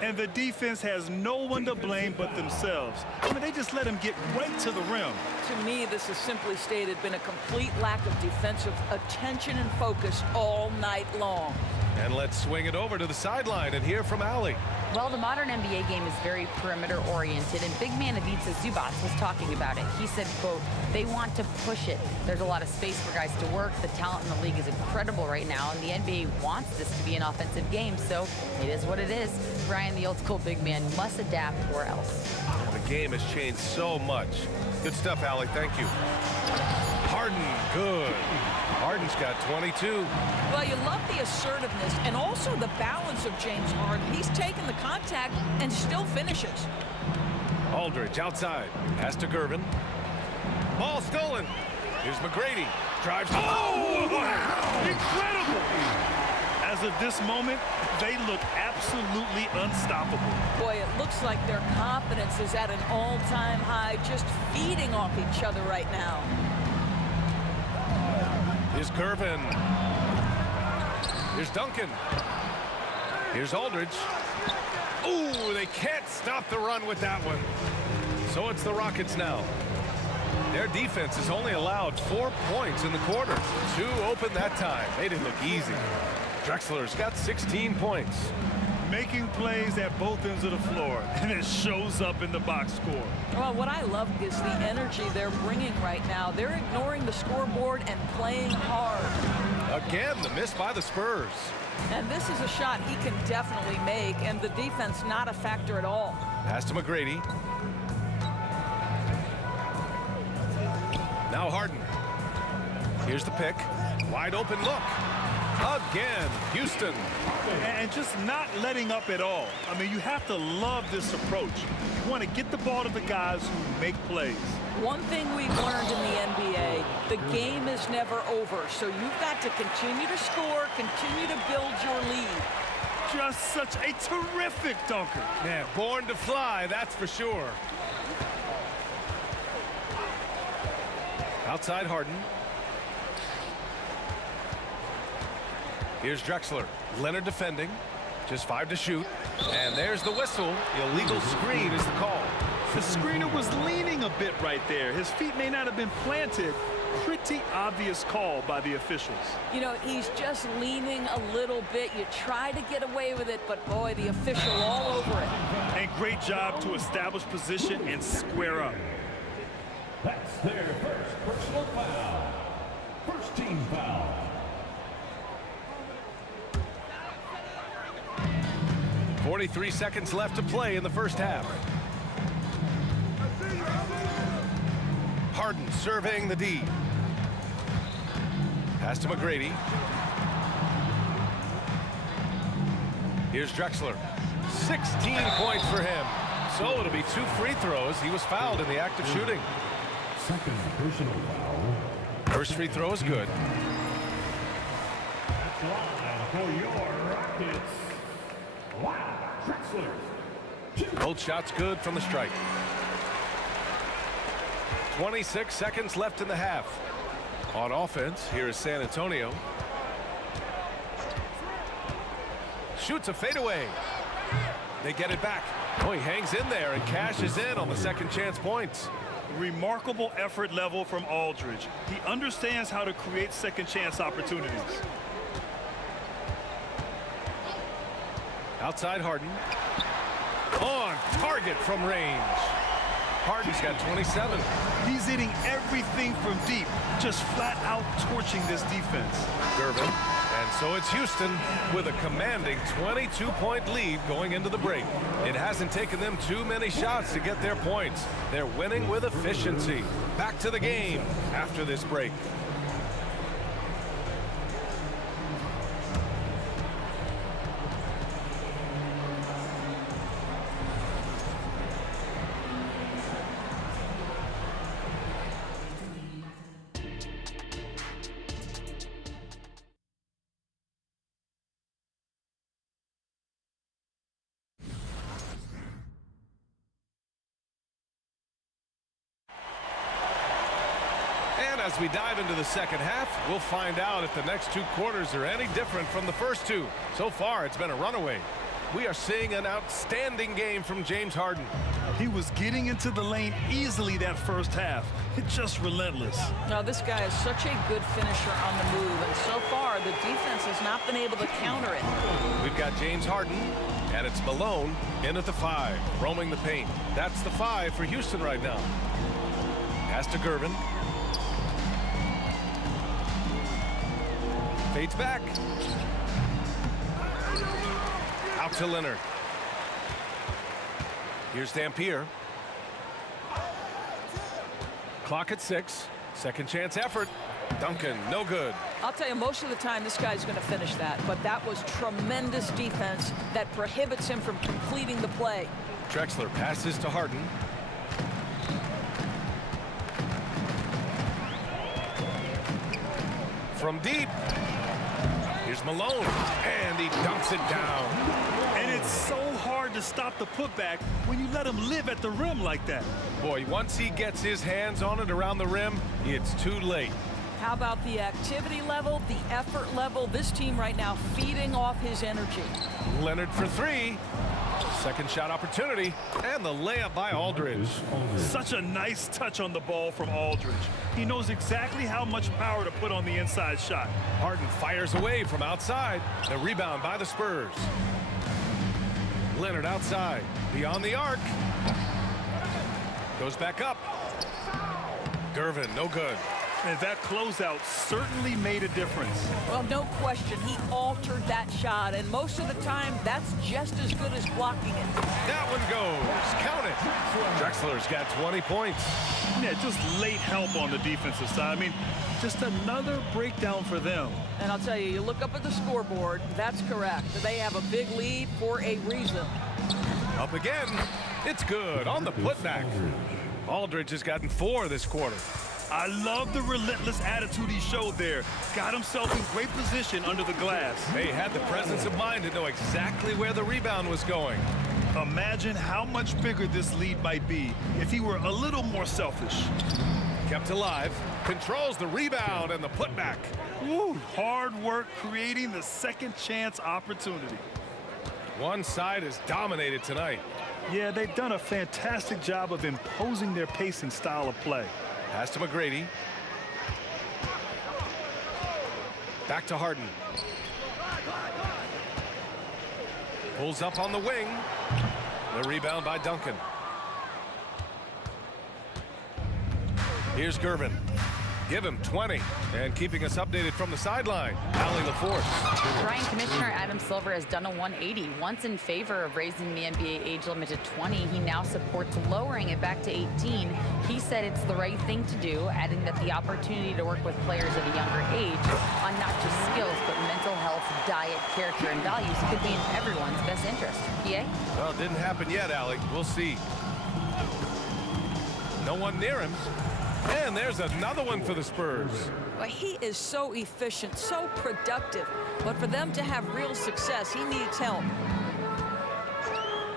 And the defense has no one to blame but themselves. I mean, they just let him get right to the rim. To me, this has simply stated been a complete lack of defensive attention and focus all night long. And let's swing it over to the sideline and hear from Allie. Well, the modern NBA game is very perimeter-oriented, and big man Ivica Zubac was talking about it. He said, quote, they want to push it. There's a lot of space for guys to work. The talent in the league is incredible right now, and the NBA wants this to be an offensive game, so it is what it is. Brian, the old-school big man, must adapt or else. The game has changed so much. Good stuff, Allie. Thank you. Harden, good. Harden's got 22. Well, you love the assertiveness and also the balance of James Harden. He's taken the contact and still finishes. Aldridge outside. Pass to Gervin. Ball stolen. Here's McGrady. Drives. Oh, wow. Incredible! As of this moment, they look absolutely unstoppable. Boy, it looks like their confidence is at an all-time high, just feeding off each other right now. Here's Gervin. Here's Duncan. Here's Aldridge. Ooh, they can't stop the run with that one. So it's the Rockets now. Their defense has only allowed 4 points in the quarter. 2 open that time. They didn't look easy. Drexler's got 16 points. Making plays at both ends of the floor, and it shows up in the box score. Well, what I love is the energy they're bringing right now. They're ignoring the scoreboard and playing hard. Again, the miss by the Spurs. And this is a shot he can definitely make, and the defense not a factor at all. Pass to McGrady. Now Harden. Here's the pick. Wide open look. Again, Houston. And just not letting up at all. I mean, you have to love this approach. You want to get the ball to the guys who make plays. One thing we've learned in the NBA, the game is never over. So you've got to continue to score, continue to build your lead. Just such a terrific dunker. Yeah, born to fly, that's for sure. Outside Harden. Here's Drexler. Leonard defending. Just 5 to shoot. And there's the whistle. Illegal screen is the call. The screener was leaning a bit right there. His feet may not have been planted. Pretty obvious call by the officials. You know, he's just leaning a little bit. You try to get away with it, but boy, the official all over it. And great job to establish position and square up. That's their first personal foul. First team foul. .43 seconds left to play in the first half. Harden surveying the D. Pass to McGrady. Here's Drexler. 16 points for him. So it'll be 2 free throws. He was fouled in the act of shooting. Second personal foul. First free throw is good. That's line for your Rockets. Wow, Drexler. Both shots good from the strike. 26 seconds left in the half. On offense, here is San Antonio. Shoots a fadeaway. They get it back. Oh, he hangs in there and cashes in on the second chance points. Remarkable effort level from Aldridge. He understands how to create second chance opportunities. Outside Harden. On target from range. Harden's got 27. He's hitting everything from deep, just flat out torching this defense. Gervin. And so it's Houston with a commanding 22-point lead going into the break. It hasn't taken them too many shots to get their points. They're winning with efficiency. Back to the game after this break. As we dive into the second half, we'll find out if the next two quarters are any different from the first two. So far, it's been a runaway. We are seeing an outstanding game from James Harden. He was getting into the lane easily that first half. It's just relentless. Now, this guy is such a good finisher on the move, and so far, the defense has not been able to counter it. We've got James Harden, and it's Malone in at the 5, roaming the paint. That's the 5 for Houston right now. Pass to Gervin. Fades back. Out to Leonard. Here's Dampier. Clock at 6. Second chance effort. Duncan, no good. I'll tell you, most of the time this guy's going to finish that, but that was tremendous defense that prohibits him from completing the play. Drexler passes to Harden. From deep. Here's Malone, and he dunks it down. And it's so hard to stop the putback when you let him live at the rim like that. Boy, once he gets his hands on it around the rim, it's too late. How about the activity level, the effort level? This team right now feeding off his energy. Leonard for 3. Second shot opportunity, and the layup by Aldridge. Such a nice touch on the ball from Aldridge. He knows exactly how much power to put on the inside shot. Harden fires away from outside. The rebound by the Spurs. Leonard outside, beyond the arc. Goes back up. Gervin, no good. And that closeout certainly made a difference. Well, no question, he altered that shot, and most of the time, that's just as good as blocking it. That one goes. Count it. Drexler's got 20 points. Yeah, just late help on the defensive side. I mean, just another breakdown for them. And I'll tell you, you look up at the scoreboard, that's correct. They have a big lead for a reason. Up again. It's good on the putback. Aldridge has gotten 4 this quarter. I love the relentless attitude he showed there. Got himself in great position under the glass. They had the presence of mind to know exactly where the rebound was going. Imagine how much bigger this lead might be if he were a little more selfish. Kept alive, controls the rebound and the putback. Woo, hard work creating the second chance opportunity. One side is dominated tonight. Yeah, they've done a fantastic job of imposing their pace and style of play. Pass to McGrady. Back to Harden. Pulls up on the wing. The rebound by Duncan. Here's Gervin. Give him 20. And keeping us updated from the sideline, Allie LaForce. Brian Commissioner Adam Silver has done a 180. Once in favor of raising the NBA age limit to 20, he now supports lowering it back to 18. He said it's the right thing to do, adding that the opportunity to work with players at a younger age on not just skills, but mental health, diet, character, and values could be in everyone's best interest. PA? Well, it didn't happen yet, Allie. We'll see. No one near him. And there's another one for the Spurs. Well, he is so efficient, so productive. But for them to have real success, he needs help.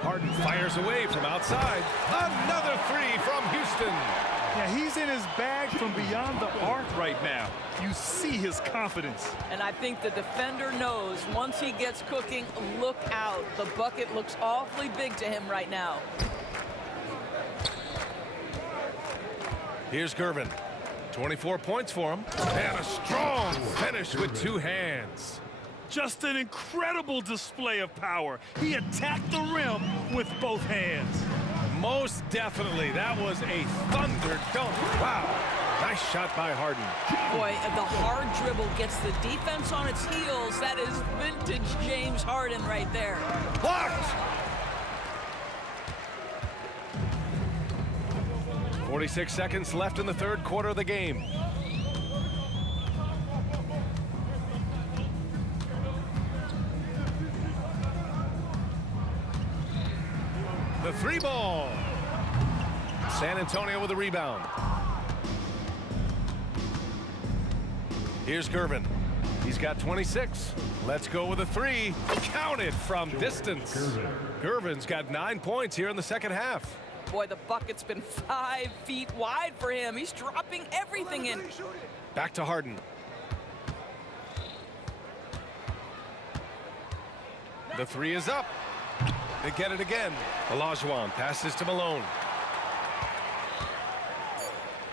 Harden fires away from outside. Another 3 from Houston. Yeah, he's in his bag from beyond the arc right now. You see his confidence. And I think the defender knows once he gets cooking, look out. The bucket looks awfully big to him right now. Here's Gervin. 24 points for him. And a strong finish with 2 hands. Just an incredible display of power. He attacked the rim with both hands. Most definitely. That was a thunder dunk. Wow. Nice shot by Harden. Boy, the hard dribble gets the defense on its heels. That is vintage James Harden right there. Blocked. 46 seconds left in the third quarter of the game. The three ball. San Antonio with a rebound. Here's Gervin. He's got 26. Let's go with a three. Counted from distance. Gervin's got 9 points here in the second half. Boy, the bucket's been 5 feet wide for him. He's dropping everything in. Back to Harden. The three is up. They get it again. Olajuwon passes to Malone.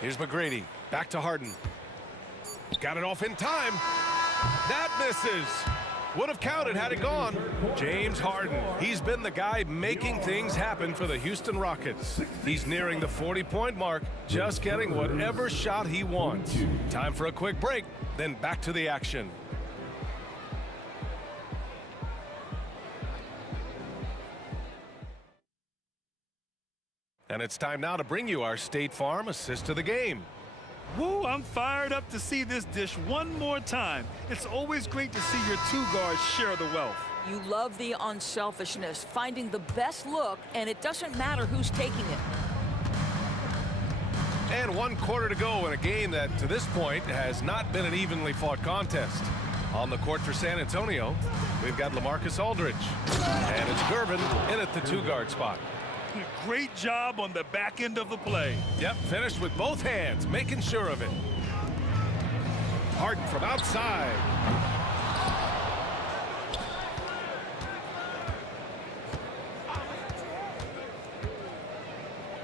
Here's McGrady. Back to Harden. Got it off in time. That misses. Would have counted had it gone. James Harden. He's been the guy making things happen for the Houston Rockets. He's nearing the 40-point mark, just getting whatever shot he wants. Time for a quick break, then back to the action. And it's time now to bring you our State Farm assist to the game. Woo, I'm fired up to see this dish one more time. It's always great to see your two guards share the wealth. You love the unselfishness, finding the best look, and it doesn't matter who's taking it. And 1 quarter to go in a game that, to this point, has not been an evenly fought contest. On the court for San Antonio, we've got LaMarcus Aldridge. And it's Gervin in at the two-guard spot. Great job on the back end of the play. Yep, finished with both hands, making sure of it. Harden from outside.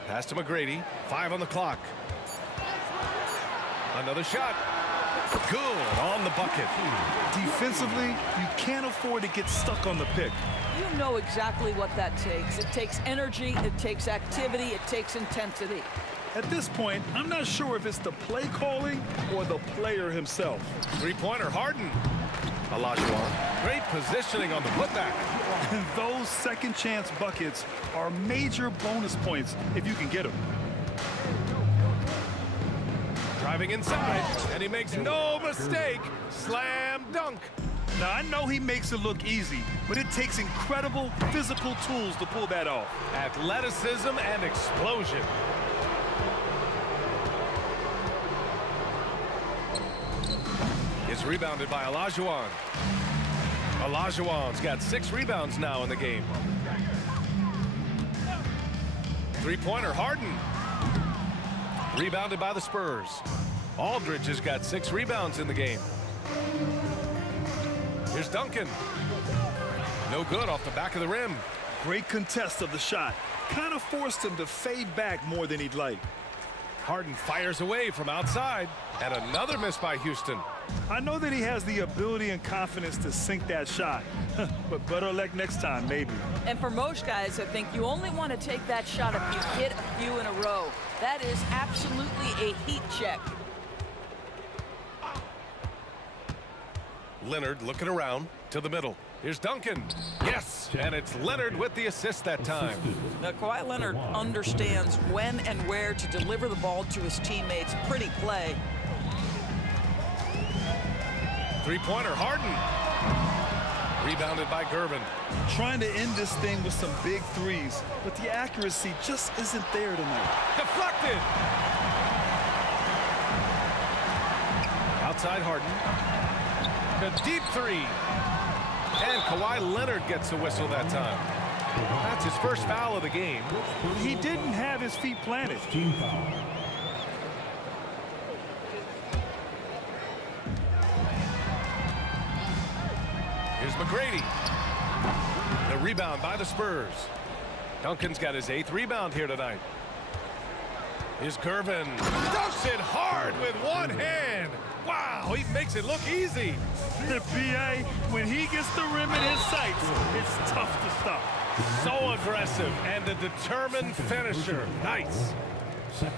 Pass to McGrady. 5 on the clock. Another shot. Good on the bucket. Defensively, you can't afford to get stuck on the pick. You know exactly what that takes. It takes energy, it takes activity, it takes intensity. At this point, I'm not sure if it's the play calling or the player himself. Three-pointer Harden. Olajuwon. Great positioning on the putback. And those second chance buckets are major bonus points if you can get them. Driving inside, and he makes no mistake. Slam dunk. Now, I know he makes it look easy, but it takes incredible physical tools to pull that off. Athleticism and explosion. It's rebounded by Olajuwon. Olajuwon's got 6 rebounds now in the game. Three-pointer Harden. Rebounded by the Spurs. Aldridge has got 6 rebounds in the game. Here's Duncan. No good off the back of the rim. Great contest of the shot. Kind of forced him to fade back more than he'd like. Harden fires away from outside. And another miss by Houston. I know that he has the ability and confidence to sink that shot. But better luck next time, maybe. And for most guys, I think you only want to take that shot if you hit a few in a row. That is absolutely a heat check. Leonard looking around to the middle. Here's Duncan. Yes, and it's Leonard with the assist that time. Now, Kawhi Leonard understands when and where to deliver the ball to his teammates. Pretty play. Three-pointer Harden. Rebounded by Gervin. Trying to end this thing with some big threes, but the accuracy just isn't there tonight. Deflected. Outside Harden. A deep three. And Kawhi Leonard gets a whistle that time. That's his first foul of the game. He didn't have his feet planted. Team foul. Here's McGrady. The rebound by the Spurs. Duncan's got his 8th rebound here tonight. Here's Gervin. Dunks it hard with one hand. Wow, he makes it look easy. The PA, when he gets the rim in his sights, it's tough to stop. So aggressive and a determined finisher. Nice.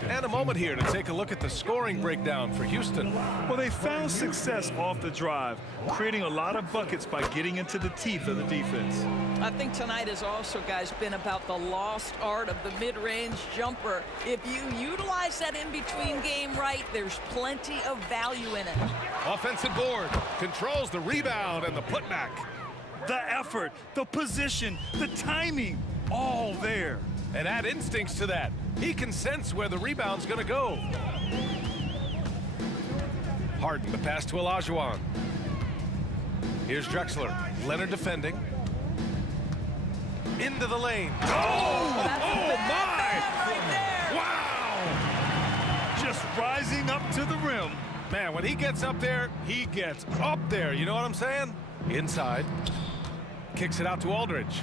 And a moment here to take a look at the scoring breakdown for Houston. Well, they found success off the drive, creating a lot of buckets by getting into the teeth of the defense. I think tonight has also, guys, been about the lost art of the mid-range jumper. If you utilize that in-between game right, there's plenty of value in it. Offensive board, controls the rebound and the putback. The effort, the position, the timing, all there. And add instincts to that. He can sense where the rebound's going to go. Harden, the pass to Olajuwon. Here's Drexler. Leonard defending. Into the lane. Oh my! Right there. Wow! Just rising up to the rim. Man, when he gets up there, he gets up there. You know what I'm saying? Inside. Kicks it out to Aldridge.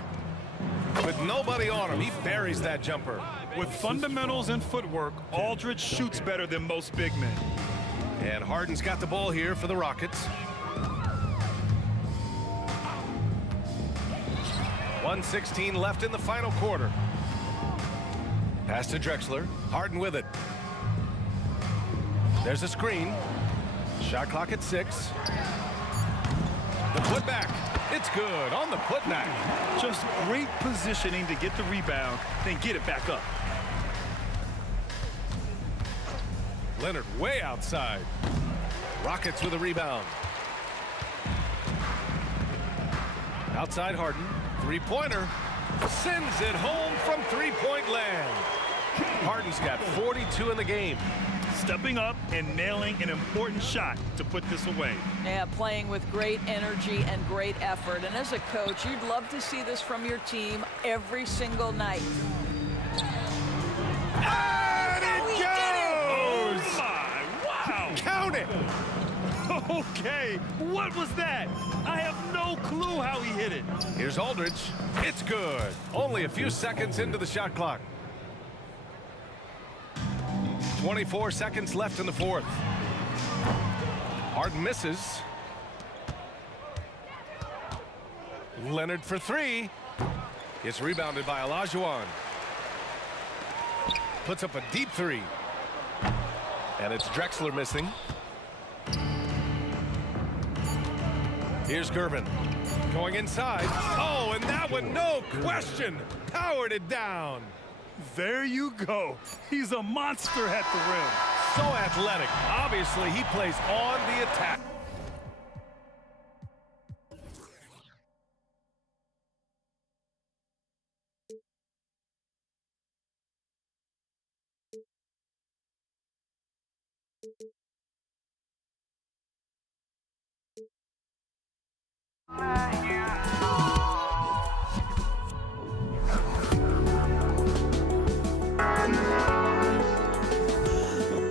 With nobody on him, he buries that jumper. With fundamentals and footwork, Aldridge shoots better than most big men. And Harden's got the ball here for the Rockets. 1:16 left in the final quarter. Pass to Drexler. Harden with it. There's a screen. Shot clock at 6. The putback. It's good on the putback. Just great positioning to get the rebound, then get it back up. Leonard way outside. Rockets with a rebound. Outside Harden. Three-pointer. Sends it home from three-point land. Harden's got 42 in the game. Stepping up and nailing an important shot to put this away. Yeah, playing with great energy and great effort. And as a coach, you'd love to see this from your team every single night. And it goes! Oh my, wow! Count it! Okay, what was that? I have no clue how he hit it. Here's Aldridge. It's good. Only a few seconds into the shot clock. 24 seconds left in the fourth. Harden misses. Leonard for three. It's rebounded by Olajuwon. Puts up a deep three. And it's Drexler missing. Here's Gervin. Going inside. Oh, and that one, no question, powered it down. There you go. He's a monster at the rim. So athletic. Obviously, he plays on the attack.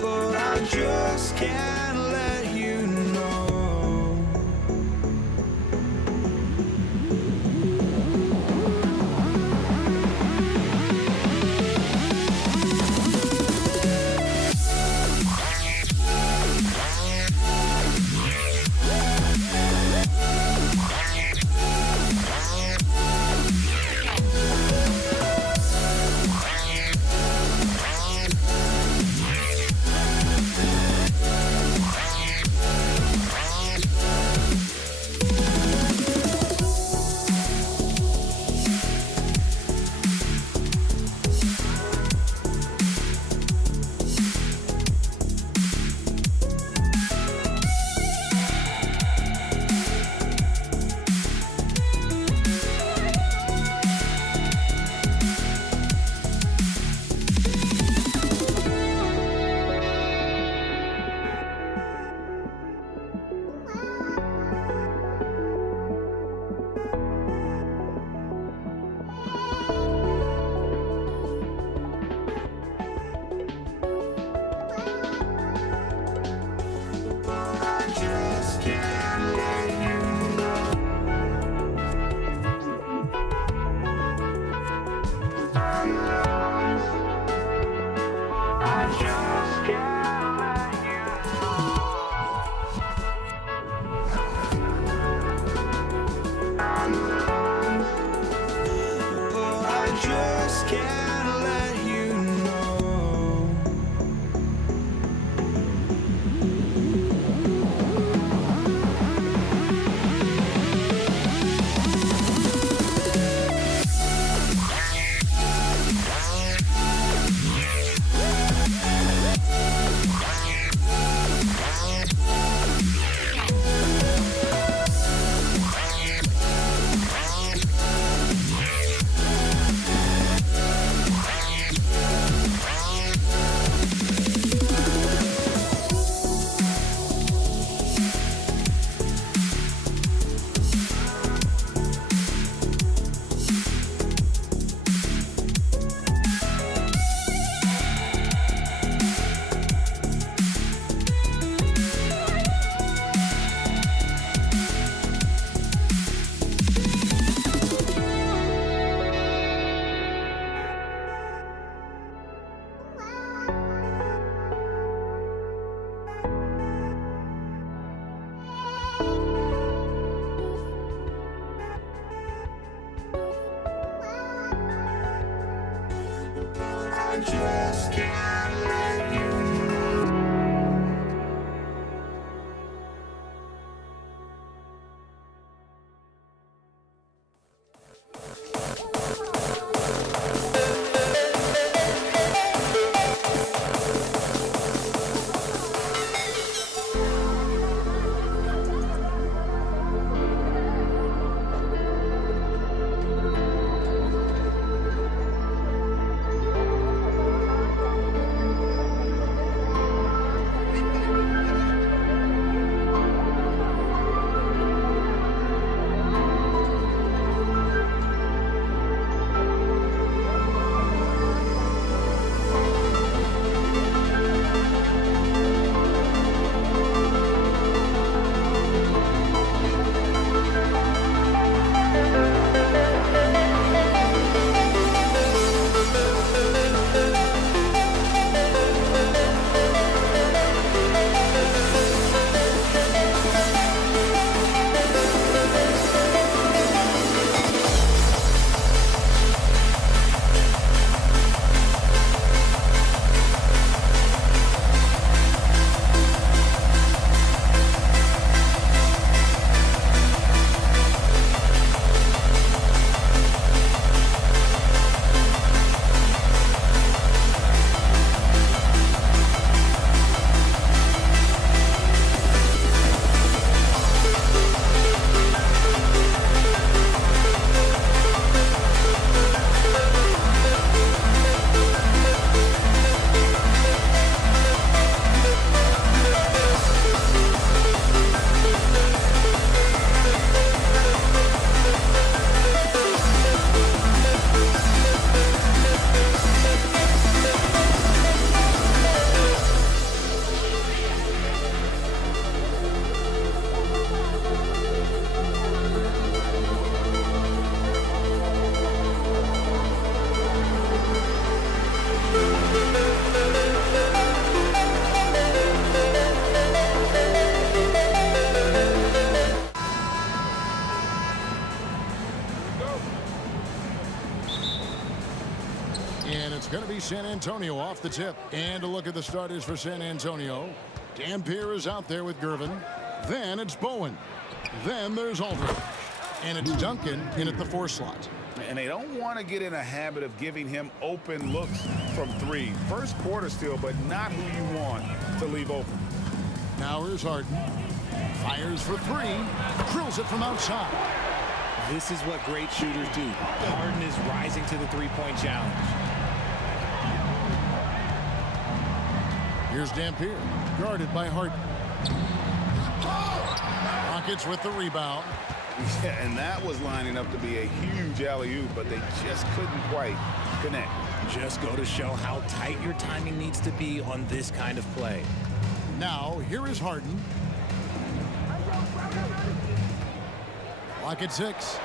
But I just can't let you know. just can't let you know. And it's going to be San Antonio off the tip. And a look at the starters for San Antonio. Dampier is out there with Gervin. Then it's Bowen. Then there's Aldridge. And it's Duncan in at the 4 slot. And they don't want to get in a habit of giving him open looks from 3. First quarter still, but not who you want to leave open. Now here's Harden. Fires for 3. Drills it from outside. This is what great shooters do. Harden is rising to the three-point challenge. Here's Dampier, guarded by Harden. Rockets with the rebound. Yeah, and that was lining up to be a huge alley-oop, but they just couldn't quite connect. Just go to show how tight your timing needs to be on this kind of play. Now, here is Harden. Clock at 6.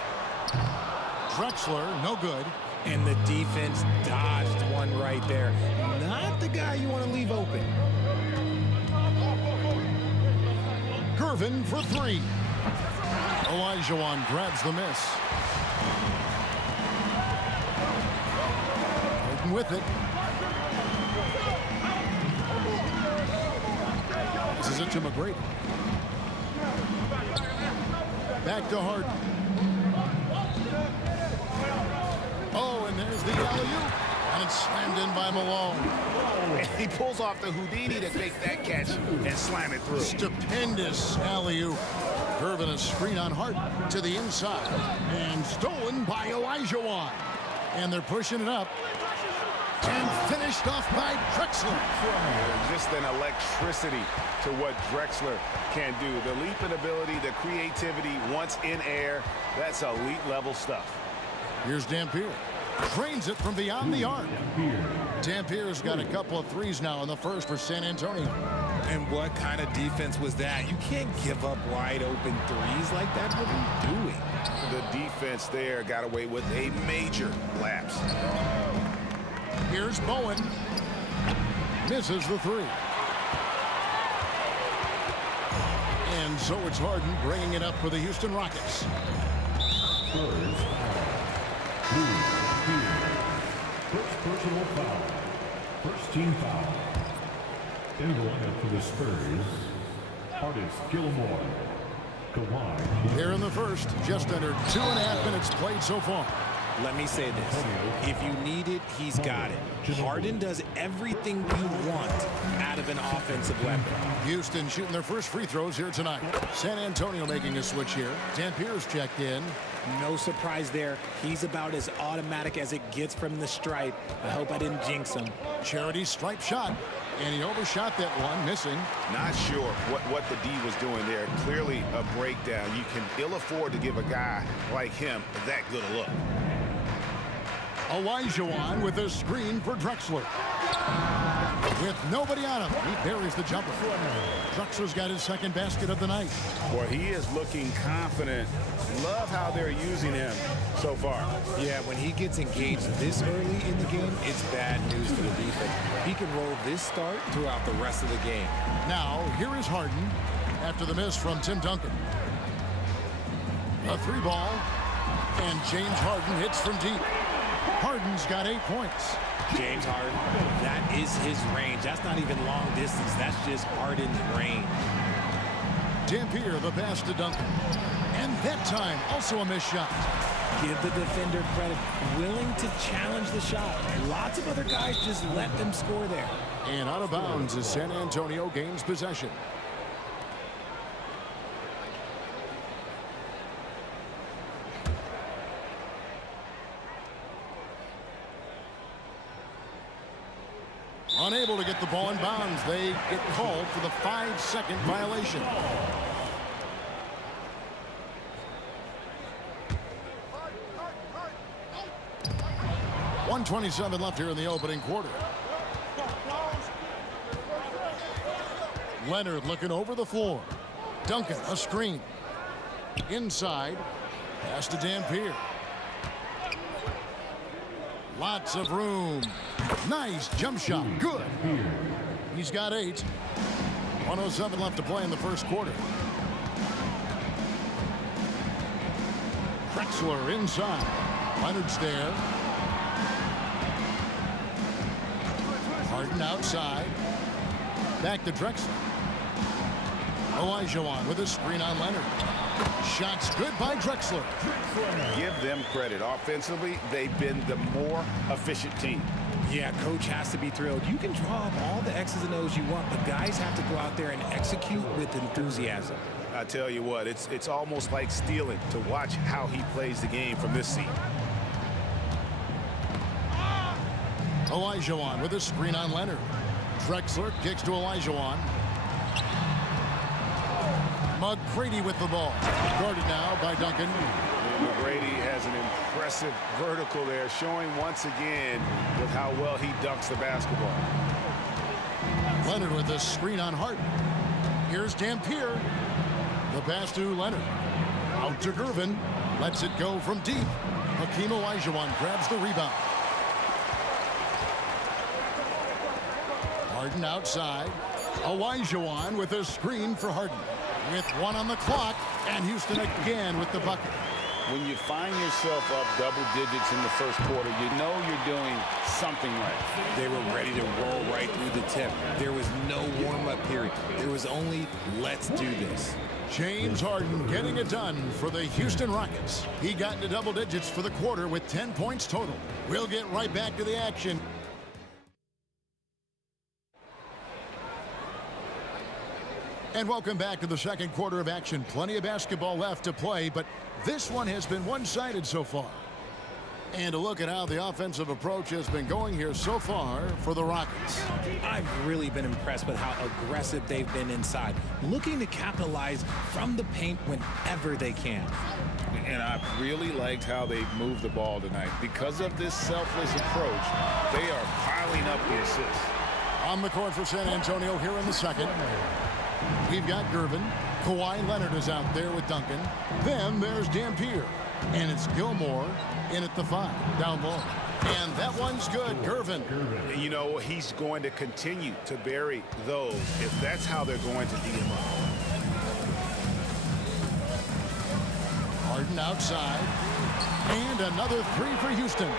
Drexler, no good. And the defense dodged one right there. Not the guy you want to leave open. Gervin for 3. Olajuwon grabs the miss. Harden with it. This is it to McGrady. Back to Harden. Oh, and there's the alley-oop. And it's slammed in by Malone. And he pulls off the Houdini to make that catch and slam it through. Stupendous alley-oop. Gervin a screen on Harden to the inside. And stolen by Olajuwon. And they're pushing it up. And finished off by Drexler. Just an electricity to what Drexler can do. The leaping ability, the creativity once in air. That's elite level stuff. Here's Dampier. Drains it from beyond the arc. Dampier's got a couple of threes now in the first for San Antonio. And what kind of defense was that? You can't give up wide open threes like that. What are you doing? The defense there got away with a major lapse. Here's Bowen. Misses the 3. And so it's Harden bringing it up for the Houston Rockets. First personal foul. team foul. And going up for the Spurs, Artis Gilmore. Kawhi. Here in the first, just under 2.5 minutes played so far. Let me say this. If you need it, he's got it. Harden does everything you want out of an offensive weapon. Houston shooting their first free throws here tonight. San Antonio making a switch here. Dampier's checked in. No surprise there. He's about as automatic as it gets from the stripe. I hope I didn't jinx him. Charity stripe shot. And he overshot that one, missing. Not sure what the D was doing there. Clearly a breakdown. You can ill afford to give a guy like him that good a look. Olajuwon with a screen for Drexler. With nobody on him, he buries the jumper. Drexler's got his second basket of the night. Boy, he is looking confident. Love how they're using him so far. Yeah, when he gets engaged this early in the game, it's bad news for the defense. He can roll this start throughout the rest of the game. Now, here is Harden after the miss from Tim Duncan. A three ball, and James Harden hits from deep. Harden's got 8 points. James Harden, that is his range. That's not even long distance. That's just Harden's range. Dampier, the pass to Duncan. And that time, also a missed shot. Give the defender credit. Willing to challenge the shot. Lots of other guys just let them score there. And out of bounds as San Antonio gains possession. Unable to get the ball in bounds. They get called for the 5-second violation. .127 left here in the opening quarter. Leonard looking over the floor. Duncan, a screen. Inside. Pass to Dampier. Lots of room. Nice jump shot. Good. He's got 8. 107 left to play in the first quarter. Drexler inside. Leonard's there. Harden outside. Back to Drexler. Olajuwon with a screen on Leonard. Shots good by Drexler. Give them credit. Offensively, they've been the more efficient team. Yeah, coach has to be thrilled. You can draw up all the X's and O's you want, but guys have to go out there and execute with enthusiasm. I tell you what, it's almost like stealing to watch how he plays the game from this seat. Olajuwon with a screen on Leonard. Drexler kicks to Olajuwon. McGrady with the ball. Guarded now by Duncan. McGrady has an impressive vertical there, showing once again with how well he dunks the basketball. Leonard with a screen on Harden. Here's Dampier. The pass to Leonard. Out to Gervin. Lets it go from deep. Hakeem Olajuwon grabs the rebound. Harden outside. Olajuwon with a screen for Harden. With 1 on the clock, and Houston again with the bucket. When you find yourself up double digits in the first quarter, you know you're doing something right. They were ready to roll right through the tip. There was no warm-up period. There was only, let's do this. James Harden getting it done for the Houston Rockets. He got into double digits for the quarter with 10 points total. We'll get right back to the action. And welcome back to the second quarter of action. Plenty of basketball left to play, but this one has been one-sided so far. And a look at how the offensive approach has been going here so far for the Rockets. I've really been impressed with how aggressive they've been inside, looking to capitalize from the paint whenever they can. And I've really liked how they've moved the ball tonight. Because of this selfless approach, they are piling up the assists. On the court for San Antonio here in the second. We've got Gervin. Kawhi Leonard is out there with Duncan. Then there's Dampier. And it's Gilmore in at the 5, down low. And that one's good, Gervin. You know, he's going to continue to bury those if that's how they're going to D him up. Harden outside. And another 3 for Houston.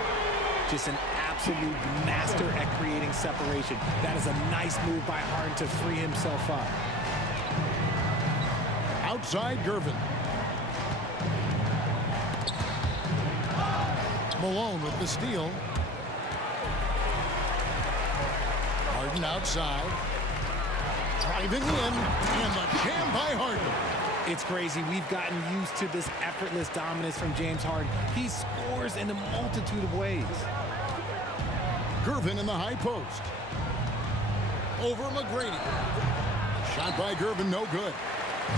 Just an absolute master at creating separation. That is a nice move by Harden to free himself up. Outside Gervin. Malone with the steal. Harden outside. Driving in, and the jam by Harden. It's crazy. We've gotten used to this effortless dominance from James Harden. He scores in a multitude of ways. Gervin in the high post. Over McGrady. Shot by Gervin, no good.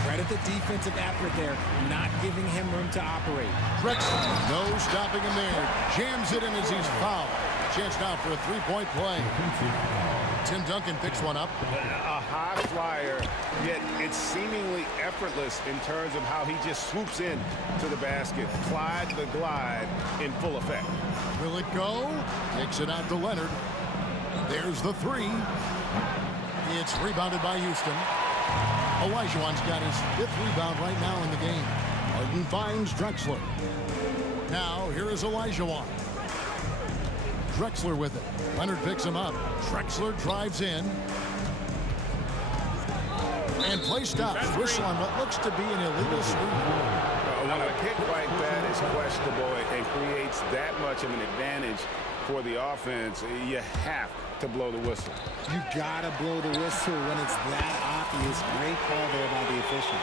Credit the defensive effort there, not giving him room to operate. Drexler, no stopping him there. Jams it in as he's fouled. Chance now for a three-point play. Tim Duncan picks one up. A high flyer, yet it's seemingly effortless in terms of how he just swoops in to the basket. Clyde the glide in full effect. Will it go? Takes it out to Leonard. There's the three. It's rebounded by Houston. Olajuwon's got his 5th rebound right now in the game. Harden finds Drexler. Now, here is Olajuwon. Drexler with it. Leonard picks him up. Drexler drives in. And play stops. Whistle on what looks to be an illegal screen. When a pick like that is questionable and creates that much of an advantage for the offense, you have to blow the whistle. You gotta blow the whistle when it's that obvious. Great call there by the official.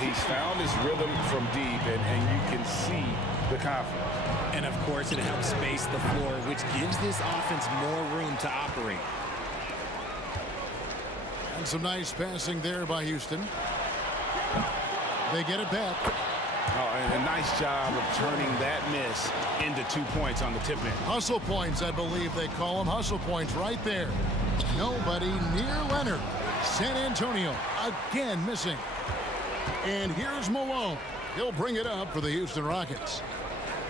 He's found his rhythm from deep, and you can see the confidence. And of course, it helps space the floor, which gives this offense more room to operate. And some nice passing there by Houston. They get it back. Oh, and a nice job of turning that miss into 2 points on the tip in. Hustle points, I believe they call them. Hustle points right there. Nobody near Leonard. San Antonio again missing. And here's Malone. He'll bring it up for the Houston Rockets.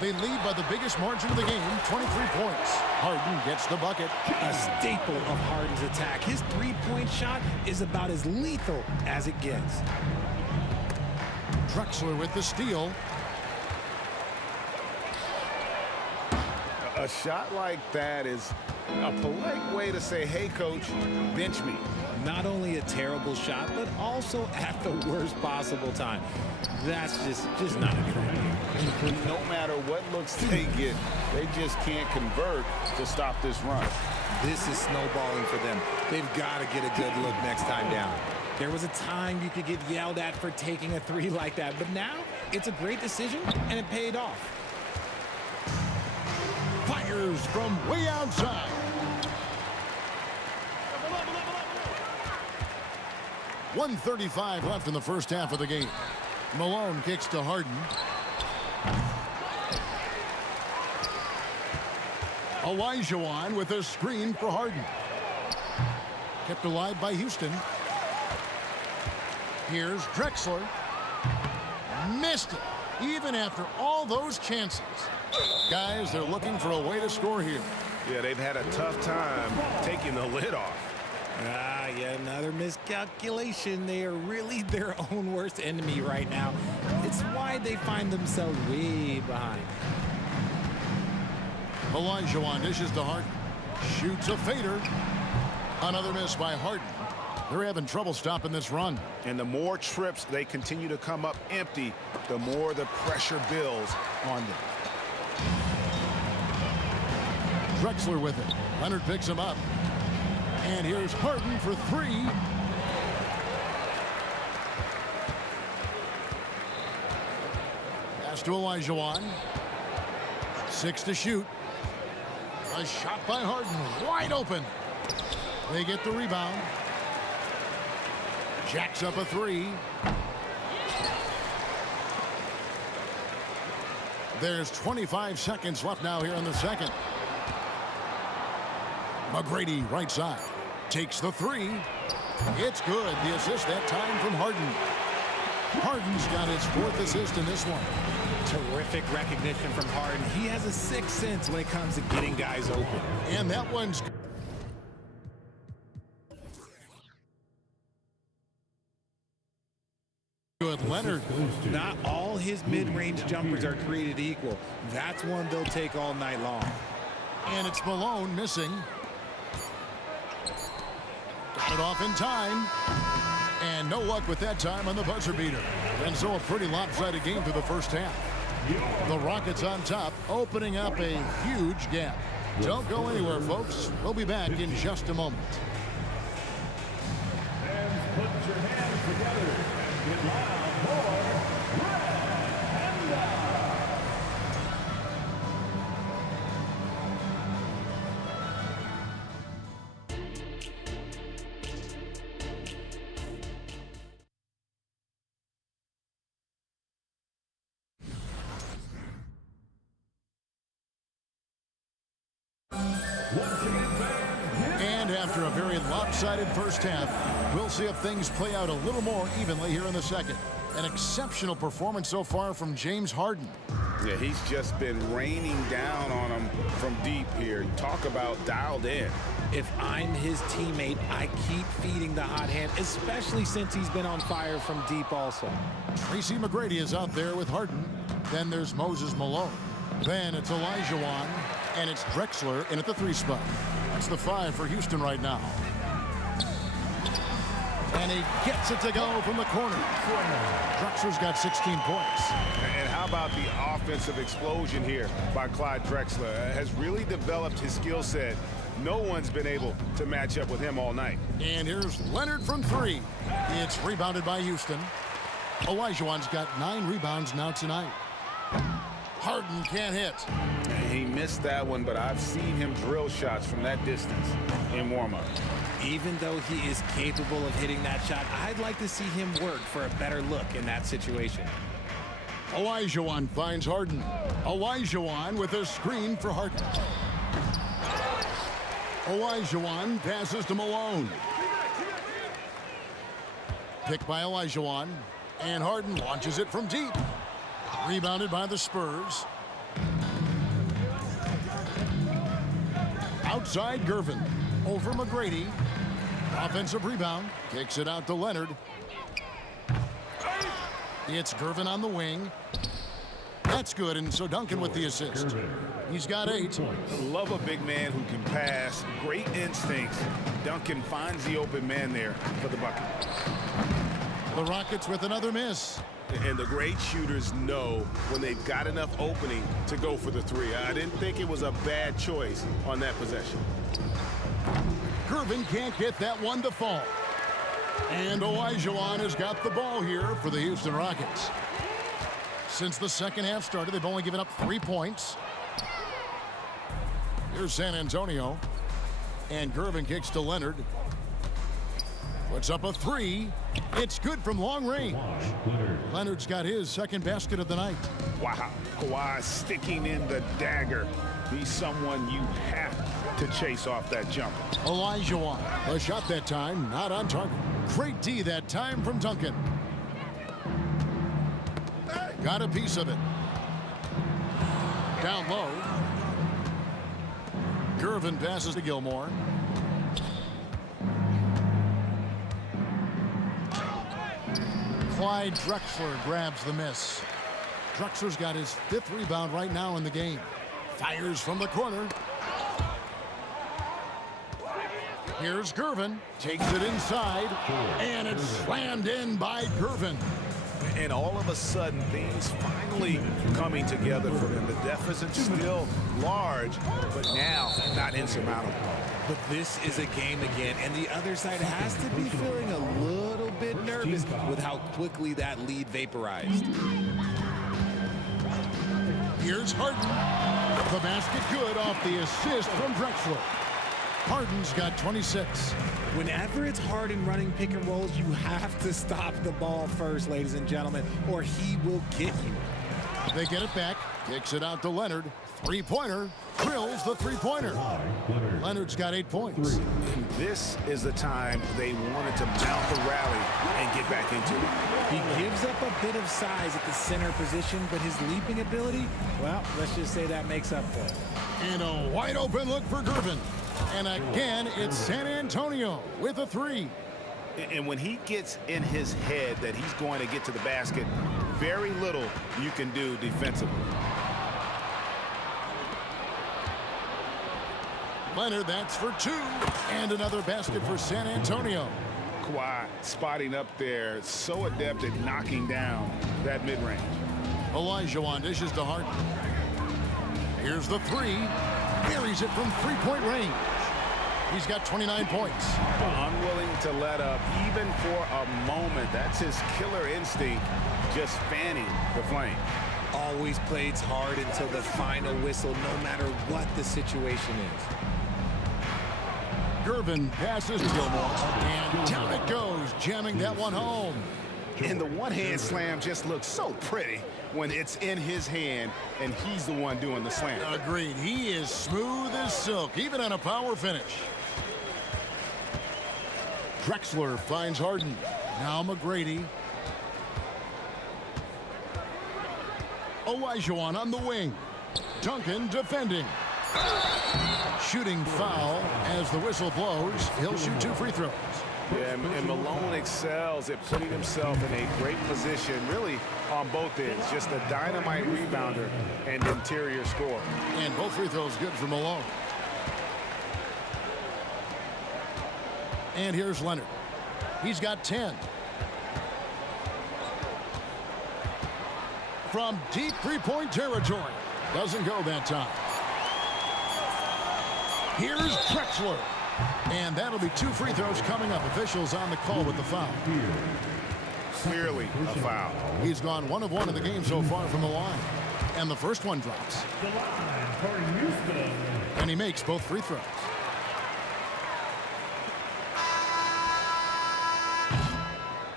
They lead by the biggest margin of the game, 23 points. Harden gets the bucket. A staple of Harden's attack. His three-point shot is about as lethal as it gets. Drexler with the steal. A shot like that is a polite way to say, hey, coach, bench me. Not only a terrible shot, but also at the worst possible time. That's just not a good game. No matter what looks they get, they just can't convert to stop this run. This is snowballing for them. They've got to get a good look next time down. There was a time you could get yelled at for taking a three like that, but now it's a great decision, and it paid off. Fires from way outside. .135 left in the first half of the game. Malone kicks to Harden. Olajuwon with a screen for Harden. Kept alive by Houston. Here's Drexler. Missed it, even after all those chances. Guys, they're looking for a way to score here. Yeah, they've had a tough time taking the lid off. Yeah, another miscalculation. They are really their own worst enemy right now. It's why they find themselves way behind. Olajuwon dishes to Harden. Shoots a fader. Another miss by Harden. They're having trouble stopping this run. And the more trips they continue to come up empty, the more the pressure builds on them. Drexler with it. Leonard picks him up. And here's Harden for three. Pass to Olajuwon. 6 to shoot. A shot by Harden. Wide open. They get the rebound. Jacks up a three. There's 25 seconds left now here in the second. McGrady right side. Takes the three. It's good. The assist that time from Harden. Harden's got his 4th assist in this one. Terrific recognition from Harden. He has a sixth sense when it comes to getting guys open. And that one's good. Leonard. Not all his mid-range jumpers are created equal. That's one they'll take all night long. And it's Malone missing. Got it off in time. And no luck with that time on the buzzer beater. And so a pretty lopsided game through the first half. The Rockets on top, opening up a huge gap. Don't go anywhere, folks. We'll be back in just a moment. Fans, put your hands together and get loud for Red Panda. And after a very lopsided first half, we'll see if things play out a little more evenly here in the second. An exceptional performance so far from James Harden. Yeah, he's just been raining down on him from deep here. Talk about dialed in. If I'm his teammate, I keep feeding the hot hand, especially since he's been on fire from deep also. Tracy McGrady is out there with Harden. Then there's Moses Malone. Then it's Olajuwon, and it's Drexler in at the 3 spot. That's the 5 for Houston right now. And he gets it to go from the corner. Drexler's got 16 points. And how about the offensive explosion here by Clyde Drexler? Has really developed his skill set. No one's been able to match up with him all night. And here's Leonard from 3. It's rebounded by Houston. Olajuwon's got 9 rebounds now tonight. Harden can't hit. He missed that one, but I've seen him drill shots from that distance in warm-up. Even though he is capable of hitting that shot, I'd like to see him work for a better look in that situation. Olajuwon finds Harden. Olajuwon with a screen for Harden. Olajuwon passes to Malone. Picked by Olajuwon. And Harden launches it from deep. Rebounded by the Spurs. Outside Gervin. Over McGrady. Offensive rebound. Kicks it out to Leonard. It's Gervin on the wing. That's good, and so Duncan with the assist. He's got 8. Love a big man who can pass. Great instincts. Duncan finds the open man there for the bucket. The Rockets with another miss. And the great shooters know when they've got enough opening to go for the 3. I didn't think it was a bad choice on that possession. Gervin can't get that one to fall. And Olajuwon has got the ball here for the Houston Rockets. Since the second half started, they've only given up 3 points. Here's San Antonio. And Gervin kicks to Leonard. Puts up a 3. It's good from long range. Leonard's got his second basket of the night. Wow. Kawhi sticking in the dagger. He's someone you have to chase off that jumper. Olajuwon. The shot that time, not on target. Great D that time from Duncan. Got a piece of it. Down low. Gervin passes to Gilmore. Clyde Drexler grabs the miss. Drexler's got his 5th rebound right now in the game. Fires from the corner. Here's Gervin. Takes it inside. And it's slammed in by Gervin. And all of a sudden, things finally coming together for him. The deficit's still large, but now not insurmountable. But this is a game again, and the other side has to be feeling a little bit nervous with how quickly that lead vaporized. Here's Harden. The basket good off the assist from Drexler. Harden's got 26. Whenever it's Harden running pick and rolls, you have to stop the ball first, ladies and gentlemen, or he will get you. They get it back. Kicks it out to Leonard. 3-pointer. Drills the 3-pointer. Leonard's got 8 points. And this is the time they wanted to mount the rally and get back into it. He gives up a bit of size at the center position, but his leaping ability, well, let's just say that makes up for it. And a wide open look for Gervin. And again, it's San Antonio with a 3. And when he gets in his head that he's going to get to the basket, very little you can do defensively. Leonard, that's for 2. And another basket for San Antonio. Kawhi spotting up there, so adept at knocking down that mid-range. Olajuwon dishes to Harden. Here's the 3. Buries it from three-point range. He's got 29 points. Unwilling to let up even for a moment. That's his killer instinct, just fanning the flame. Always plays hard until the final whistle, no matter what the situation is. Gervin passes to Gilmore, and down it goes, jamming that one home. And the one-hand slam just looks so pretty when it's in his hand and he's the one doing the slam. Agreed. He is smooth as silk, even on a power finish. Drexler finds Harden. Now McGrady. Olajuwon on the wing. Duncan defending. Shooting foul as the whistle blows. He'll shoot 2 free throws. Yeah, and Malone excels at putting himself in a great position, really on both ends. Just a dynamite rebounder and interior scorer. And both free throws good for Malone. And here's Leonard. He's got 10. From deep three-point territory. Doesn't go that time. Here's Drexler. And that'll be 2 free throws coming up. Officials on the call with the foul. Clearly a foul. He's gone 1 of 1 in the game so far from the line. And the first one drops. And he makes both free throws.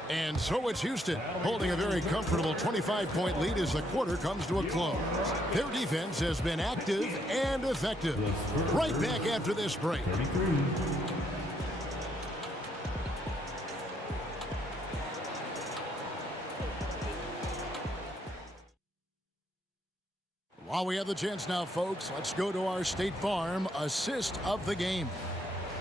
And so it's Houston holding a very comfortable 25-point lead as the quarter comes to a close. Their defense has been active and effective. Right back after this break. While we have the chance now, folks, let's go to our State Farm assist of the game.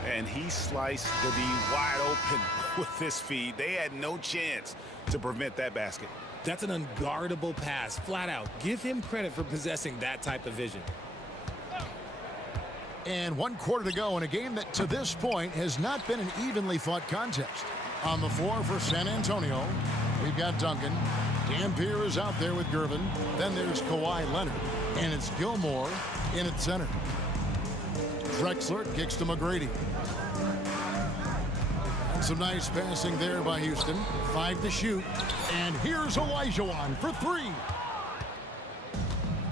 And he sliced the D wide open with this feed. They had no chance to prevent that basket. That's an unguardable pass, flat out. Give him credit for possessing that type of vision. And 1 quarter to go in a game that to this point has not been an evenly fought contest. On the floor for San Antonio, we've got Duncan. Dampier is out there with Gervin. Then there's Kawhi Leonard. And it's Gilmore in at center. Drexler kicks to McGrady. And some nice passing there by Houston. 5 to shoot. And here's Olajuwon for 3.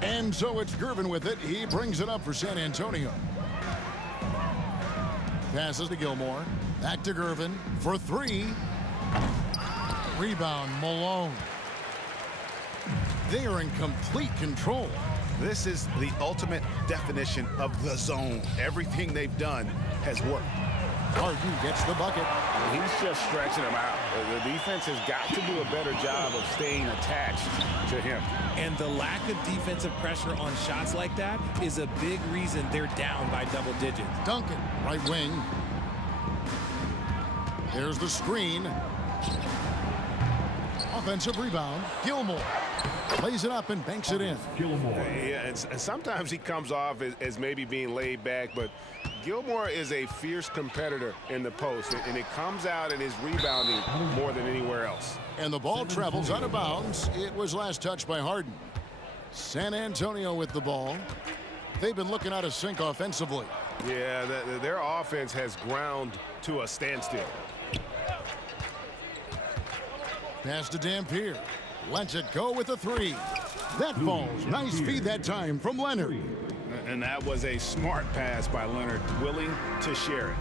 And so it's Gervin with it. He brings it up for San Antonio. Passes to Gilmore. Back to Gervin for 3. Rebound, Malone. They are in complete control. This is the ultimate definition of the zone. Everything they've done has worked. Harden gets the bucket. He's just stretching them out. The defense has got to do a better job of staying attached to him. And the lack of defensive pressure on shots like that is a big reason they're down by double digits. Duncan, right wing. There's the screen. Offensive rebound. Gilmore plays it up and banks it in. Yeah, and sometimes he comes off as maybe being laid back, but Gilmore is a fierce competitor in the post, and it comes out in his rebounding more than anywhere else. And the ball travels out of bounds. It was last touched by Harden. San Antonio with the ball. They've been looking out of sync offensively. Yeah, their offense has ground to a standstill. Pass to Dampier. Lets it go with a 3. That falls. Nice feed that time from Leonard. And that was a smart pass by Leonard, willing to share it.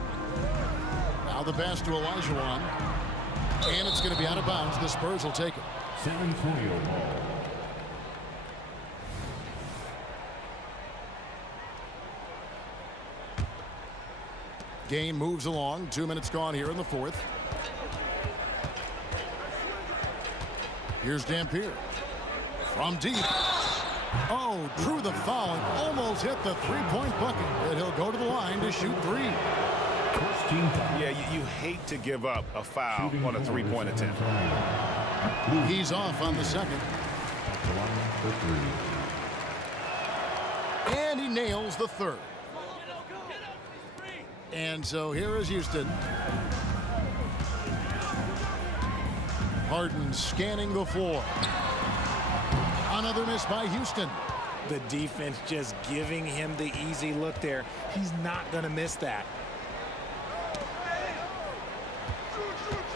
Now the pass to Olajuwon. And it's going to be out of bounds. The Spurs will take it. San Antonio ball. Game moves along. 2 minutes gone here in the fourth. Here's Dampier. From deep. Oh, drew the foul and almost hit the three-point bucket. And he'll go to the line to shoot 3. Yeah, you hate to give up a foul on a three-point attempt. He's off on the second. And he nails the third. And so here is Houston. Harden scanning the floor. Another miss by Houston. The defense just giving him the easy look there. He's not going to miss that.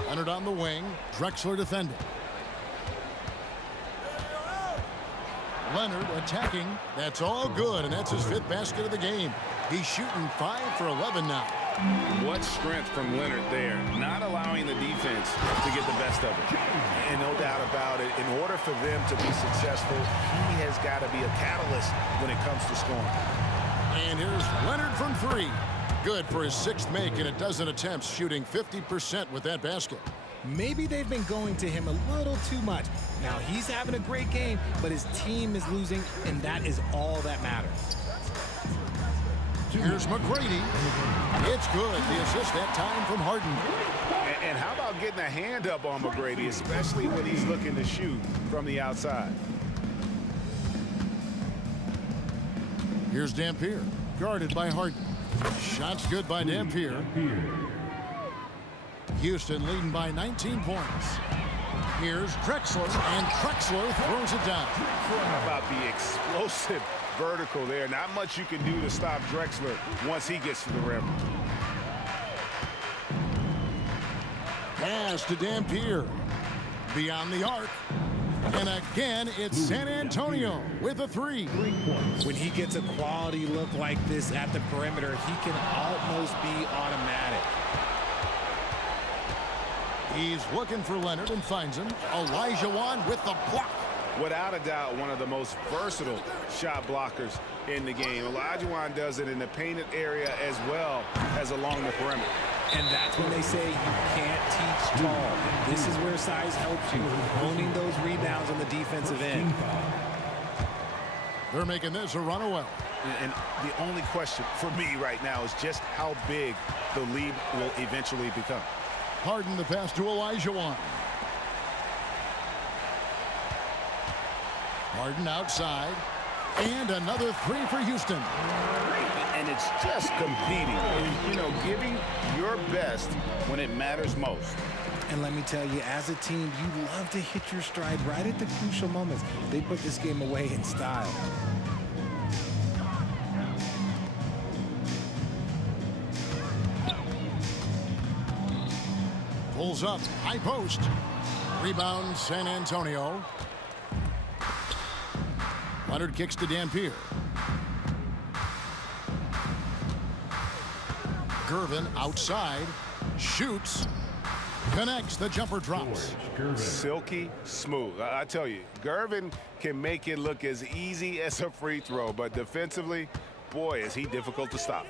Leonard on the wing. Drexler defending. Leonard attacking. That's all good, and that's his 5th basket of the game. He's shooting 5 for 11 now. What strength from Leonard there, not allowing the defense to get the best of it. And no doubt about it, in order for them to be successful, he has got to be a catalyst when it comes to scoring. And here's Leonard from 3. Good for his 6th make in a dozen attempts, shooting 50% with that basket. Maybe they've been going to him a little too much. Now he's having a great game, but his team is losing, and that is all that matters. Here's McGrady. It's good. The assist that time from Harden. And how about getting a hand up on McGrady, especially when he's looking to shoot from the outside? Here's Dampier, guarded by Harden. Shots good by Dampier. Houston leading by 19 points. Here's Drexler, and Drexler throws it down. How about the explosive vertical there? Not much you can do to stop Drexler once he gets to the rim. Pass to Dampier. Beyond the arc. And again, it's San Antonio with a 3. When he gets a quality look like this at the perimeter, he can almost be automatic. He's looking for Leonard and finds him. Olajuwon with the block. Without a doubt, one of the most versatile shot blockers in the game. Olajuwon does it in the painted area as well as along the perimeter. And that's when they say you can't teach tall. This is where size helps you, owning those rebounds on the defensive end. They're making this a runaway. And the only question for me right now is just how big the lead will eventually become. Harden the pass to Olajuwon. Harden outside. And another 3 for Houston. And it's just competing. And, you know, giving your best when it matters most. And let me tell you, as a team, you love to hit your stride right at the crucial moments. They put this game away in style. Pulls up, high post. Rebound, San Antonio. Leonard kicks to Dampier. Gervin outside. Shoots. Connects. The jumper drops. Silky smooth. I tell you, Gervin can make it look as easy as a free throw, but defensively, boy, is he difficult to stop.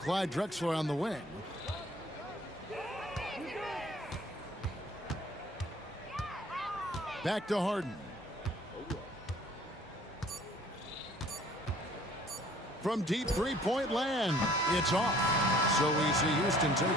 Clyde Drexler on the wing. Back to Harden. From deep three-point land, it's off. So we see Houston take.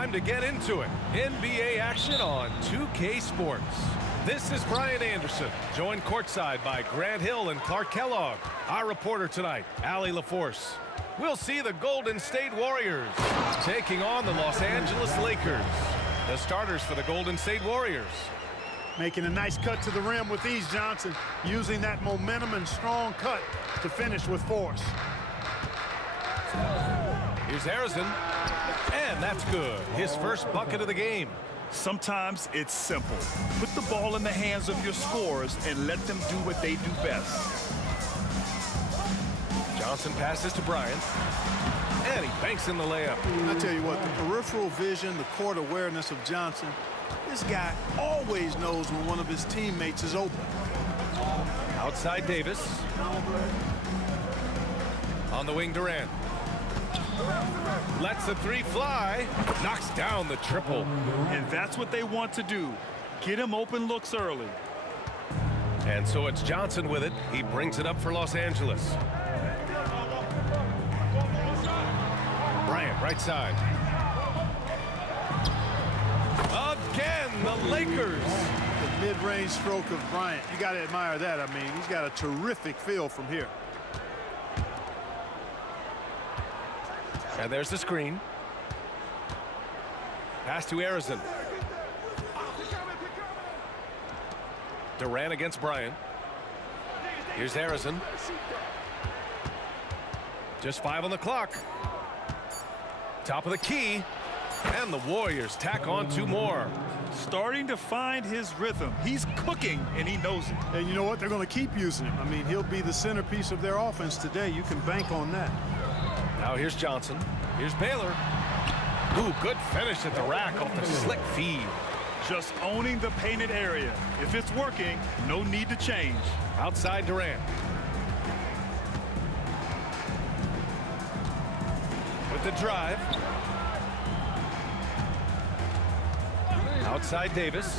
time to get into it. NBA action on 2K Sports. This is Brian Anderson, joined courtside by Grant Hill and Clark Kellogg. Our reporter tonight, Allie LaForce. We'll see the Golden State Warriors taking on the Los Angeles Lakers. The starters for the Golden State Warriors. Making a nice cut to the rim with ease, Johnson, using that momentum and strong cut to finish with force. Here's Harrison, and that's good. His first bucket of the game. Sometimes it's simple. Put the ball in the hands of your scorers and let them do what they do best. Johnson passes to Bryant, and he banks in the layup. I tell you what, the peripheral vision, the court awareness of Johnson, this guy always knows when one of his teammates is open. Outside Davis. On the wing, Durant. Lets the three fly. Knocks down the triple. And that's what they want to do. Get him open looks early. And so it's Johnson with it. He brings it up for Los Angeles. Bryant, right side. Again, the Lakers. The mid-range stroke of Bryant. You got to admire that. I mean, he's got a terrific feel from here. And there's the screen. Pass to Harrison. Durant against Bryant. Here's Harrison. Just 5 on the clock. Top of the key. And the Warriors tack on 2 more. Starting to find his rhythm. He's cooking, and he knows it. And you know what? They're going to keep using him. I mean, he'll be the centerpiece of their offense today. You can bank on that. Now here's Johnson. Here's Baylor. Ooh, good finish at the rack off the slick feed. Just owning the painted area. If it's working, no need to change. Outside Durant. With the drive. Outside Davis.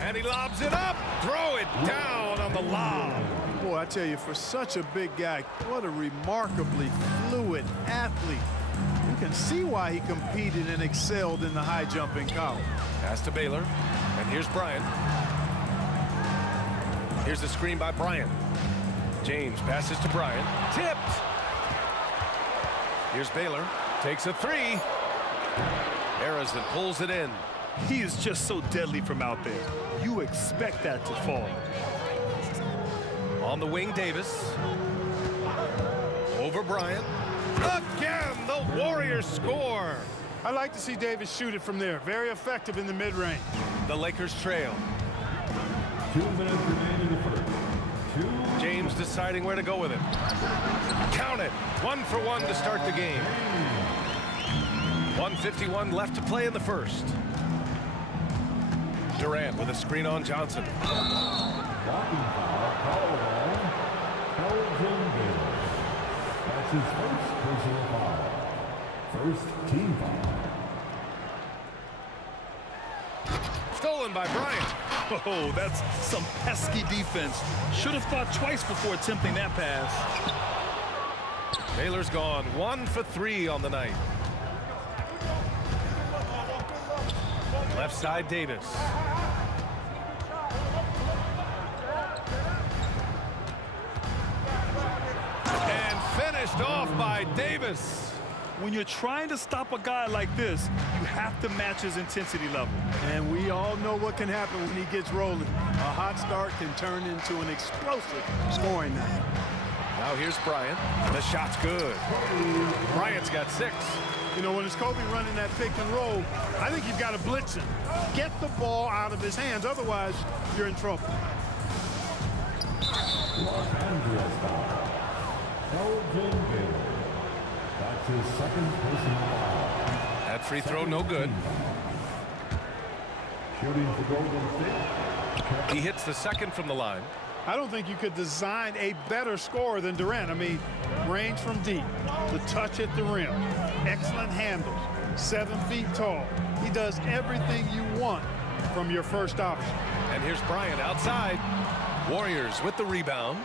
And he lobs it up. Throw it down on the lob. Boy, I tell you, for such a big guy, what a remarkably fluid athlete. You can see why he competed and excelled in the high jump in college. Pass to Baylor. And here's Bryant. Here's the screen by Bryant. James passes to Bryant. Tipped. Here's Baylor. Takes a 3. Harrison pulls it in. He is just so deadly from out there. You expect that to fall. On the wing, Davis. Over Bryant. Again, the Warriors score. I like to see Davis shoot it from there. Very effective in the mid-range. The Lakers trail. 2 minutes remain in the first. James deciding where to go with it. Count it. 1 for 1 to start the game. 1:51 left to play in the first. Durant with a screen on Johnson. Walking foul, called on Elgin Baylor. That's his first personal foul. First team foul. Stolen by Bryant. Oh, that's some pesky defense. Should have thought twice before attempting that pass. Baylor's gone 1 for 3 on the night. Left side, Davis. And finished off by Davis. When you're trying to stop a guy like this, you have to match his intensity level. And we all know what can happen when he gets rolling. A hot start can turn into an explosive scoring night. Now here's Bryant. The shot's good. Bryant's got 6. You know, when it's Kobe running that pick and roll, I think you've got to blitz him. Get the ball out of his hands. Otherwise, you're in trouble. Los Angeles foul. Elgin Baylor. That's his second personal foul. That free throw no good. Shooting for Golden State. He hits the second from the line. I don't think you could design a better scorer than Durant. I mean, range from deep, the touch at the rim, excellent handles, 7 feet tall. He does everything you want from your first option. And here's Bryant outside. Warriors with the rebound.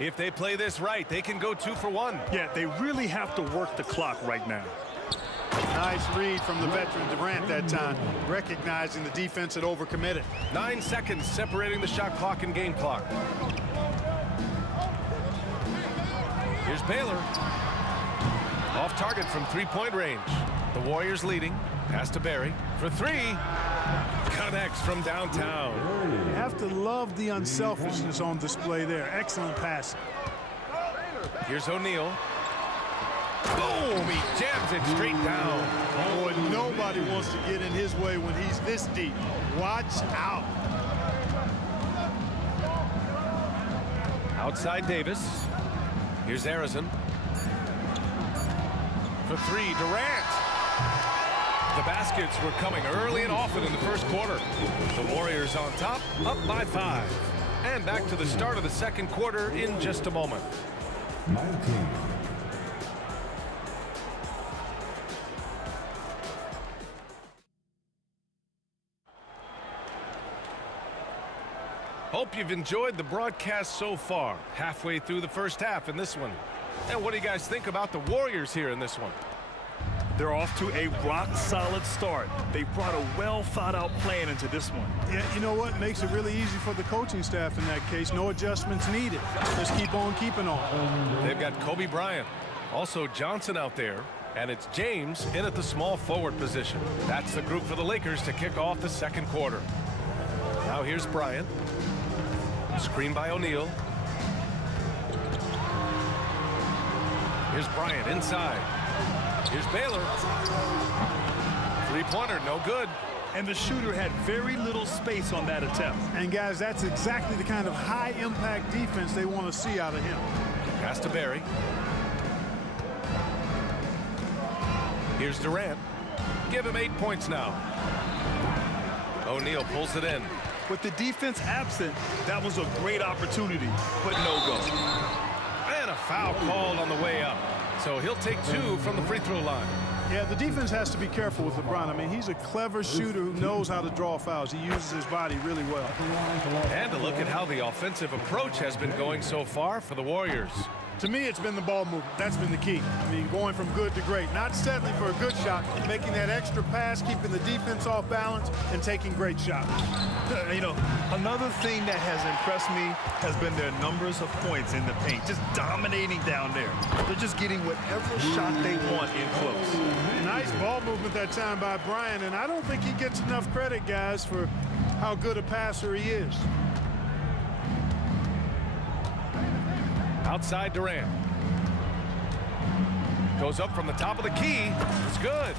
If they play this right, they can go 2 for 1. Yeah, they really have to work the clock right now. Nice read from the veteran Durant that time, recognizing the defense had overcommitted. 9 seconds separating the shot clock and game clock. Here's Baylor. Off target from three-point range. The Warriors leading. Pass to Barry for three. Connects from downtown. You have to love the unselfishness on display there. Excellent pass. Here's O'Neal. Boom! He jams it straight down. Boy, nobody wants to get in his way when he's this deep. Watch out. Outside Davis. Here's Arizon. For three, Durant. The baskets were coming early and often in the first quarter. The Warriors on top, up by 5. And back to the start of the second quarter in just a moment. 19. Hope you've enjoyed the broadcast so far. Halfway through the first half in this one. And what do you guys think about the Warriors here in this one? They're off to a rock-solid start. They brought a well-thought-out plan into this one. Yeah, you know what? Makes it really easy for the coaching staff in that case. No adjustments needed. Just keep on keeping on. They've got Kobe Bryant, also Johnson out there, and it's James in at the small forward position. That's the group for the Lakers to kick off the second quarter. Now here's Bryant. Screen by O'Neal. Here's Bryant inside. Here's Baylor. Three-pointer, no good. And the shooter had very little space on that attempt. And guys, that's exactly the kind of high-impact defense they want to see out of him. Pass to Barry. Here's Durant. Give him 8 points now. O'Neal pulls it in. With the defense absent, that was a great opportunity, but no go. And a foul called on the way up. So he'll take 2 from the free throw line. Yeah, the defense has to be careful with LeBron. I mean, he's a clever shooter who knows how to draw fouls. He uses his body really well. And to look at how the offensive approach has been going so far for the Warriors. To me, it's been the ball movement. That's been the key. I mean, going from good to great. Not settling for a good shot, making that extra pass, keeping the defense off balance, and taking great shots. You know, another thing that has impressed me has been their numbers of points in the paint, just dominating down there. They're just getting whatever shot they want in close. Nice ball movement that time by Bryant, and I don't think he gets enough credit, guys, for how good a passer he is. Outside Durant. Goes up from the top of the key. It's good.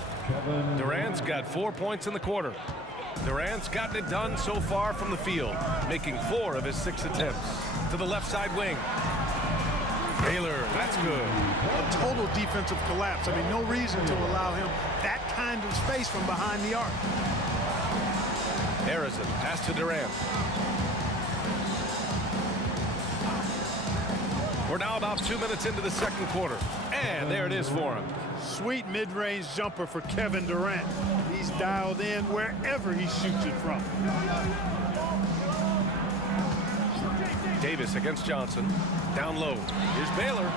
Durant's got 4 points in the quarter. Durant's gotten it done so far from the field, making 4 of his 6 attempts. To the left side wing. Baylor, that's good. A total defensive collapse. I mean, no reason to allow him that kind of space from behind the arc. Arizon, pass to Durant. We're now about 2 minutes into the second quarter. And there it is for him. Sweet mid-range jumper for Kevin Durant. He's dialed in wherever he shoots it from. Davis against Johnson. Down low. Here's Baylor.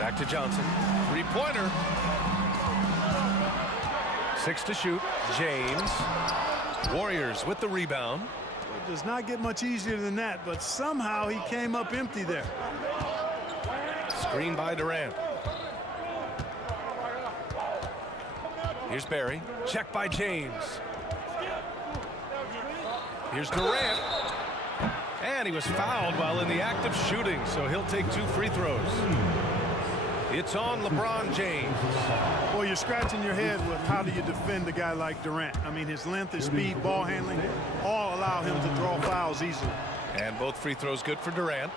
Back to Johnson. Three-pointer. 6 to shoot. James. Warriors with the rebound. It does not get much easier than that, but somehow he came up empty there. Screen by Durant. Here's Barry. Check by James. Here's Durant. And he was fouled while in the act of shooting, so he'll take 2 free throws. It's on LeBron James. Well, you're scratching your head with how do you defend a guy like Durant. I mean, his length, his speed, ball handling, all allow him to draw fouls easily. And both free throws good for Durant.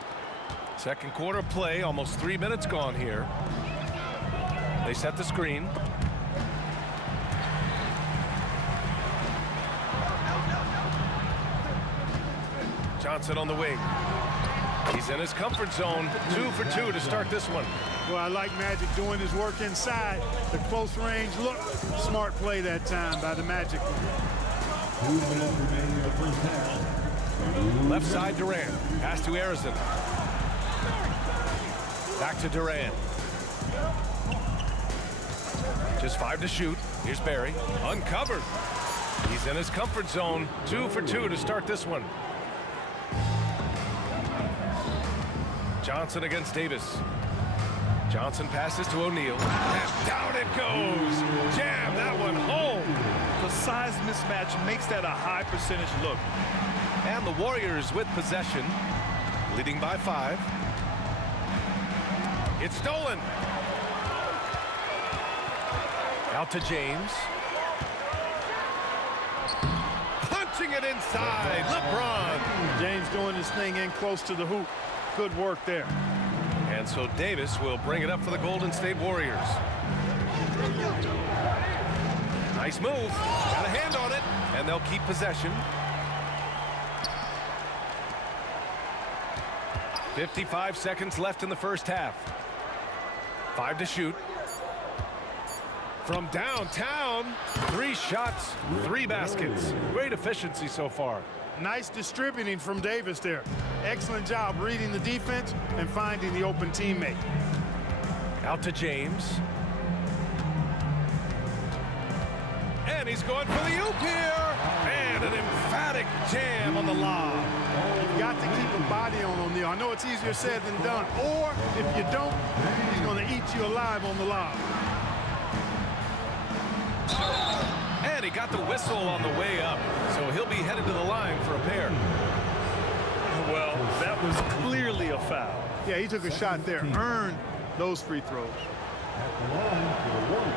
Second quarter play, almost 3 minutes gone here. They set the screen. Johnson on the wing. He's in his comfort zone. 2 for 2 to start this one. Well, I like Magic doing his work inside. The close range look. Smart play that time by the Magic. 2 minutes remaining in the first half. Left side Durant. Pass to Arizon. Back to Durant. Just 5 to shoot. Here's Barry. Uncovered. He's in his comfort zone. 2 for 2 to start this one. Johnson against Davis. Johnson passes to O'Neal. And down it goes. Jam that one home. The size mismatch makes that a high percentage look. And the Warriors with possession, leading by 5. It's stolen. Out to James. Punching it inside. LeBron. James doing his thing in close to the hoop. Good work there. And so Davis will bring it up for the Golden State Warriors. Nice move. Got a hand on it. And they'll keep possession. 55 seconds left in the first half. 5 to shoot. From downtown, 3 shots, 3 baskets. Great efficiency so far. Nice distributing from Davis there. Excellent job reading the defense and finding the open teammate. Out to James. And he's going for the oop here. And an emphatic jam on the lob. You've got to keep a body on O'Neal. I know it's easier said than done. Or if you don't, he's going to eat you alive on the lob. And he got the whistle on the way up. So he'll be headed to the line for a pair. Well, that was clearly a foul. Yeah, he took a shot there. Earned those free throws.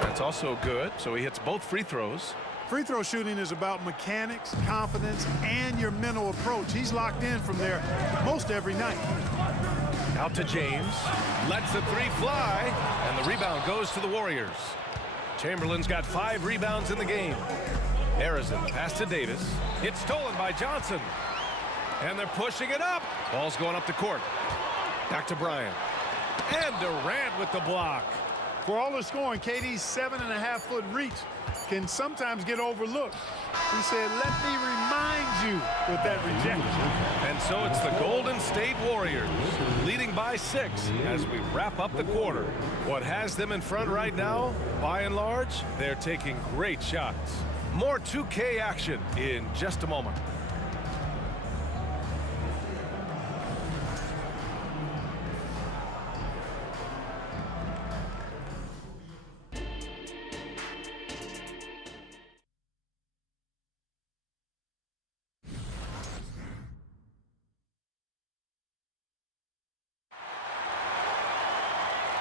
That's also good. So he hits both free throws. Free throw shooting is about mechanics, confidence, and your mental approach. He's locked in from there most every night. Out to James. Lets the 3 fly. And the rebound goes to the Warriors. Chamberlain's got 5 rebounds in the game. Harrison pass to Davis. It's stolen by Johnson. And they're pushing it up. Ball's going up the court. Back to Bryant. And Durant with the block. For all the scoring, KD's 7.5-foot reach can sometimes get overlooked. He said, let me remind you with that rejection. And so it's the Golden State Warriors leading by 6 as we wrap up the quarter. What has them in front right now, by and large, they're taking great shots. More 2K action in just a moment.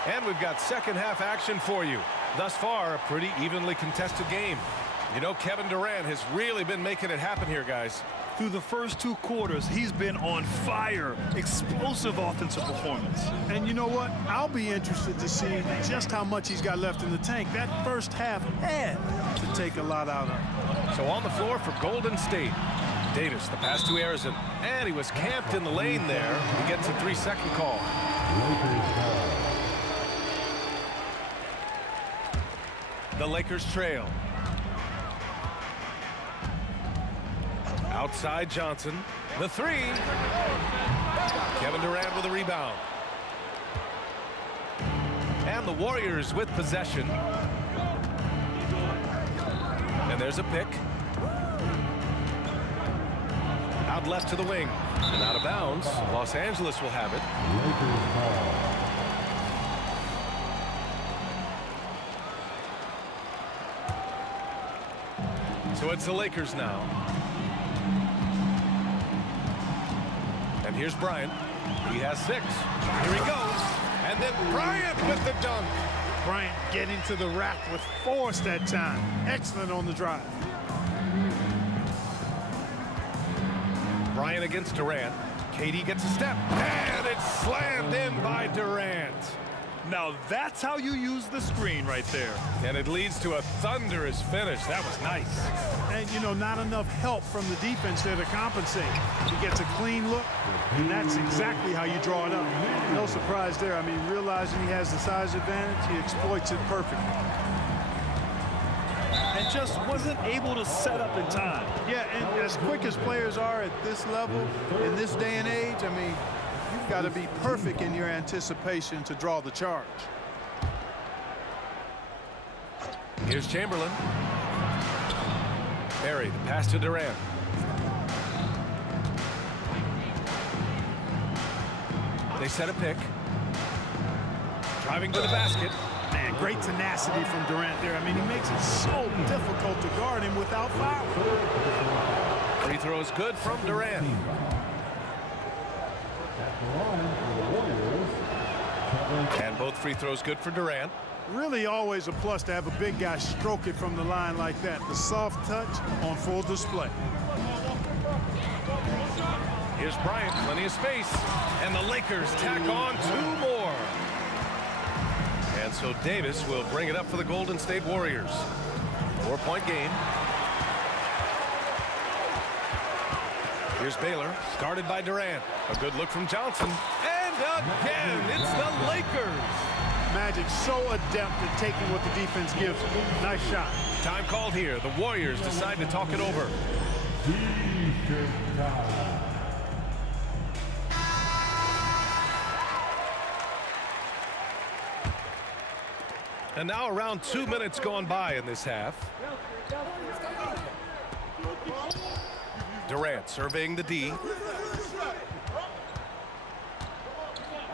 And we've got second half action for you. Thus far, a pretty evenly contested game. You know, Kevin Durant has really been making it happen here, guys. Through the first 2 quarters, he's been on fire. Explosive offensive performance. And you know what? I'll be interested to see just how much he's got left in the tank. That first half had to take a lot out of him. So on the floor for Golden State. Davis, the pass to Harrison. And he was camped in the lane there. He gets a 3-second call. The Lakers trail. Outside Johnson. The 3. Kevin Durant with a rebound. And the Warriors with possession. And there's a pick. Out left to the wing. And out of bounds. Los Angeles will have it. So it's the Lakers now. And here's Bryant. He has 6. Here he goes. And then Bryant with the dunk. Bryant getting to the rack with force that time. Excellent on the drive. Bryant against Durant. KD gets a step. And it's slammed in by Durant. Now that's how you use the screen right there. And it leads to a thunderous finish. That was nice. And, you know, not enough help from the defense there to compensate. He gets a clean look, and that's exactly how you draw it up. No surprise there. I mean, realizing he has the size advantage, he exploits it perfectly. And just wasn't able to set up in time. Yeah, and as quick as players are at this level, in this day and age, I mean, you've got to be perfect in your anticipation to draw the charge. Here's Chamberlain. Barry, the pass to Durant. They set a pick. Driving to the basket. Man, great tenacity from Durant there. I mean, he makes it so difficult to guard him without fouling. Free throw is good from Durant. And both free throws good for Durant. Really always a plus to have a big guy stroke it from the line like that. The soft touch on full display. Here's Bryant, plenty of space. And the Lakers tack on 2 more. And so Davis will bring it up for the Golden State Warriors. 4-point game. Here's Baylor, guarded by Durant. A good look from Johnson. And again, it's the Lakers. Magic so adept at taking what the defense gives him. Nice shot. Time called here. The Warriors decide to talk it over. And now around 2 minutes gone by in this half. Durant surveying the D.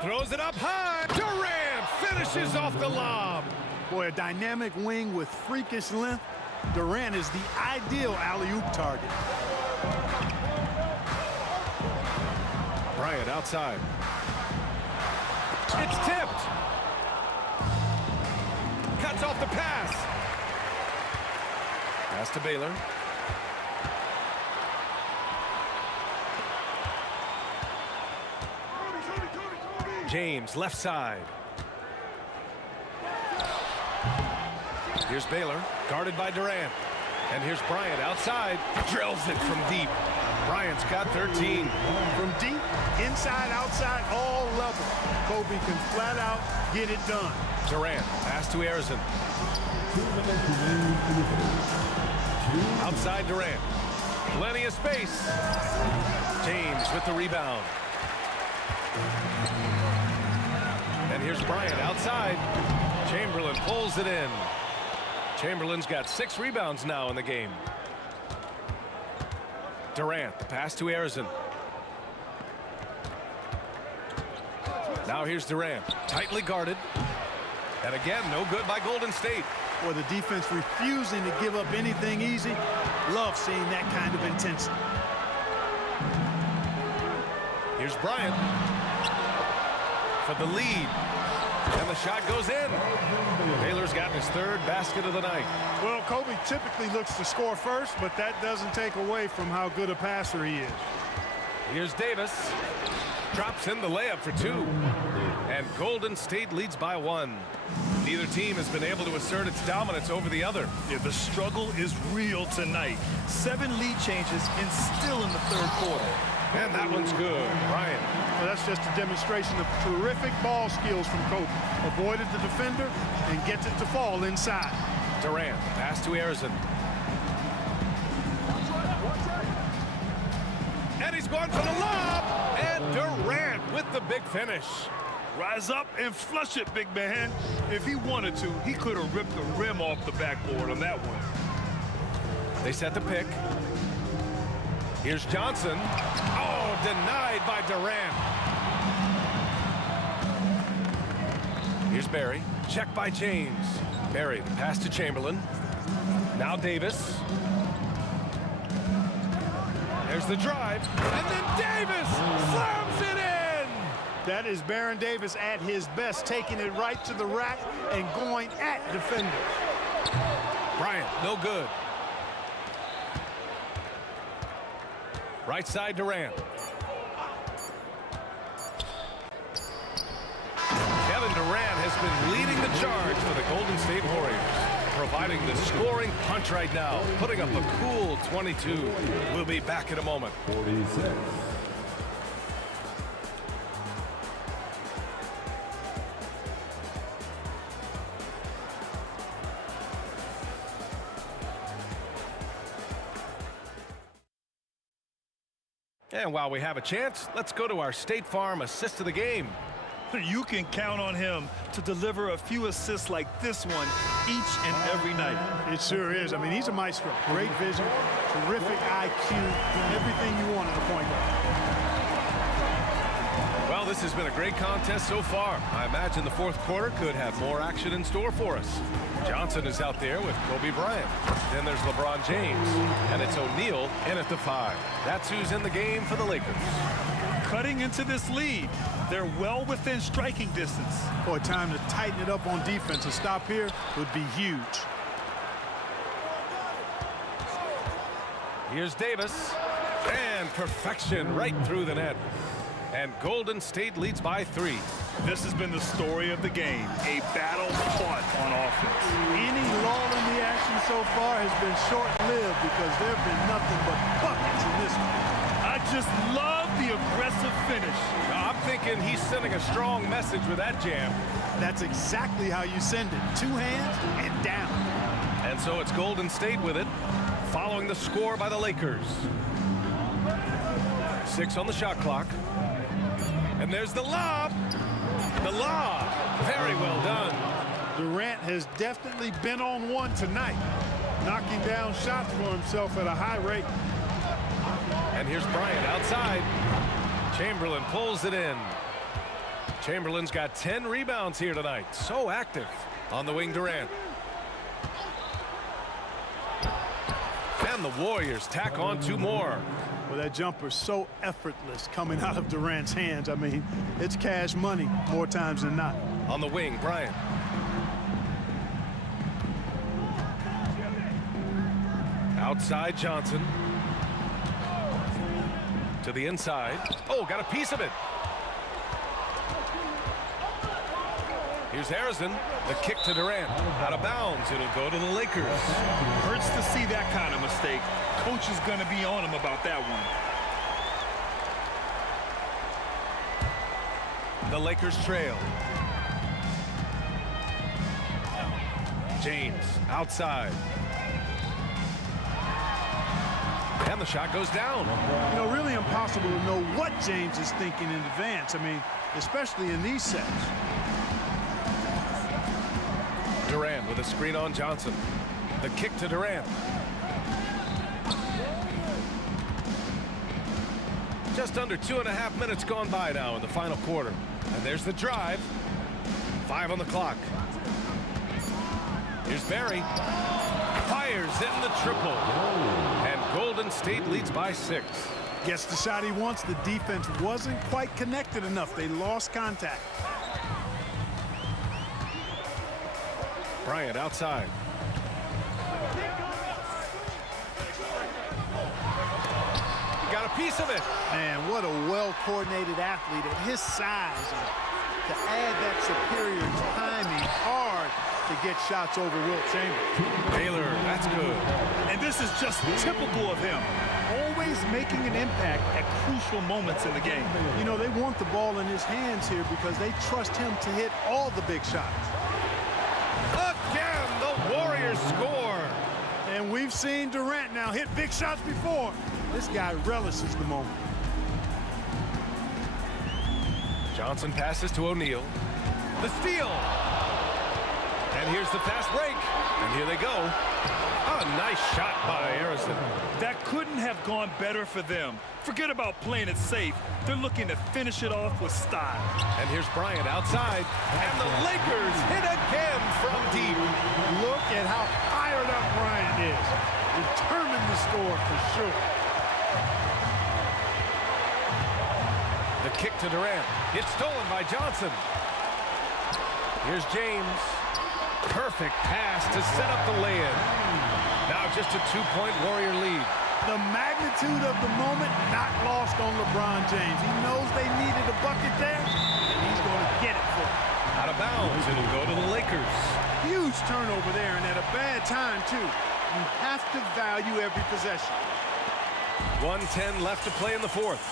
Throws it up high. Durant finishes off the lob. Boy, a dynamic wing with freakish length. Durant is the ideal alley-oop target. Bryant outside. It's tipped. Cuts off the pass. Pass to Baylor. James, left side. Here's Baylor, guarded by Durant. And here's Bryant outside. Drills it from deep. Bryant's got 13. From deep, inside, outside, all level. Kobe can flat out get it done. Durant, pass to Arizon. Outside Durant. Plenty of space. James with the rebound. And here's Bryant outside. Chamberlain pulls it in. Chamberlain's got 6 rebounds now in the game. Durant, the pass to Arizon. Now here's Durant, tightly guarded. And again, no good by Golden State. Or the defense refusing to give up anything easy. Love seeing that kind of intensity. Here's Bryant for the lead. And the shot goes in. Baylor's got his 3rd basket of the night. Well, Kobe typically looks to score first, but that doesn't take away from how good a passer he is. Here's Davis. Drops in the layup for 2. And Golden State leads by 1. Neither team has been able to assert its dominance over the other. Yeah, the struggle is real tonight. 7 lead changes and still in the 3rd quarter. And that one's good. Bryant. Well, that's just a demonstration of terrific ball skills from Kobe. Avoided the defender and gets it to fall inside. Durant, pass to Arizon. And he's going for the lob. And Durant with the big finish. Rise up and flush it, big man. If he wanted to, he could have ripped the rim off the backboard on that one. They set the pick. Here's Johnson. Oh, denied by Durant. Here's Barry. Check by James. Barry, the pass to Chamberlain. Now Davis. There's the drive. And then Davis slams it in. That is Baron Davis at his best, taking it right to the rack and going at defenders. Bryant, no good. Right side Durant. Kevin Durant has been leading the charge for the Golden State Warriors, providing the scoring punch right now, putting up a cool 22. We'll be back in a moment. 46. And while we have a chance, let's go to our State Farm assist of the game. You can count on him to deliver a few assists like this one each and every night. It sure is. I mean, he's a maestro. Great vision, terrific IQ, everything you want in a point guard. Well, this has been a great contest so far. I imagine the fourth quarter could have more action in store for us. Johnson is out there with Kobe Bryant. Then there's LeBron James. And it's O'Neal in at the 5. That's who's in the game for the Lakers. Cutting into this lead. They're well within striking distance. Boy, time to tighten it up on defense. A stop here would be huge. Here's Davis. And perfection right through the net. And Golden State leads by 3. This has been the story of the game. A battle fought on offense. Any lull in the action so far has been short-lived because there have been nothing but buckets in this one. I just love the aggressive finish. I'm thinking he's sending a strong message with that jam. That's exactly how you send it. 2 hands and down. And so it's Golden State with it, following the score by the Lakers. 6 on the shot clock. And there's the lob. The lob. Very well done. Durant has definitely been on one tonight, knocking down shots for himself at a high rate. And here's Bryant outside. Chamberlain pulls it in. Chamberlain's got 10 rebounds here tonight. So active. On the wing, Durant. And the Warriors tack on 2 more. Well, that jumper's so effortless coming out of Durant's hands. I mean, it's cash money more times than not. On the wing, Bryant. Outside, Johnson. To the inside. Oh, got a piece of it. Here's Harrison. The kick to Durant. Out of bounds. It'll go to the Lakers. Hurts to see that kind of mistake. Coach is going to be on him about that one. The Lakers trail. James outside. And the shot goes down. You know, really impossible to know what James is thinking in advance. I mean, especially in these sets. Durant with a screen on Johnson. The kick to Durant. Just under 2.5 minutes gone by now in the final quarter. And there's the drive. 5 on the clock. Here's Barry. Fires in the triple. And Golden State leads by 6. Gets the shot he wants. The defense wasn't quite connected enough. They lost contact. Bryant outside. He got a piece of it. Man, what a well-coordinated athlete at his size. And to add that superior timing, hard to get shots over Wilt Chamberlain. Taylor, that's good. And this is just typical of him. Always making an impact at crucial moments in the game. You know, they want the ball in his hands here because they trust him to hit all the big shots. Again, the Warriors score. And we've seen Durant now hit big shots before. This guy relishes the moment. Johnson passes to O'Neal. The steal. And here's the fast break. And here they go. A nice shot by Harrison. That couldn't have gone better for them. Forget about playing it safe. They're looking to finish it off with style. And here's Bryant outside. And the Lakers hit again from deep. Look at how fired up Bryant is. Determined to score for sure. The kick to Durant. It's stolen by Johnson. Here's James. Perfect pass to set up the lay-in. Now just a 2-point Warrior lead. The magnitude of the moment not lost on LeBron James. He knows they needed a bucket there, and he's going to get it for them. Out of bounds, it'll go to the Lakers. Huge turnover there, and at a bad time, too. You have to value every possession. 1:10 left to play in the fourth.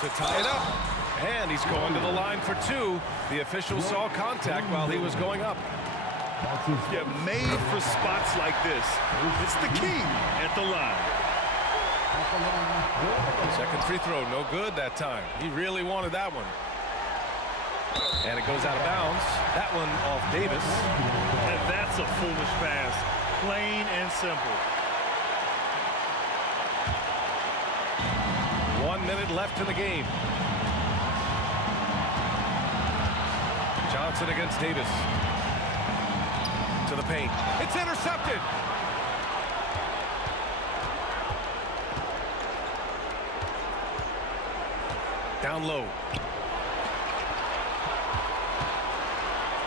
To tie it up. And he's going to the line for 2. The official saw contact while he was going up. Yeah, made for spots like this. It's the king at the line. Second free throw, no good that time. He really wanted that one. And it goes out of bounds. That one off Davis. And that's a foolish pass. Plain and simple. 1 minute left in the game. Johnson against Davis. To the paint. It's intercepted. Down low.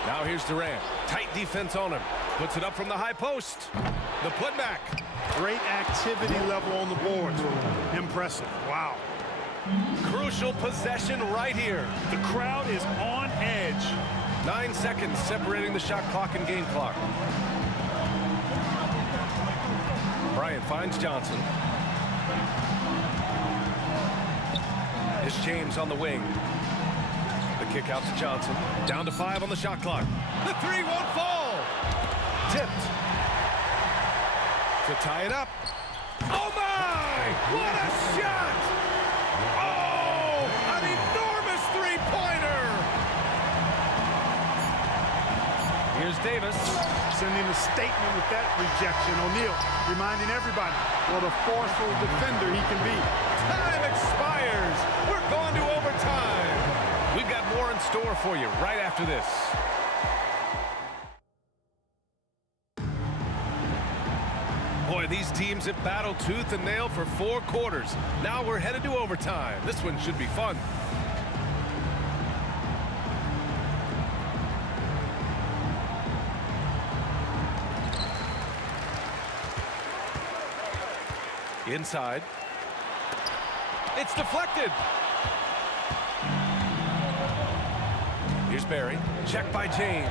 Now here's Durant. Tight defense on him. Puts it up from the high post. The putback. Great activity level on the boards. Impressive. Wow. Crucial possession right here. The crowd is on edge. 9 seconds separating the shot clock and game clock. Bryant finds Johnson. It's James on the wing. The kick out to Johnson. Down to 5 on the shot clock. The three won't fall. Tipped. To tie it up. Oh my! What a shot! Oh! An enormous three-pointer! Here's Davis. Sending a statement with that rejection. O'Neal reminding everybody what a forceful defender he can be. Time expires. We're going to overtime. We've got more in store for you right after this. Boy, these teams have battled tooth and nail for 4 quarters. Now we're headed to overtime. This one should be fun. Inside. It's deflected. Here's Barry. Checked by James.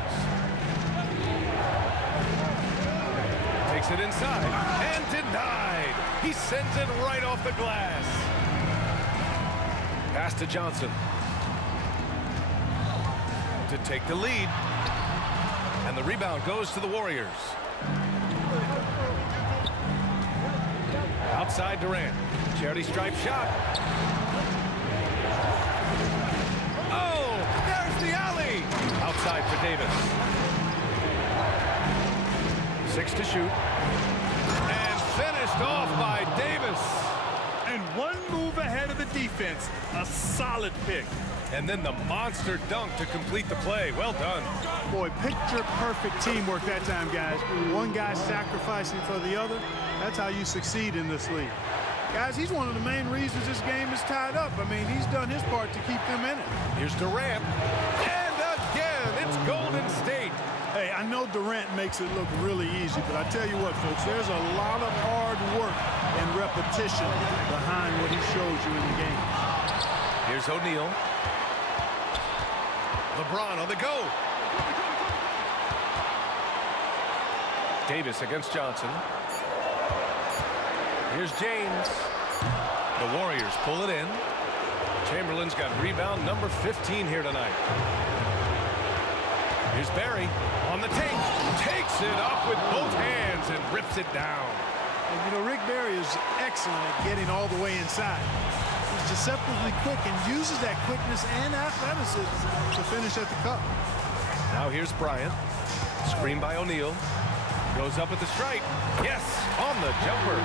Takes it inside and denied. He sends it right off the glass. Pass to Johnson to take the lead. And the rebound goes to the Warriors. Outside Durant. Charity stripe shot. Oh, there's the alley. Outside for Davis. 6 to shoot. And finished off by Davis. And one move ahead of the defense. A solid pick. And then the monster dunk to complete the play. Well done. Boy, picture-perfect teamwork that time, guys. One guy sacrificing for the other. That's how you succeed in this league. Guys, he's one of the main reasons this game is tied up. I mean, he's done his part to keep them in it. Here's Durant. And again, it's Golden State. Hey, I know Durant makes it look really easy, but I tell you what, folks, there's a lot of hard work and repetition behind what he shows you in the game. Here's O'Neal. LeBron on the go. Davis against Johnson. Here's James. The Warriors pull it in. Chamberlain's got rebound number 15 here tonight. Here's Barry on the take. Takes it up with both hands and rips it down. And you know, Rick Barry is excellent at getting all the way inside. He's deceptively quick and uses that quickness and athleticism to finish at the cup. Now here's Bryant. Screen by O'Neal. Goes up at the stripe. Yes, on the jumper.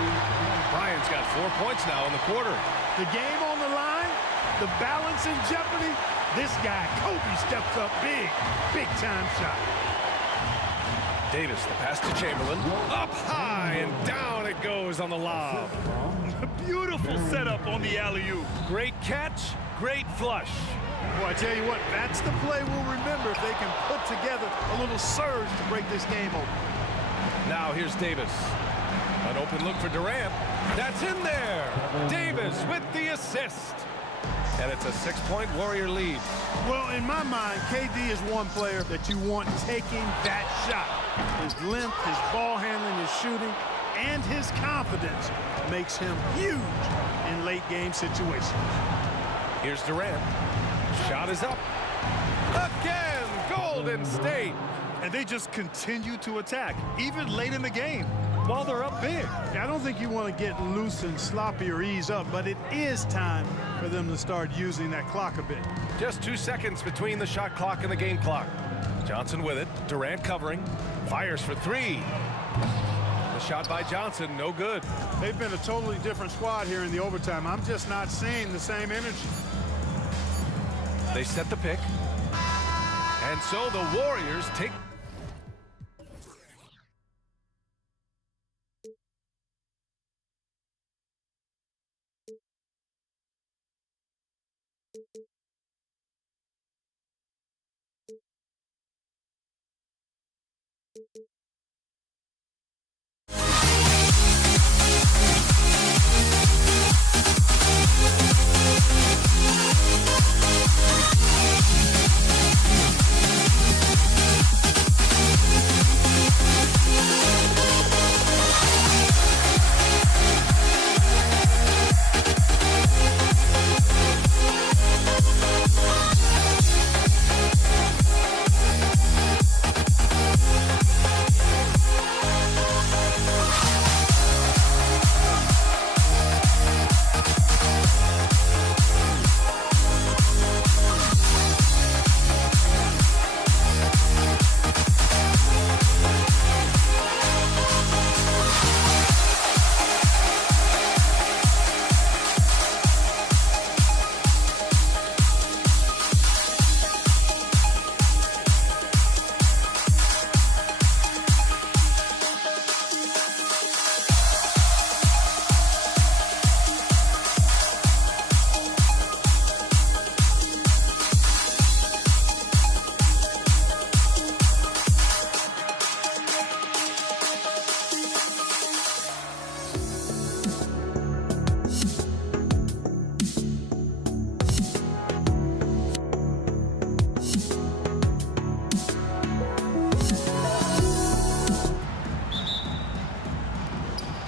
Bryant's got 4 points now in the quarter. The game on the line, the balance in jeopardy. This guy, Kobe, steps up big, big-time shot. Davis, the pass to Chamberlain. Up high and down it goes on the lob. Beautiful setup on the alley-oop. Great catch, great flush. Boy, I tell you what, that's the play we'll remember if they can put together a little surge to break this game open. Now here's Davis. An open look for Durant. That's in there. Davis with the assist. And it's a 6-point Warrior lead. Well, in my mind, KD is one player that you want taking that shot. His length, his ball handling, his shooting, and his confidence makes him huge in late-game situations. Here's Durant. Shot is up. Again, Golden State. And they just continue to attack, even late in the game, while they're up big. I don't don't think you want to get loose and sloppy or ease up, but it is time for them to start using that clock a bit. Just 2 seconds between the shot clock and the game clock. Johnson with it. Durant covering. Fires for three. The shot by Johnson, no good. They've been a totally different squad here in the overtime. I'm just not seeing the same energy. They set the pick. And so the Warriors take...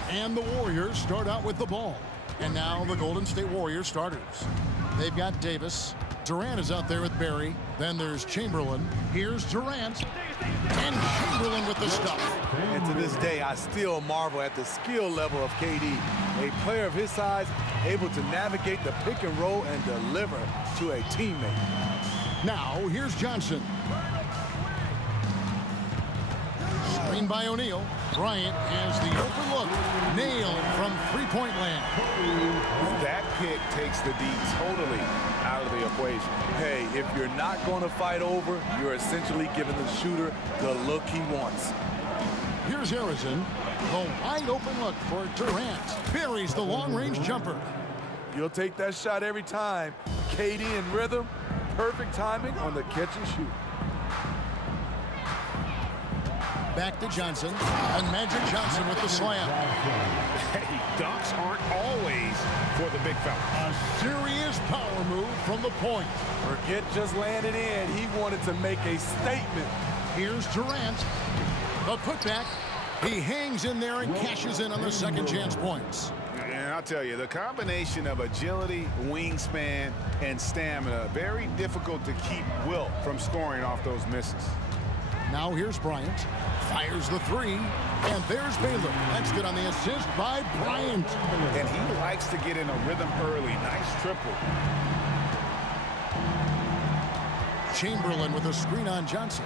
And the Warriors start out with the ball. And now the Golden State Warriors starters. They've got Davis. Durant is out there with Barry. Then there's Chamberlain. Here's Durant. And Chamberlain with the stuff. And to this day, I still marvel at the skill level of KD. A player of his size, able to navigate the pick and roll and deliver to a teammate. Now, here's Johnson. Screen by O'Neal. Bryant has the open look. Nailed from three-point land. That pick takes the D totally out of the equation. Hey, if you're not going to fight over, you're essentially giving the shooter the look he wants. Here's Harrison. The wide open look for Durant. Buries the long-range jumper. You'll take that shot every time. KD in rhythm. Perfect timing on the catch and shoot. Back to Johnson. And Magic Johnson with the slam. Hey, dunks aren't always for the big fella. A serious power move from the point. Forget just landing in. He wanted to make a statement. Here's Durant. The putback. He hangs in there and cashes in on the second chance points. And I'll tell you, the combination of agility, wingspan, and stamina, very difficult to keep Wilt from scoring off those misses. Now here's Bryant. Fires the three. And there's Baylor. That's good on the assist by Bryant. And he likes to get in a rhythm early. Nice triple. Chamberlain with a screen on Johnson.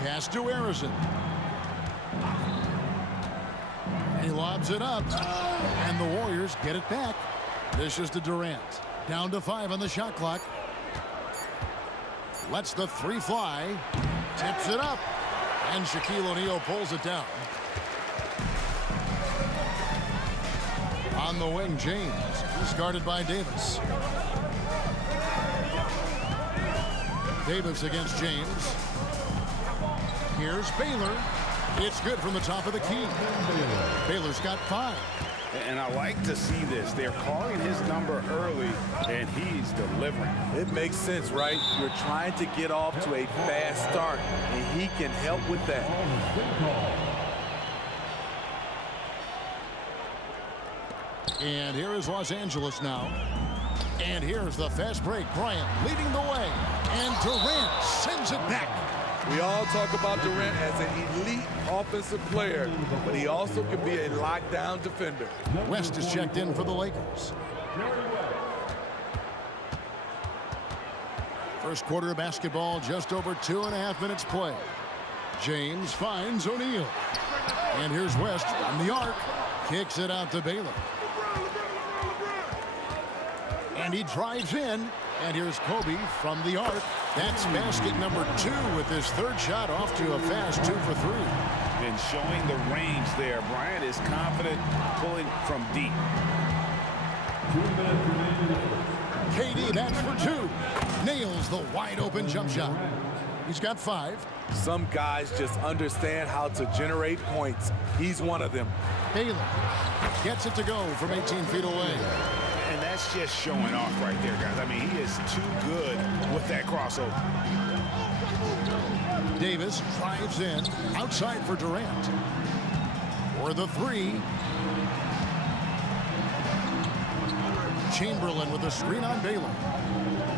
Pass to Harrison. He lobs it up. And the Warriors get it back. This is to Durant. Down to 5 on the shot clock. Lets the three fly. Tips it up. And Shaquille O'Neal pulls it down. On the wing, James. He's guarded by Davis. Davis against James. Here's Baylor. It's good from the top of the key. Baylor's got 5. And I like to see this. They're calling his number early, and he's delivering. It makes sense, right? You're trying to get off to a fast start, and he can help with that. And here is Los Angeles now. And here's the fast break. Bryant leading the way. And Durant sends it back. We all talk about Durant as an elite offensive player, but he also can be a lockdown defender. West is checked in for the Lakers. First quarter of basketball, just over 2.5 minutes play. James finds O'Neal. And here's West from the arc. Kicks it out to Baylor. And he drives in. And here's Kobe from the arc. That's basket number 2 with his third shot off to a fast 2 for 3. And showing the range there. Bryant is confident pulling from deep. KD, that's for 2. Nails the wide open jump shot. He's got 5. Some guys just understand how to generate points. He's one of them. Baylor gets it to go from 18 feet away. And that's just showing off right there, guys. I mean, he is too good with that crossover. Davis drives in, outside for Durant. For the 3. Chamberlain with a screen on Baylor.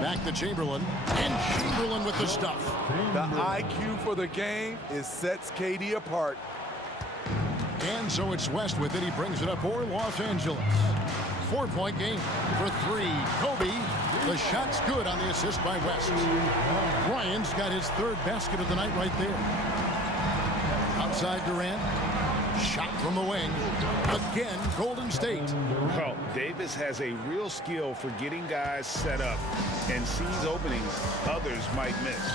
Back to Chamberlain, and Chamberlain with the stuff. The IQ for the game sets KD apart. And so it's West with it. He brings it up for Los Angeles. 4-point game for 3. Kobe, the shot's good on the assist by West. Bryant's got his 3rd basket of the night right there. Outside Durant, shot from the wing. Again, Golden State. Well, Davis has a real skill for getting guys set up and sees openings others might miss.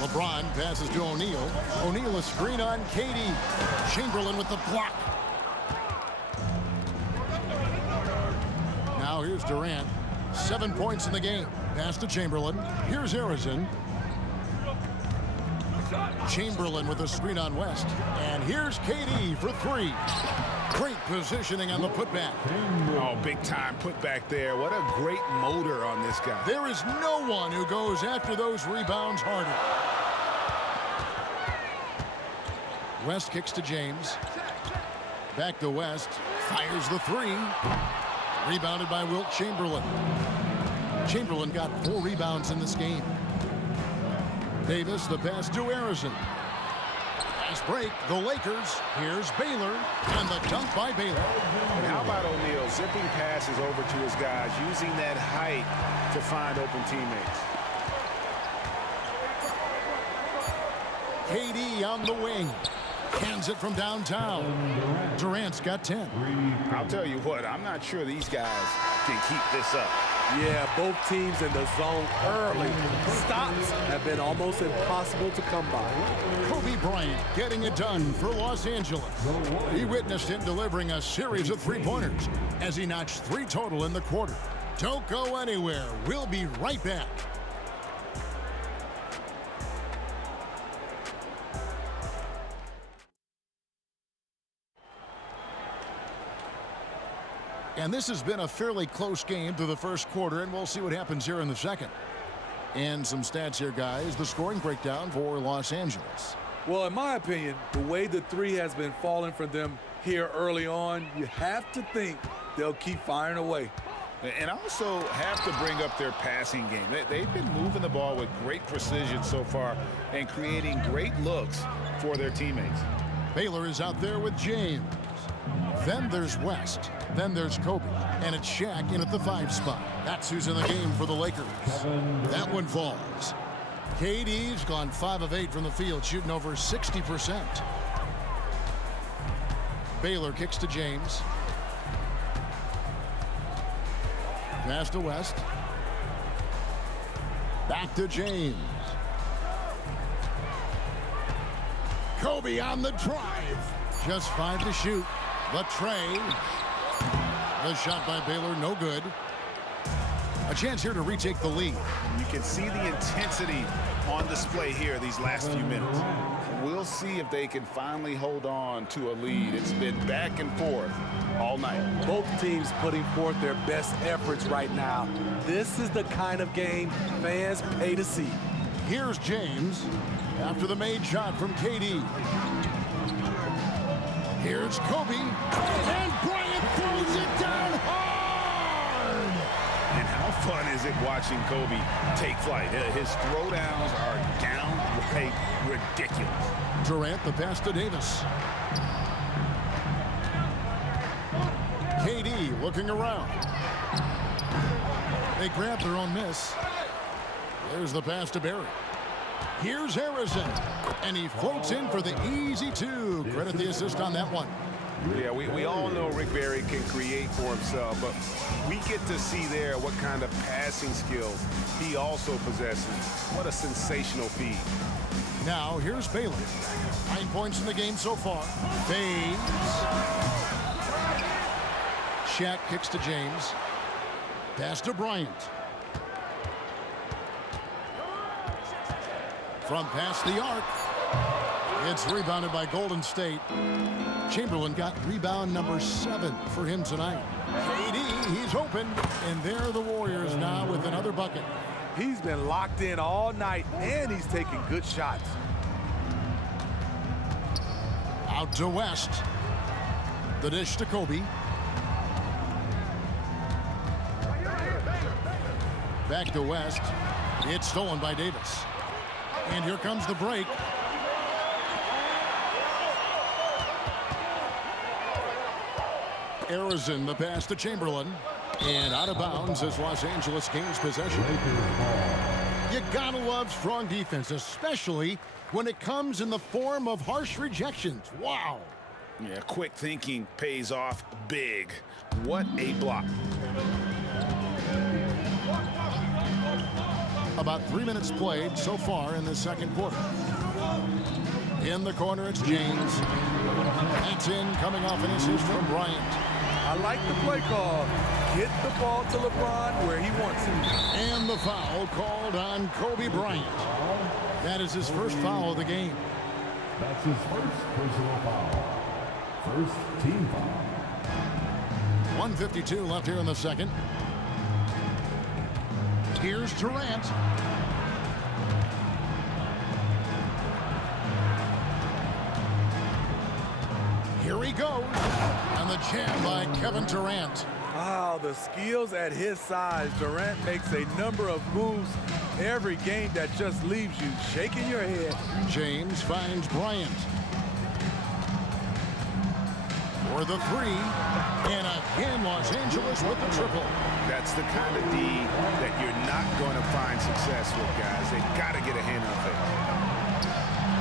LeBron passes to O'Neal. O'Neal a screen on KD. Chamberlain with the block. Now here's Durant. 7 points in the game. Pass to Chamberlain. Here's Harrison. Chamberlain with a screen on West. And here's KD for 3. Great positioning on the putback. Oh, big time putback there. What a great motor on this guy. There is no one who goes after those rebounds harder. West kicks to James. Back to West. Fires the 3. Rebounded by Wilt Chamberlain. Chamberlain got 4 rebounds in this game. Davis, the pass to Harrison. Fast break, the Lakers. Here's Baylor, and the dunk by Baylor. And how about O'Neal zipping passes over to his guys, using that height to find open teammates. KD on the wing. Hands it from downtown. Durant's got 10. I'll tell you what, I'm not sure these guys can keep this up. Yeah, both teams in the zone early. Stops have been almost impossible to come by. Kobe Bryant getting it done for Los Angeles. He witnessed him delivering a series of 3-pointers as he notched 3 total in the quarter. Don't go anywhere. We'll be right back. And this has been a fairly close game through the first quarter, and we'll see what happens here in the second. And some stats here, guys. The scoring breakdown for Los Angeles. Well, in my opinion, the way the 3 has been falling for them here early on, you have to think they'll keep firing away. And also have to bring up their passing game. They've been moving the ball with great precision so far and creating great looks for their teammates. Baylor is out there with James. Then there's West. Then there's Kobe. And it's Shaq in at the 5 spot. That's who's in the game for the Lakers. That one falls. KD's gone 5 of 8 from the field, shooting over 60%. Baylor kicks to James. Pass to West. Back to James. Kobe on the drive. Just 5 to shoot. The tray. The shot by Baylor, no good. A chance here to retake the lead. You can see the intensity on display here these last few minutes. We'll see if they can finally hold on to a lead. It's been back and forth all night. Both teams putting forth their best efforts right now. This is the kind of game fans pay to see. Here's James after the made shot from KD. Here's Kobe, and Bryant throws it down hard! And how fun is it watching Kobe take flight? His throwdowns are downright hey, ridiculous. Durant, the pass to Davis. KD looking around. They grab their own miss. There's the pass to Barry. Here's Harrison, and he floats in for the easy two. Credit the assist on that one. Yeah, we all know Rick Barry can create for himself, but we get to see there what kind of passing skills he also possesses. What a sensational feed. Now, here's Baylor. 9 points in the game so far. Fades. Shaq kicks to James. Pass to Bryant. From past the arc. It's rebounded by Golden State. Chamberlain got rebound number 7 for him tonight. KD, he's open, and there are the Warriors now with another bucket. He's been locked in all night, and he's taking good shots. Out to West. The dish to Kobe. Back to West. It's stolen by Davis. And here comes the break. Harrison, the pass to Chamberlain. And out of bounds as Los Angeles gains possession. You gotta love strong defense, especially when it comes in the form of harsh rejections. Wow. Yeah, quick thinking pays off big. What a block. About 3 minutes played so far in the second quarter. In the corner, it's James. That's in, coming off an assist from Bryant. I like the play call. Get the ball to LeBron where he wants it. And the foul called on Kobe Bryant. That is his first foul of the game. That's his first personal foul. First team foul. 1:52 left here in the second. Here's Durant. Here he goes. And the jam by Kevin Durant. Wow, the skills at his size. Durant makes a number of moves every game that just leaves you shaking your head. James finds Bryant. For the three. And again, Los Angeles with the triple. That's the kind of D that you're not going to find success with, guys. They've got to get a hand on it.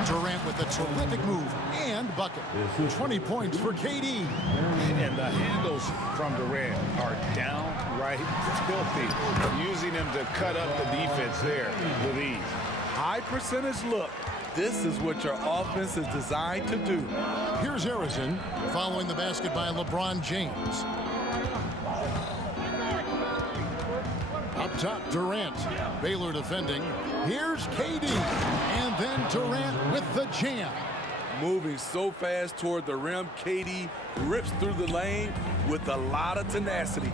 Durant with a terrific move and bucket. 20 points for KD. And the handles from Durant are downright filthy, using them to cut up the defense there with ease. High percentage look. This is what your offense is designed to do. Here's Harrison following the basket by LeBron James. Up top, Durant. Baylor defending. Here's KD. And then Durant with the jam. Moving so fast toward the rim, KD rips through the lane with a lot of tenacity.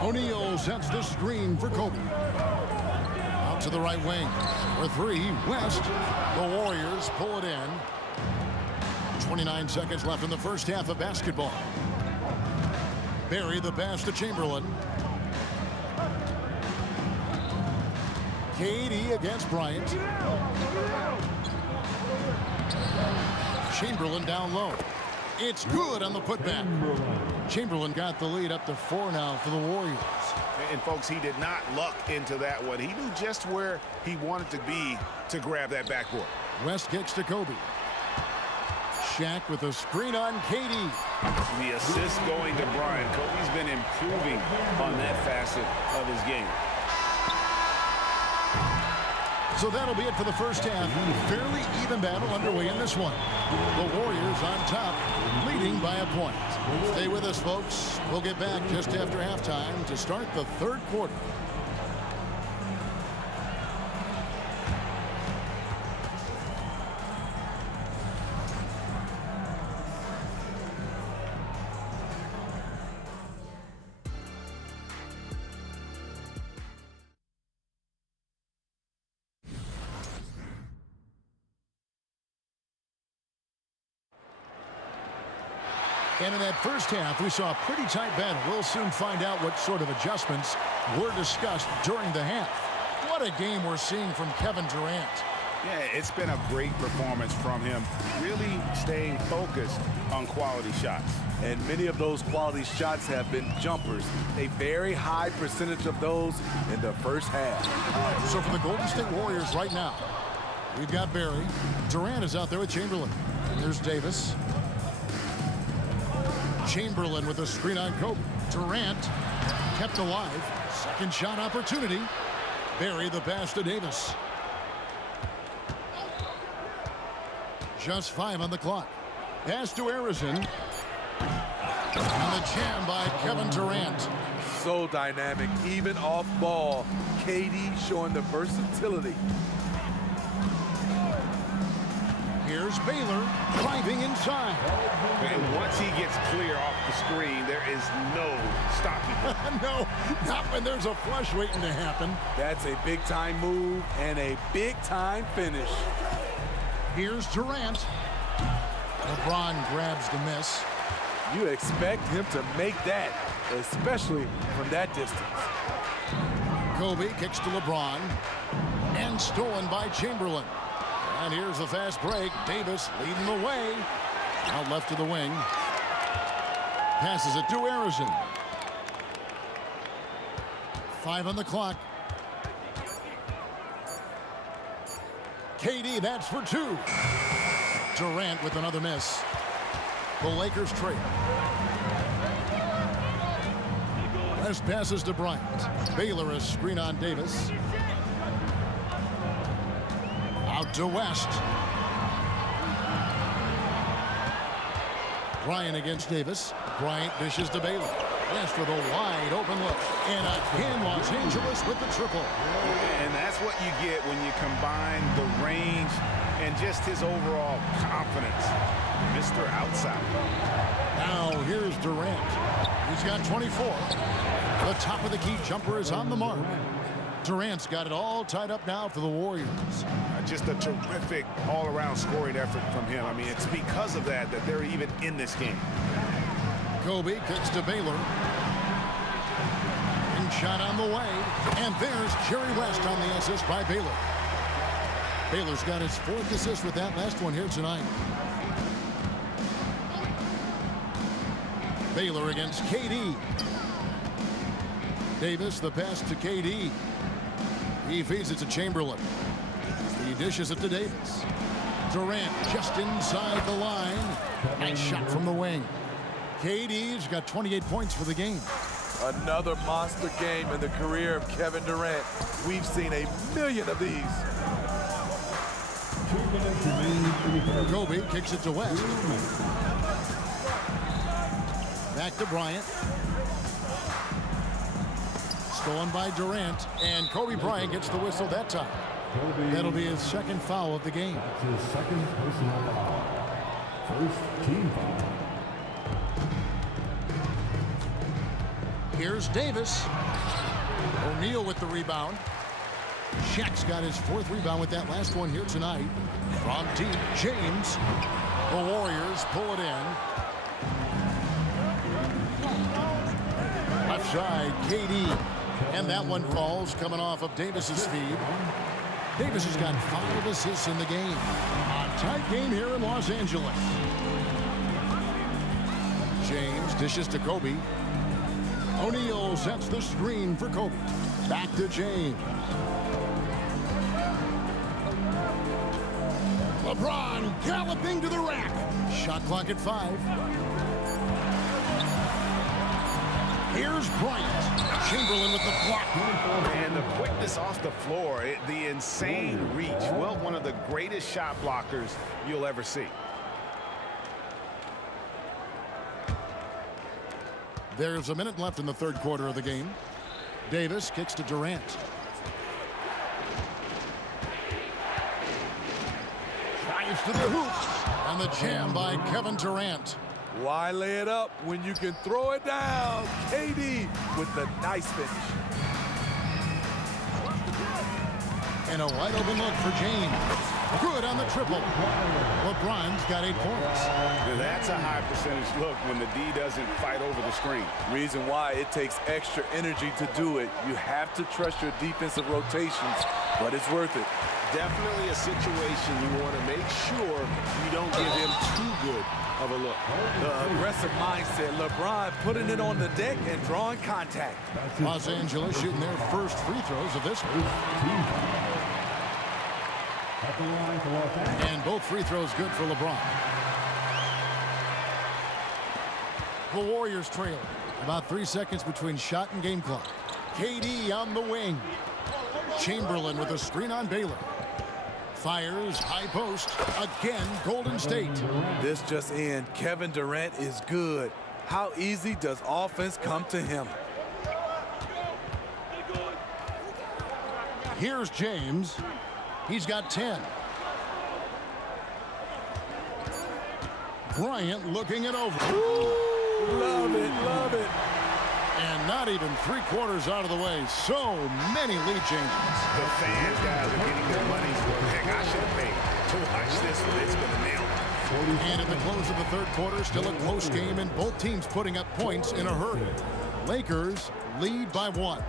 O'Neal sets the screen for Kobe. Out to the right wing. For three, West. The Warriors pull it in. 29 seconds left in the first half of basketball. Barry the pass to Chamberlain. KD against Bryant. Chamberlain down low. It's good on the putback. Chamberlain got the lead up to 4 now for the Warriors. And folks, he did not luck into that one. He knew just where he wanted to be to grab that backboard. West kicks to Kobe. Shaq with a screen on KD. The assist going to Bryant. Kobe's been improving on that facet of his game. So that'll be it for the first half. Fairly even battle underway in this one. The Warriors on top, leading by a point. Stay with us, folks. We'll get back just after halftime to start the third quarter. And in that first half, we saw a pretty tight battle. We'll soon find out what sort of adjustments were discussed during the half. What What a game we're seeing from Kevin Durant. Yeah, it's been a great performance from him, really staying focused on quality shots. And many of those quality shots have been jumpers. A very high percentage of those in the first half. So for the Golden State Warriors right now, we've got Barry. Durant is out there with Chamberlain. Here's Davis. Chamberlain with a screen on Kobe. Durant kept alive. Second shot opportunity. Barry the pass to Davis. Just 5 on the clock. Pass to Harrison. And the jam by Kevin Durant. So dynamic, even off ball. KD showing the versatility. Here's Baylor driving inside. And once he gets clear off the screen, there is no stopping him. No, not when there's a flush waiting to happen. That's a big-time move and a big-time finish. Here's Durant. LeBron grabs the miss. You expect him to make that, especially from that distance. Kobe kicks to LeBron. And stolen by Chamberlain. And here's the fast break. Davis leading the way. Out left to the wing. Passes it to Harrison. 5 on the clock. KD, that's for 2. Durant with another miss. The Lakers trail. West passes to Bryant. Baylor a screen on Davis. Out to West. Bryant against Davis. Bryant dishes to Baylor. West with a wide open look. And again, Los Angeles with the triple. And that's what you get when you combine the range and just his overall confidence. Mr. Outside. Now here's Durant. He's got 24. The top of the key jumper is on the mark. Durant's got it all tied up now for the Warriors. Just a terrific all-around scoring effort from him. I mean, it's because of that they're even in this game. Kobe kicks to Baylor. And shot on the way. And there's Jerry West on the assist by Baylor. Baylor's got his 4th assist with that last one here tonight. Baylor against KD. Davis, the pass to KD. He feeds it to Chamberlain. He dishes it to Davis. Durant just inside the line. Nice shot from the wing. KD's got 28 points for the game. Another monster game in the career of Kevin Durant. We've seen a million of these. Kobe kicks it to West. Back to Bryant. Stolen by Durant, and Kobe Bryant gets the whistle that time. That'll be his 2nd foul of the game. That's his 2nd personal foul. 1st team foul. Here's Davis. O'Neal with the rebound. Shaq's got his 4th rebound with that last one here tonight. From deep, James. The Warriors pull it in. Left side, KD. And that one falls coming off of Davis's feed. Davis has got 5 assists in the game. A tight game here in Los Angeles. James dishes to Kobe. O'Neal sets the screen for Kobe. Back to James. LeBron galloping to the rack. Shot clock at 5. Here's Bryant. Chamberlain with the block. And the quickness off the floor, the insane reach. Well, one of the greatest shot blockers you'll ever see. There's a minute left in the 3rd quarter of the game. Davis kicks to Durant. Drives to the hoop. And the jam by Kevin Durant. Why lay it up when you can throw it down? KD with the nice finish. And a wide open look for James. Good on the triple. LeBron's got 8 points. That's a high percentage look when the D doesn't fight over the screen. Reason why it takes extra energy to do it. You have to trust your defensive rotations, but it's worth it. Definitely a situation you want to make sure you don't give him too good of a look. The aggressive mindset. LeBron putting it on the deck and drawing contact. Los Angeles shooting their first free throws of this one. And both free throws good for LeBron. The Warriors trail. About 3 seconds between shot and game clock. KD on the wing. Chamberlain with a screen on Baylor. Fires, high post. Again, Golden State. This just in. Kevin Durant is good. How easy does offense come to him? Here's James. He's got 10. Bryant looking it over. Love it, love it. And not even 3/4 out of the way. So many lead changes. The fans, guys, are getting their money's worth. Heck, I should have paid to watch this one. It's been a nail. And at the close of the third quarter, still a close game, and both teams putting up points in a hurry. Lakers lead by 1.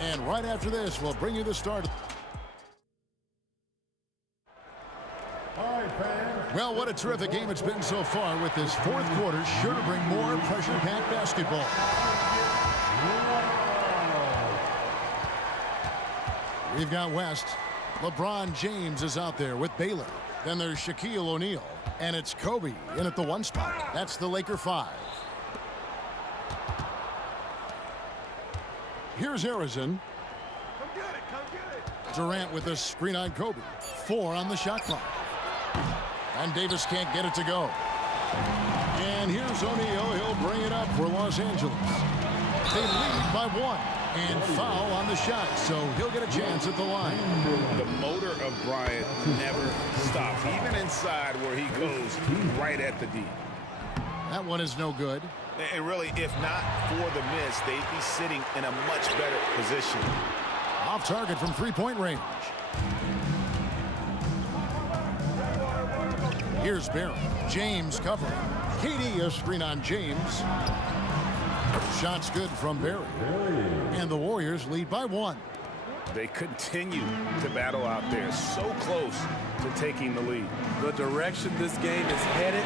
And right after this, we'll bring you the start. Well, what a terrific game it's been so far, with this fourth quarter sure to bring more pressure-packed basketball. We've got West. LeBron James is out there with Baylor. Then there's Shaquille O'Neal. And it's Kobe in at the 1 spot. That's the Laker 5. Here's Harrison. Durant with a screen on Kobe. 4 on the shot clock. And Davis can't get it to go. And here's O'Neal. He'll bring it up for Los Angeles. They lead by 1. And foul on the shot, so he'll get a chance at the line. The motor of Bryant never stops, even inside where he goes right at the D. That one is no good. And really, if not for the miss, they'd be sitting in a much better position. Off target from 3-point range. Here's Barry. James covering. KD a screen on James. Shots good from Barry. And the Warriors lead by 1. They continue to battle out there, so close to taking the lead. The direction this game is headed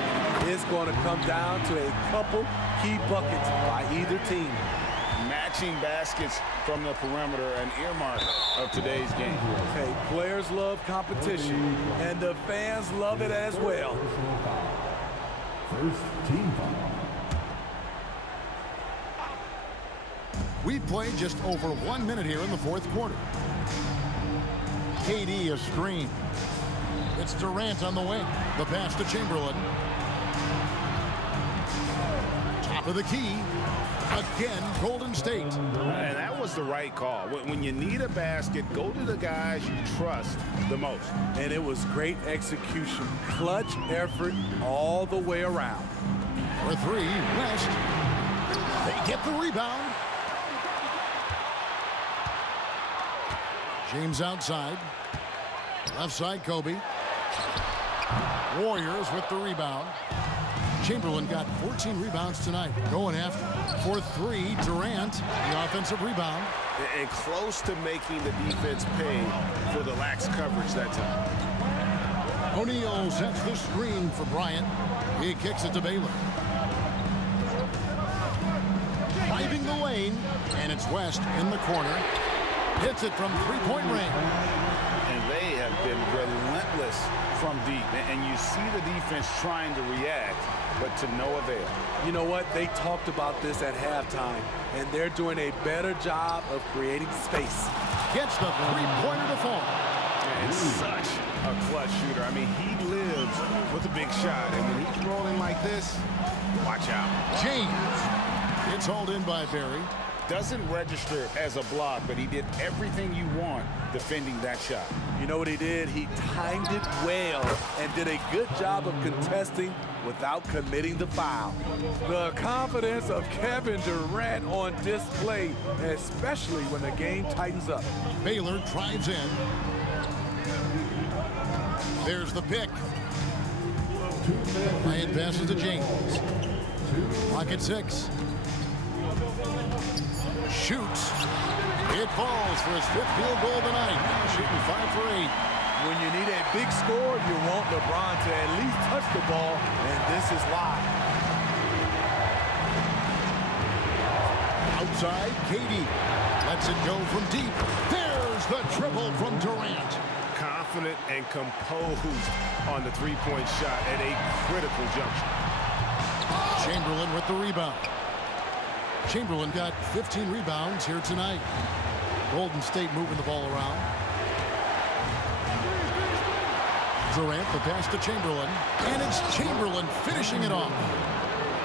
is going to come down to a couple key buckets by either team. Matching baskets from the perimeter, an earmark of today's game. Hey, players love competition, and the fans love it as well. First team foul. We've played just over 1 minute here in the fourth quarter. KD a screen. It's Durant on the wing. The pass to Chamberlain. Top of the key. Again, Golden State. And that was the right call. When you need a basket, go to the guys you trust the most. And it was great execution. Clutch effort all the way around. For 3, West. They get the rebound. James outside. Left side, Kobe. Warriors with the rebound. Chamberlain got 14 rebounds tonight. Going after. For 3, Durant, the offensive rebound. And close to making the defense pay for the lax coverage that time. O'Neal sets the screen for Bryant. He kicks it to Baylor. Driving the lane, and it's West in the corner. Hits it from 3-point range. And they have been relentless from deep. And you see the defense trying to react, but to no avail. You know what? They talked about this at halftime, and they're doing a better job of creating space. Gets the 3-pointer to fall. And such a clutch shooter. I mean, he lives with a big shot. And when he's rolling like this, watch out. James. It's hauled in by Barry. Doesn't register as a block, but he did everything you want defending that shot. You know what he did? He timed it well and did a good job of contesting without committing the foul. The confidence of Kevin Durant on display, especially when the game tightens up. Baylor drives in. There's the pick. Bryant passes to James. Clock at 6. Shoots. It falls for his 5th field goal tonight. Now shooting 5 for 8. When you need a big score, you want LeBron to at least touch the ball, and this is why. Outside, KD lets it go from deep. There's the triple from Durant. Confident and composed on the three-point shot at a critical juncture. Chamberlain with the rebound. Chamberlain got 15 rebounds here tonight. Golden State moving the ball around. Durant, the pass to Chamberlain. And it's Chamberlain finishing it off.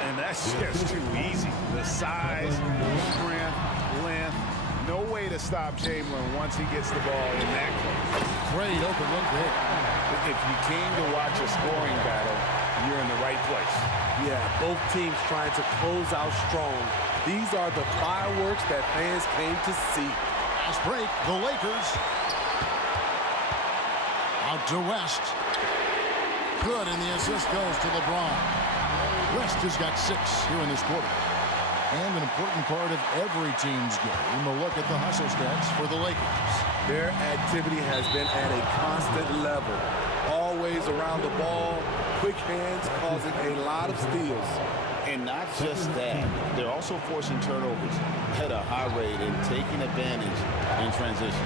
And that's just too easy. The size, strength, length. No way to stop Chamberlain once he gets the ball in that close. Great open look there. If you came to watch a scoring battle, you're in the right place. Yeah, both teams trying to close out strong. These are the fireworks that fans came to see. Fast break, the Lakers. Out to West. Good, and the assist goes to LeBron. West has got 6 here in this quarter. And an important part of every team's game, a look at the hustle stats for the Lakers. Their activity has been at a constant level. Always around the ball, quick hands causing a lot of steals. And not just that, they're also forcing turnovers at a high rate and taking advantage in transition.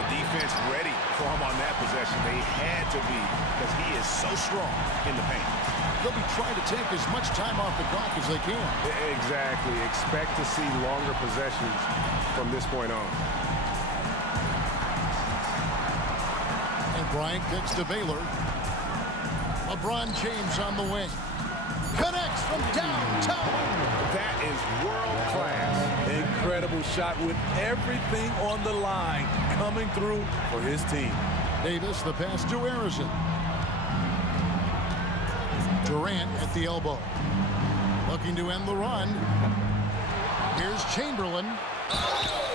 The defense ready for him on that possession. They had to be because he is so strong in the paint. They'll be trying to take as much time off the clock as they can. Exactly. Expect to see longer possessions from this point on. And Bryant kicks to Baylor. LeBron James on the wing. Connects from downtown. That is world class. Incredible shot with everything on the line coming through for his team. Davis, the pass to Harrison. Durant at the elbow. Looking to end the run. Here's Chamberlain.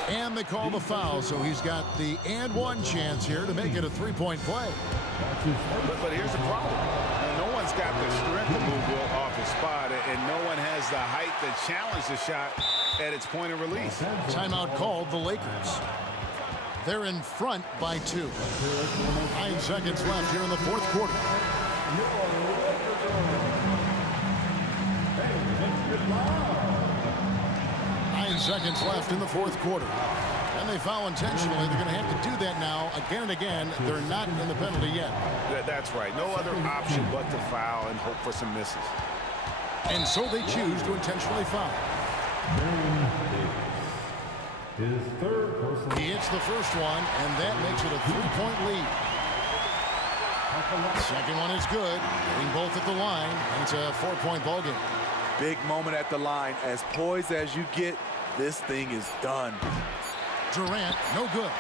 And they call the foul, so he's got the and one chance here to make it a three-point play. But here's the problem. No one's got the strength to move Will off his spot, and no one has the height to challenge the shot at its point of release. Timeout called the Lakers. They're in front by 2. 9 seconds left here in the 4th quarter. 9 seconds left in the 4th quarter. And they foul intentionally. They're going to have to do that now again and again. They're not in the penalty yet. That's right. No other option but to foul and hope for some misses. And so they choose to intentionally foul. His third personal. He hits the first one, and that makes it a 3-point lead. The second one is good. Hitting both at the line, and it's a 4-point ball game. Big moment at the line. As poised as you get, this thing is done. Durant, no good.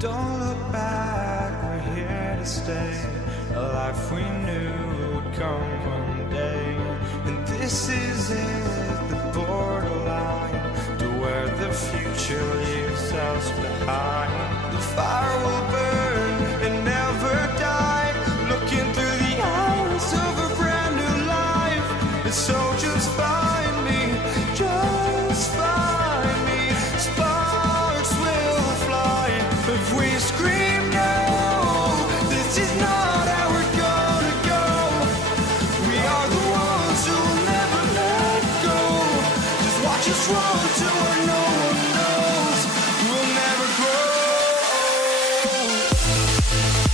Don't look back, we're here to stay. A life we knew would come one day. And this is it, the borderline to where the future leaves us behind. The fire will burn and never die. Looking through the eyes of a brand new life. And so just find me, just find me. Sparks will fly if we scream no. This is not how we're gonna go. We are the ones who will never let go. Just watch us run to where no one knows. We'll never grow. We'll never grow.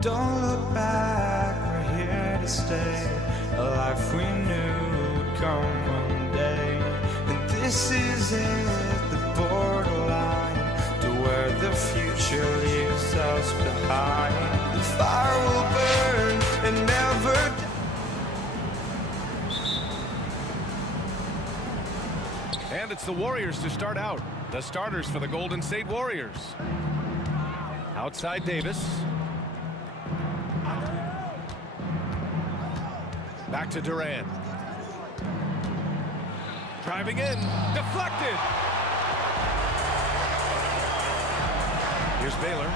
Don't look back, we're here to stay. A life we knew would come one day. And this is it, the borderline to where the future leaves us behind. The fire will burn and never die. And it's the Warriors to start out. The starters for the Golden State Warriors. Outside Davis. Back to Durant. Driving in. Deflected. Here's Baylor.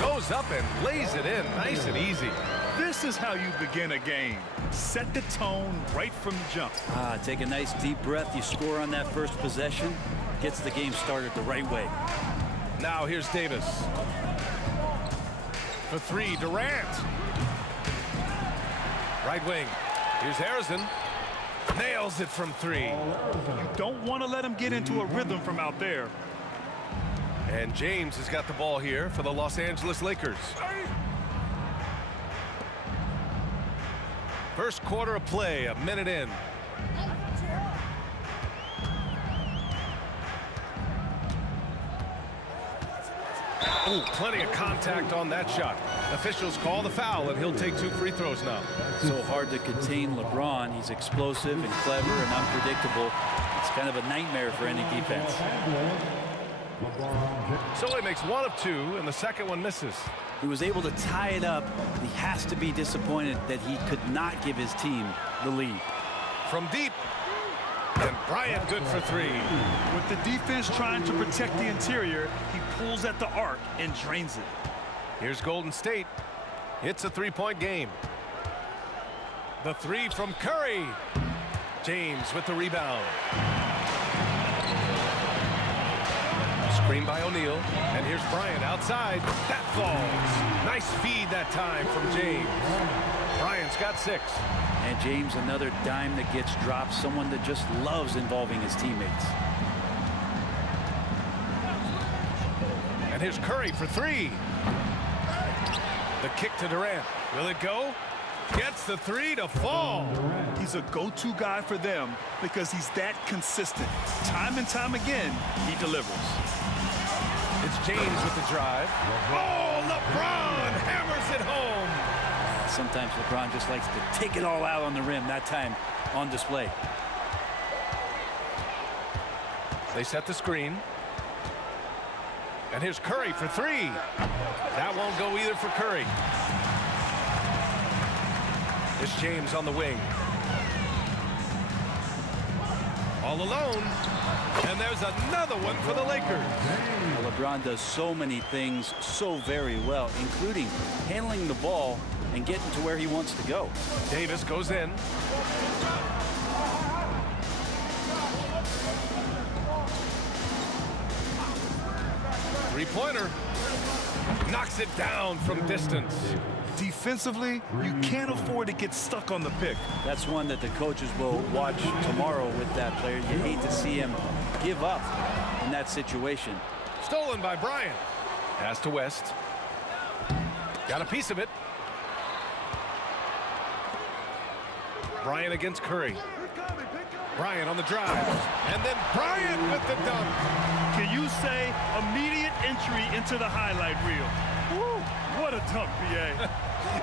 Goes up and lays it in. Nice and easy. This is how you begin a game. Set the tone right from the jump. Take a nice deep breath. You score on that first possession. Gets the game started the right way. Now here's Davis. For three, Durant. Right wing. Here's Harrison. Nails it from three. You don't want to let him get into a rhythm from out there. And James has got the ball here for the Los Angeles Lakers. First quarter of play, a minute in. Ooh, plenty of contact on that shot. Officials call the foul, and he'll take 2 free throws now. So hard to contain LeBron. He's explosive and clever and unpredictable. It's kind of a nightmare for any defense. So he makes 1 of 2, and the second one misses. He was able to tie it up. He has to be disappointed that he could not give his team the lead. From deep. And Bryant good for 3. With the defense trying to protect the interior, he pulls at the arc and drains it. Here's Golden State. It's a 3-point game. The 3 from Curry. James with the rebound. Screen by O'Neal. And here's Bryant outside. That falls. Nice feed that time from James. Bryant's got 6. And James, another dime that gets dropped. Someone that just loves involving his teammates. And here's Curry for 3. The kick to Durant. Will it go? Gets the 3 to fall. He's a go-to guy for them because he's that consistent. Time and time again, he delivers. It's James with the drive. Oh, LeBron hammers it home. Sometimes LeBron just likes to take it all out on the rim. That time on display. They set the screen. And here's Curry for 3. That won't go either for Curry. It's James on the wing. All alone. And there's another one for the Lakers. Well, LeBron does so many things so very well, including handling the ball and getting to where he wants to go. Davis goes in. Three-pointer. Knocks it down from distance. Defensively, you can't afford to get stuck on the pick. That's one that the coaches will watch tomorrow with that player. You hate to see him give up in that situation. Stolen by Bryant. Pass to West. Got a piece of it. Bryant against Curry. Bryant on the drive. And then Bryant with the dunk. Can you say immediate entry into the highlight reel? Woo, what a dunk, BA.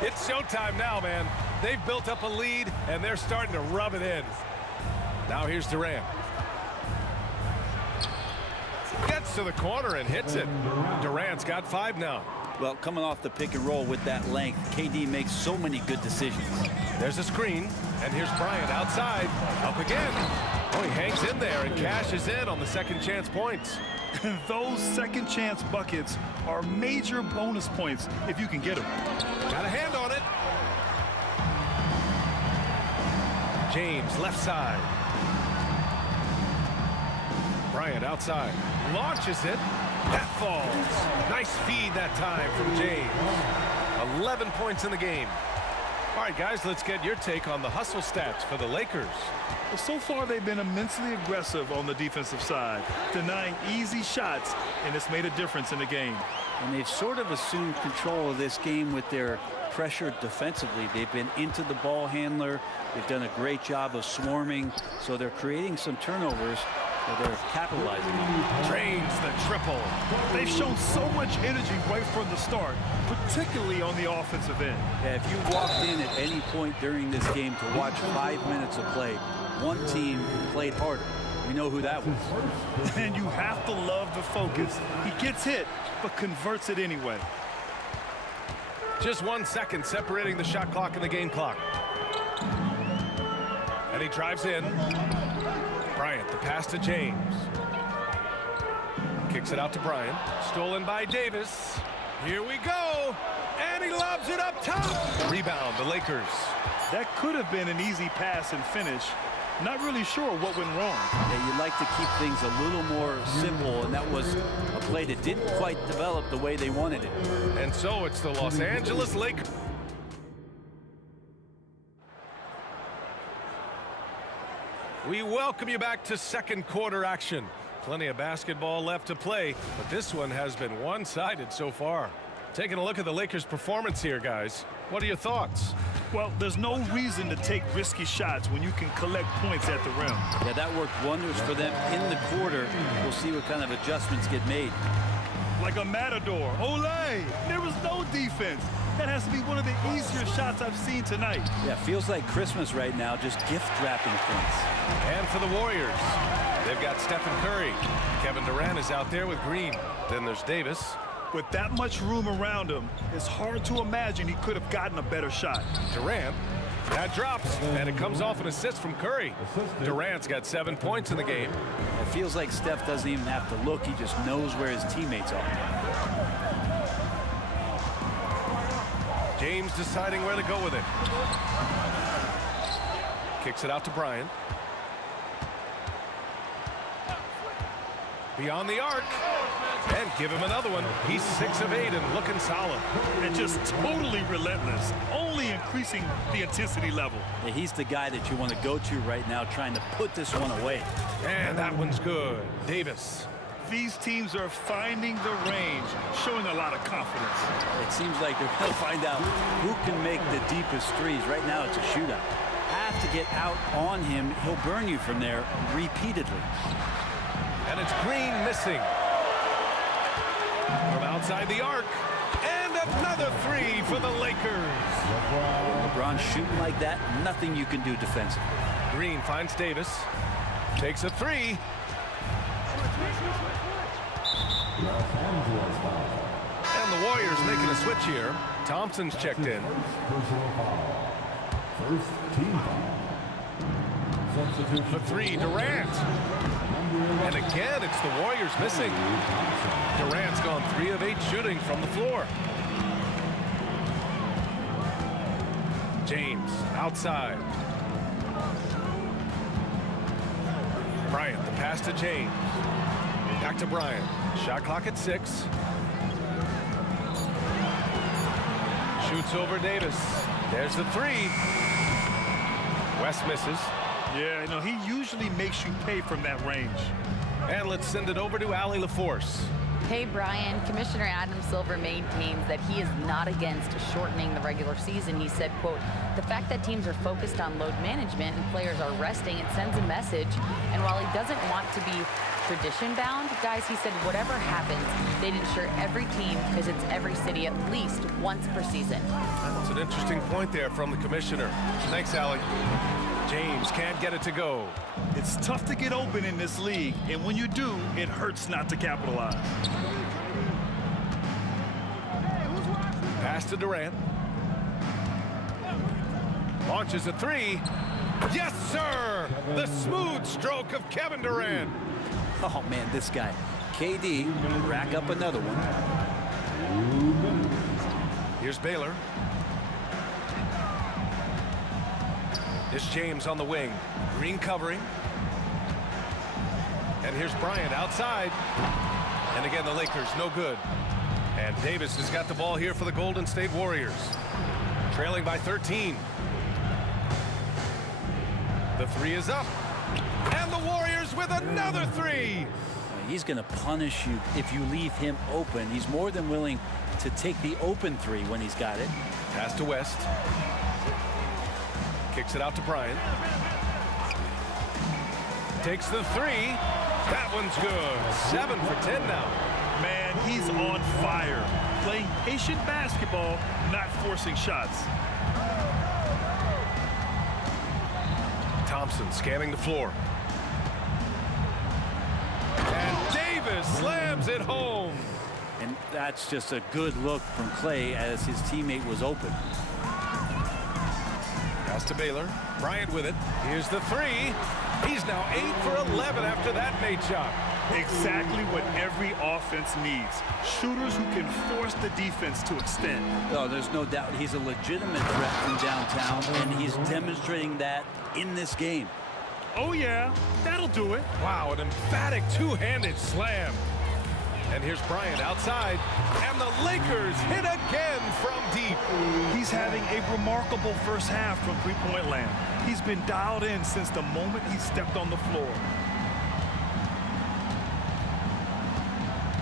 It's showtime now, man. They've built up a lead, and they're starting to rub it in. Now here's Durant. Gets to the corner and hits it. Durant's got 5 now. Well, coming off the pick and roll with that length, KD makes so many good decisions. There's a screen, and here's Bryant outside. Up again. Oh, he hangs in there and cashes in on the second chance points. Those second chance buckets are major bonus points if you can get them. Got a hand on it. James left side. Bryant outside. Launches it. That falls. Nice feed that time from James. 11 points in the game. All right, guys, let's get your take on the hustle stats for the Lakers. Well, so far they've been immensely aggressive on the defensive side, denying easy shots, and it's made a difference in the game. And they've sort of assumed control of this game with their pressure defensively. They've been into the ball handler. They've done a great job of swarming, so they're creating some turnovers that they're capitalizing on. Drains the triple. They've shown so much energy right from the start, particularly on the offensive end. Yeah, if you walked in at any point during this game to watch 5 minutes of play, one team played harder. We know who that was. And you have to love the focus. He gets hit, but converts it anyway. Just 1 second separating the shot clock and the game clock. And he drives in. Bryant, the pass to James. Kicks it out to Bryant. Stolen by Davis. Here we go. And he lobs it up top. Rebound, the Lakers. That could have been an easy pass and finish. Not really sure what went wrong. Yeah, you'd like to keep things a little more simple, and that was a play that didn't quite develop the way they wanted it. And so it's the Los Angeles Lakers. We welcome you back to second quarter action. Plenty of basketball left to play, but this one has been one-sided so far. Taking a look at the Lakers' performance here, guys. What are your thoughts? Well, there's no reason to take risky shots when you can collect points at the rim. Yeah, that worked wonders for them in the quarter. We'll see what kind of adjustments get made. Like a matador. Olé! There was no defense. That has to be one of the easier shots I've seen tonight. Yeah, feels like Christmas right now, just gift wrapping points. And for the Warriors, they've got Stephen Curry. Kevin Durant is out there with Green. Then there's Davis. With that much room around him, it's hard to imagine he could have gotten a better shot. Durant, that drops, and it comes off an assist from Curry. Durant's got 7 points in the game. It feels like Steph doesn't even have to look. He just knows where his teammates are. James deciding where to go with it. Kicks it out to Bryant. Beyond the arc. And give him another one. He's 6 of 8 and looking solid. And just totally relentless, only increasing the intensity level. Yeah, he's the guy that you want to go to right now, trying to put this one away. And that one's good. Davis. These teams are finding the range, showing a lot of confidence. It seems like they're going to find out who can make the deepest threes. Right now, it's a shootout. Have to get out on him. He'll burn you from there repeatedly. And it's Green missing. From outside the arc. And another 3 for the Lakers. LeBron shooting like that, nothing you can do defensively. Green finds Davis. Takes a 3. And the Warriors making a switch here. Thompson's checked in. For 3, Durant. And again, it's the Warriors missing. Durant's gone 3 of 8 shooting from the floor. James outside. Bryant, the pass to James. Back to Bryant. Shot clock at 6. Shoots over Davis. There's the three. West misses. Yeah, he usually makes you pay from that range. And let's send it over to Allie LaForce. Hey, Brian, Commissioner Adam Silver maintains that he is not against shortening the regular season. He said, quote, the fact that teams are focused on load management and players are resting, it sends a message. And while he doesn't want to be tradition bound, guys, he said whatever happens, they'd ensure every team visits every city at least once per season. That's an interesting point there from the commissioner. Thanks, Allie. James can't get it to go. It's tough to get open in this league, and when you do, it hurts not to capitalize. Pass to Durant. Launches a three. Yes, sir! The smooth stroke of Kevin Durant. Oh, man, this guy. KD, rack up another one. Here's Baylor. Here's James on the wing. Green covering. And here's Bryant outside. And again, the Lakers, no good. And Davis has got the ball here for the Golden State Warriors. Trailing by 13. The three is up. And the Warriors with another three. He's going to punish you if you leave him open. He's more than willing to take the open three when he's got it. Pass to West. Kicks it out to Bryant. Takes the three. That one's good. 7 for 10 now. Man, he's on fire. Playing patient basketball, not forcing shots. Thompson scanning the floor. And Davis slams it home. And that's just a good look from Clay as his teammate was open. Pass to Baylor. Bryant with it. Here's the three. He's now 8 for 11 after that made shot. Exactly what every offense needs. Shooters who can force the defense to extend. No, there's no doubt he's a legitimate threat from downtown, and he's demonstrating that in this game. Oh, yeah, that'll do it. Wow, an emphatic two-handed slam. And here's Bryant outside, and the Lakers hit again from deep. He's having a remarkable first half from three-point land. He's been dialed in since the moment he stepped on the floor.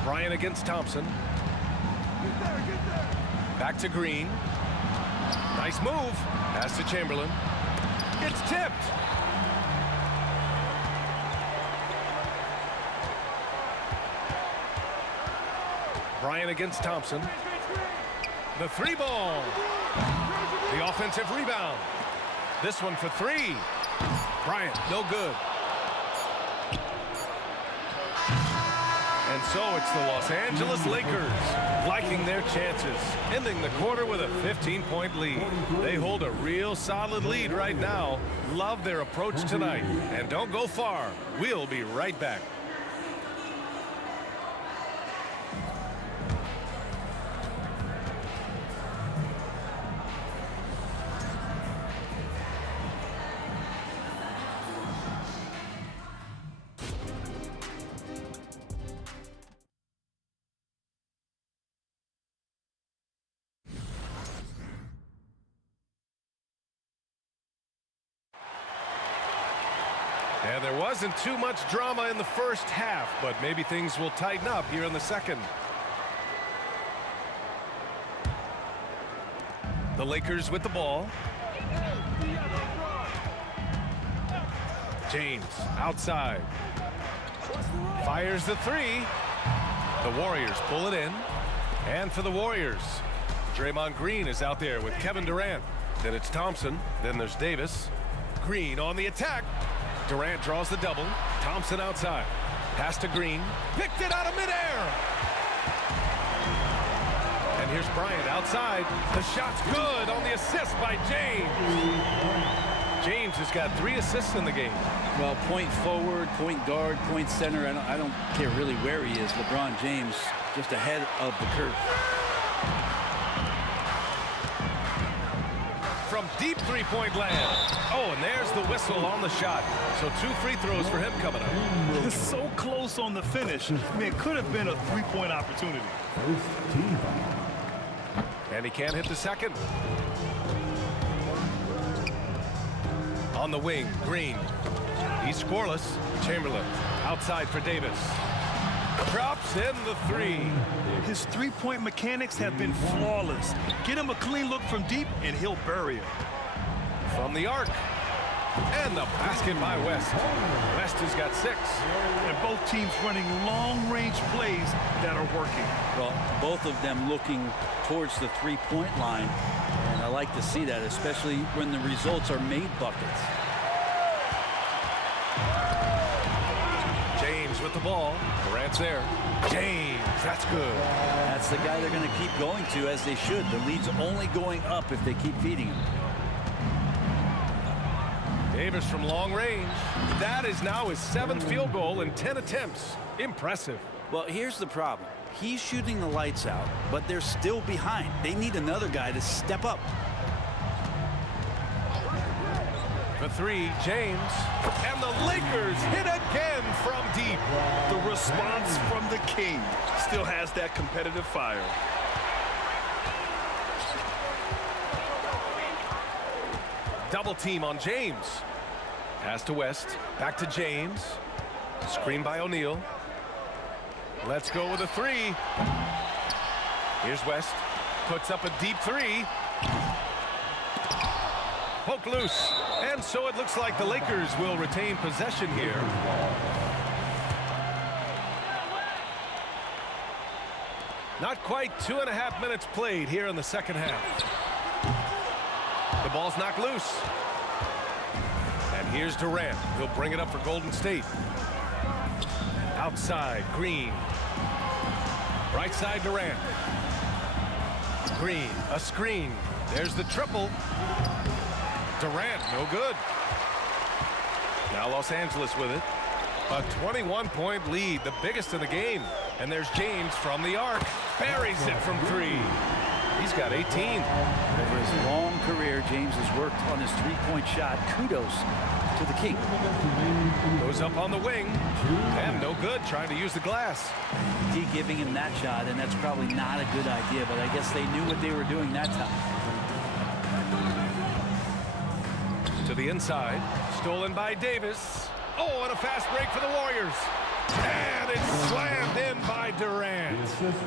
Bryant against Thompson. Back to Green. Nice move. Pass to Chamberlain. It's tipped. Bryant against Thompson. The three ball. The offensive rebound. This one for three. Bryant, no good. And so it's the Los Angeles Lakers liking their chances, ending the quarter with a 15-point lead. They hold a real solid lead right now. Love their approach tonight. And don't go far. We'll be right back. And there wasn't too much drama in the first half, but maybe things will tighten up here in the second. The Lakers with the ball. James outside. Fires the three. The Warriors pull it in. And for the Warriors, Draymond Green is out there with Kevin Durant. Then it's Thompson. Then there's Davis. Green on the attack. Durant draws the double. Thompson outside. Pass to Green. Picked it out of midair. And here's Bryant outside. The shot's good on the assist by James. James has got 3 assists in the game. Well, point forward, point guard, point center. I don't care really where he is. LeBron James just ahead of the curve. From deep three-point land. Oh, and there's the whistle on the shot. So 2 free throws for him coming up. It's so close on the finish. I mean, it could have been a three-point opportunity. And he can't hit the second. On the wing, Green. He's scoreless. Chamberlain outside for Davis. Drops in the three. His three-point mechanics have been flawless. Get him a clean look from deep, and he'll bury it. From the arc. And the basket by West. West has got 6. And both teams running long-range plays that are working. Well, both of them looking towards the three-point line. And I like to see that, especially when the results are made buckets. James with the ball. Durant's there. James, that's good. That's the guy they're going to keep going to, as they should. The lead's only going up if they keep feeding him. Davis from long range. That is now his 7th field goal in 10 attempts. Impressive. Well, here's the problem. He's shooting the lights out, but they're still behind. They need another guy to step up. For 3, James. And the Lakers hit again from deep. The response from the King still has that competitive fire. Double team on James. Pass to West. Back to James. Screen by O'Neal. Let's go with a 3. Here's West. Puts up a deep 3. Poke loose. And so it looks like the Lakers will retain possession here. Not quite 2.5 minutes played here in the second half. The ball's knocked loose. And here's Durant. He'll bring it up for Golden State. Outside, Green. Right side, Durant. Green, a screen. There's the triple. Durant, no good. Now Los Angeles with it. A 21-point lead, the biggest in the game. And there's James from the arc. Buries it from 3. He's got 18. Over his long career, James has worked on his three-point shot. Kudos to the King. Goes up on the wing. And no good, trying to use the glass. D giving him that shot, and that's probably not a good idea, but I guess they knew what they were doing that time. To the inside. Stolen by Davis. Oh, and a fast break for the Warriors. And it's slammed in by Durant.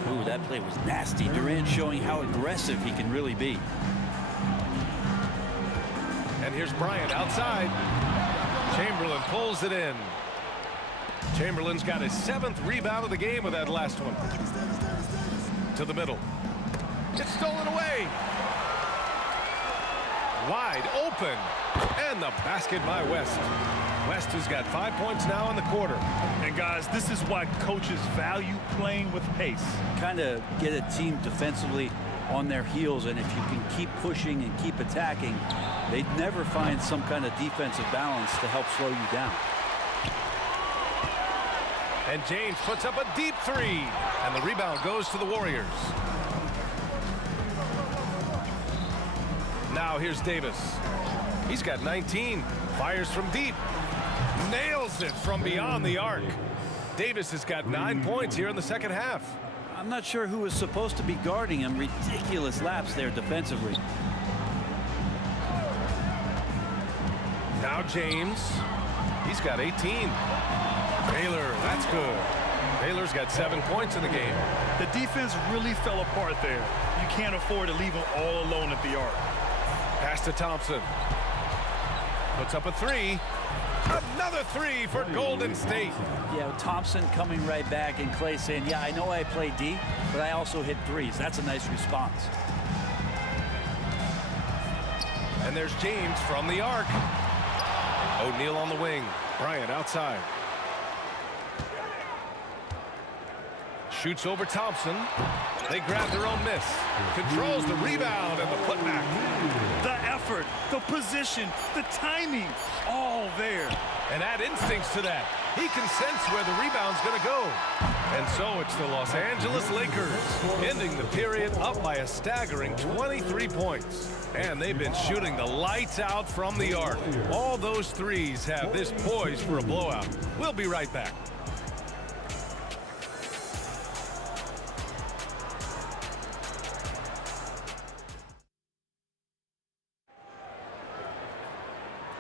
Ooh, that play was nasty. Durant showing how aggressive he can really be. And here's Bryant outside. Chamberlain pulls it in. Chamberlain's got his 7th rebound of the game with that last one. To the middle. It's stolen away. Wide open. And the basket by West. West has got 5 points now in the quarter. And guys, this is why coaches value playing with pace. Kind of get a team defensively on their heels, and if you can keep pushing and keep attacking, they'd never find some kind of defensive balance to help slow you down. And James puts up a deep 3. And the rebound goes to the Warriors. Now here's Davis. He's got 19. Fires from deep. Nails it from beyond the arc. Davis has got 9 points here in the second half. I'm not sure who was supposed to be guarding him. Ridiculous laps there defensively. Now James. He's got 18. Baylor, that's good. Baylor's got 7 points in the game. The defense really fell apart there. You can't afford to leave them all alone at the arc. Pass to Thompson. Puts up a 3. Another 3 for Golden State. Yeah, Thompson coming right back, and Clay saying, yeah, I know I play D, but I also hit 3s. That's a nice response. And there's James from the arc. O'Neal on the wing. Bryant outside. Shoots over Thompson. They grab their own miss. Controls the rebound and the putback. The effort, the position, the timing, all there. And add instincts to that. He can sense where the rebound's going to go. And so it's the Los Angeles Lakers ending the period up by a staggering 23 points. And they've been shooting the lights out from the arc. All those 3s have this poised for a blowout. We'll be right back.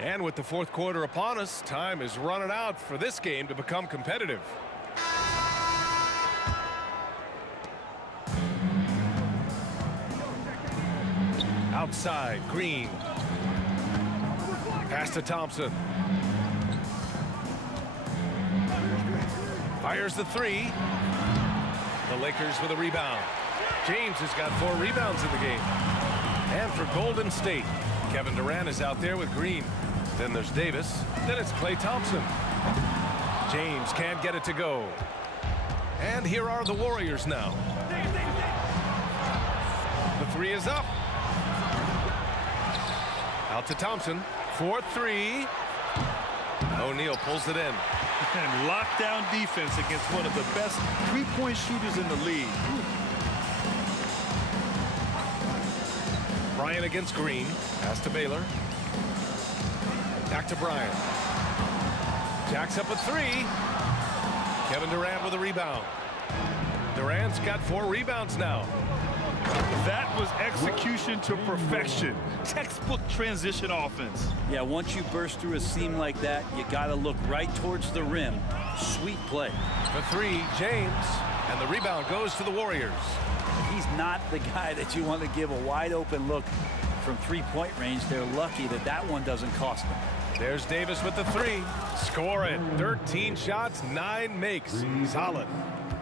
And with the fourth quarter upon us, time is running out for this game to become competitive. Outside, Green. Pass to Thompson. Fires the three. The Lakers with a rebound. James has got 4 rebounds in the game. And for Golden State, Kevin Durant is out there with Green. Then there's Davis. Then it's Klay Thompson. James can't get it to go. And here are the Warriors now. The three is up. Out to Thompson. 4-3. O'Neal pulls it in. And lockdown defense against one of the best three-point shooters in the league. Bryant against Green. Pass to Baylor. Back to Bryant. Jacks up a 3. Kevin Durant with a rebound. Durant's got 4 rebounds now. That was execution to perfection. Textbook transition offense. Yeah, once you burst through a seam like that, you got to look right towards the rim. Sweet play. The 3, James. And the rebound goes to the Warriors. He's not the guy that you want to give a wide open look from three-point range. They're lucky that that one doesn't cost them. There's Davis with the 3. Score it. 13 shots, 9 makes. Solid.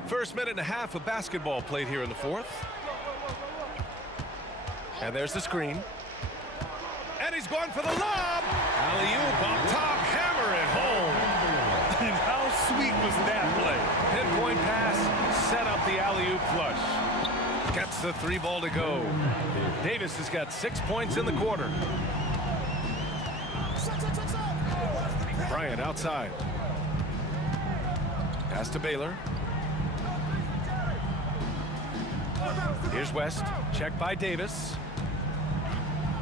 First minute and a half of basketball played here in the fourth. And there's the screen. And he's going for the lob. Alley-oop up top. Hammer it home. And how sweet was that play? Pinpoint pass. Set up the alley-oop flush. Gets the 3 ball to go. Davis has got 6 points in the quarter. Bryant outside. Pass to Baylor. Here's West. Check by Davis.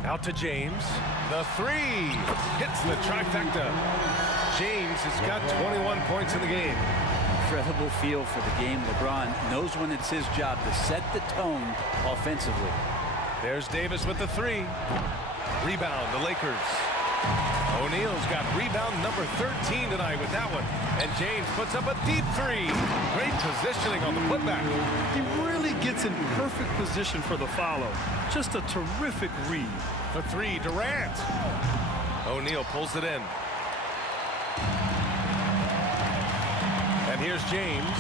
Out to James. The 3 hits the trifecta. James has got 21 points in the game. Incredible feel for the game. LeBron knows when it's his job to set the tone offensively. There's Davis with the 3. Rebound, the Lakers. O'Neal's got rebound number 13 tonight with that one. And James puts up a deep 3. Great positioning on the putback. He really gets in perfect position for the follow. Just a terrific read. For 3, Durant. O'Neal pulls it in. And here's James.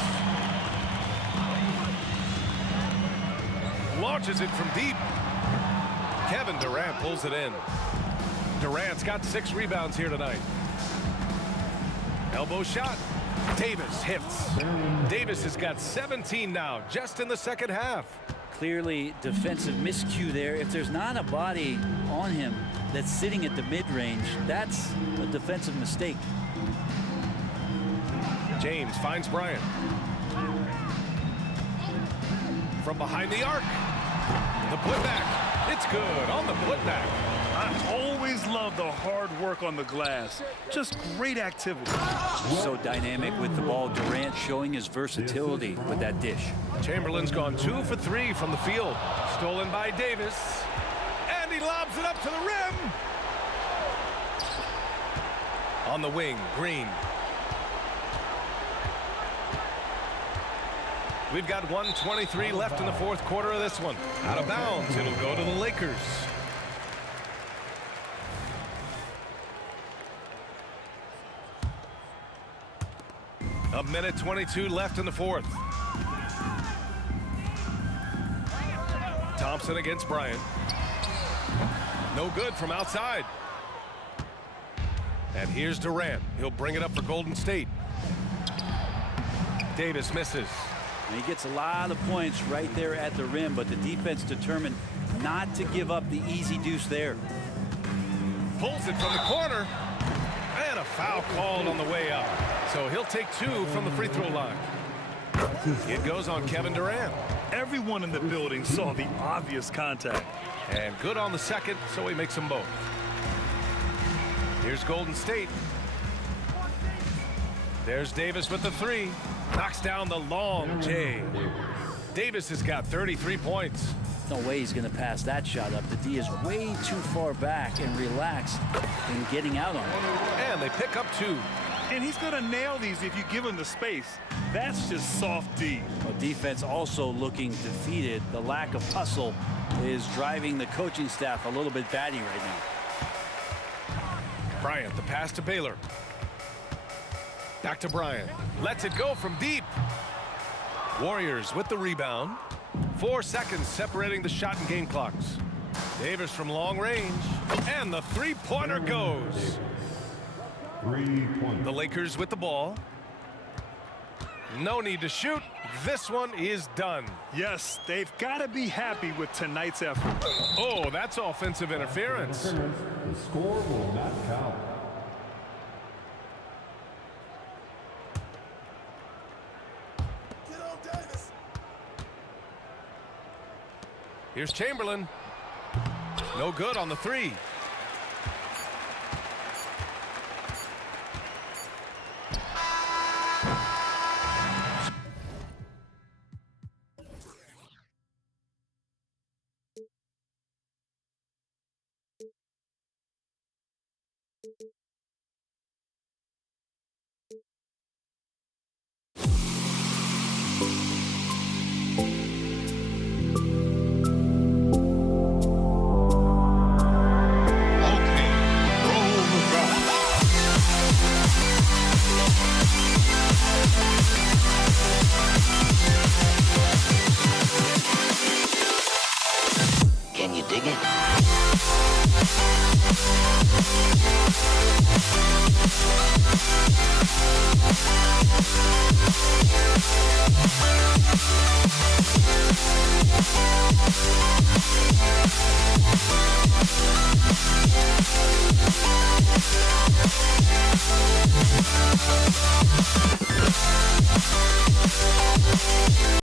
Launches it from deep. Kevin Durant pulls it in. Durant's got 6 rebounds here tonight. Elbow shot. Davis hits. Davis has got 17 now, just in the second half. Clearly defensive miscue there. If there's not a body on him that's sitting at the mid-range, that's a defensive mistake. James finds Bryant. From behind the arc. The putback. It's good on the putback. I always love the hard work on the glass. Just great activity. So dynamic with the ball. Durant showing his versatility with that dish. Chamberlain's gone 2 for 3 from the field. Stolen by Davis. And he lobs it up to the rim. On the wing, Green. We've got 1:23 left in the fourth quarter of this one. Out of bounds, it'll go to the Lakers. A minute 22 left in the fourth. Thompson against Bryant. No good from outside. And here's Durant. He'll bring it up for Golden State. Davis misses. And he gets a lot of points right there at the rim, but the defense determined not to give up the easy deuce there. Pulls it from the corner. And a foul called on the way up. So he'll take 2 from the free throw line. It goes on Kevin Durant. Everyone in the building saw the obvious contact. And good on the second, so he makes them both. Here's Golden State. There's Davis with the 3. Knocks down the long J. Davis has got 33 points. No way he's going to pass that shot up. The D is way too far back and relaxed in getting out on it. And they pick up 2. And he's going to nail these if you give him the space. That's just soft D. Well, defense also looking defeated. The lack of hustle is driving the coaching staff a little bit batty right now. Bryant, the pass to Baylor. Back to Bryant. Lets it go from deep. Warriors with the rebound. 4 seconds separating the shot and game clocks. Davis from long range. And the three-pointer goes. 3-point. The Lakers with the ball. No need to shoot. This one is done. Yes, they've got to be happy with tonight's effort. Oh, that's offensive interference. The score will not count. Here's Chamberlain. No good on the 3. Can you dig it?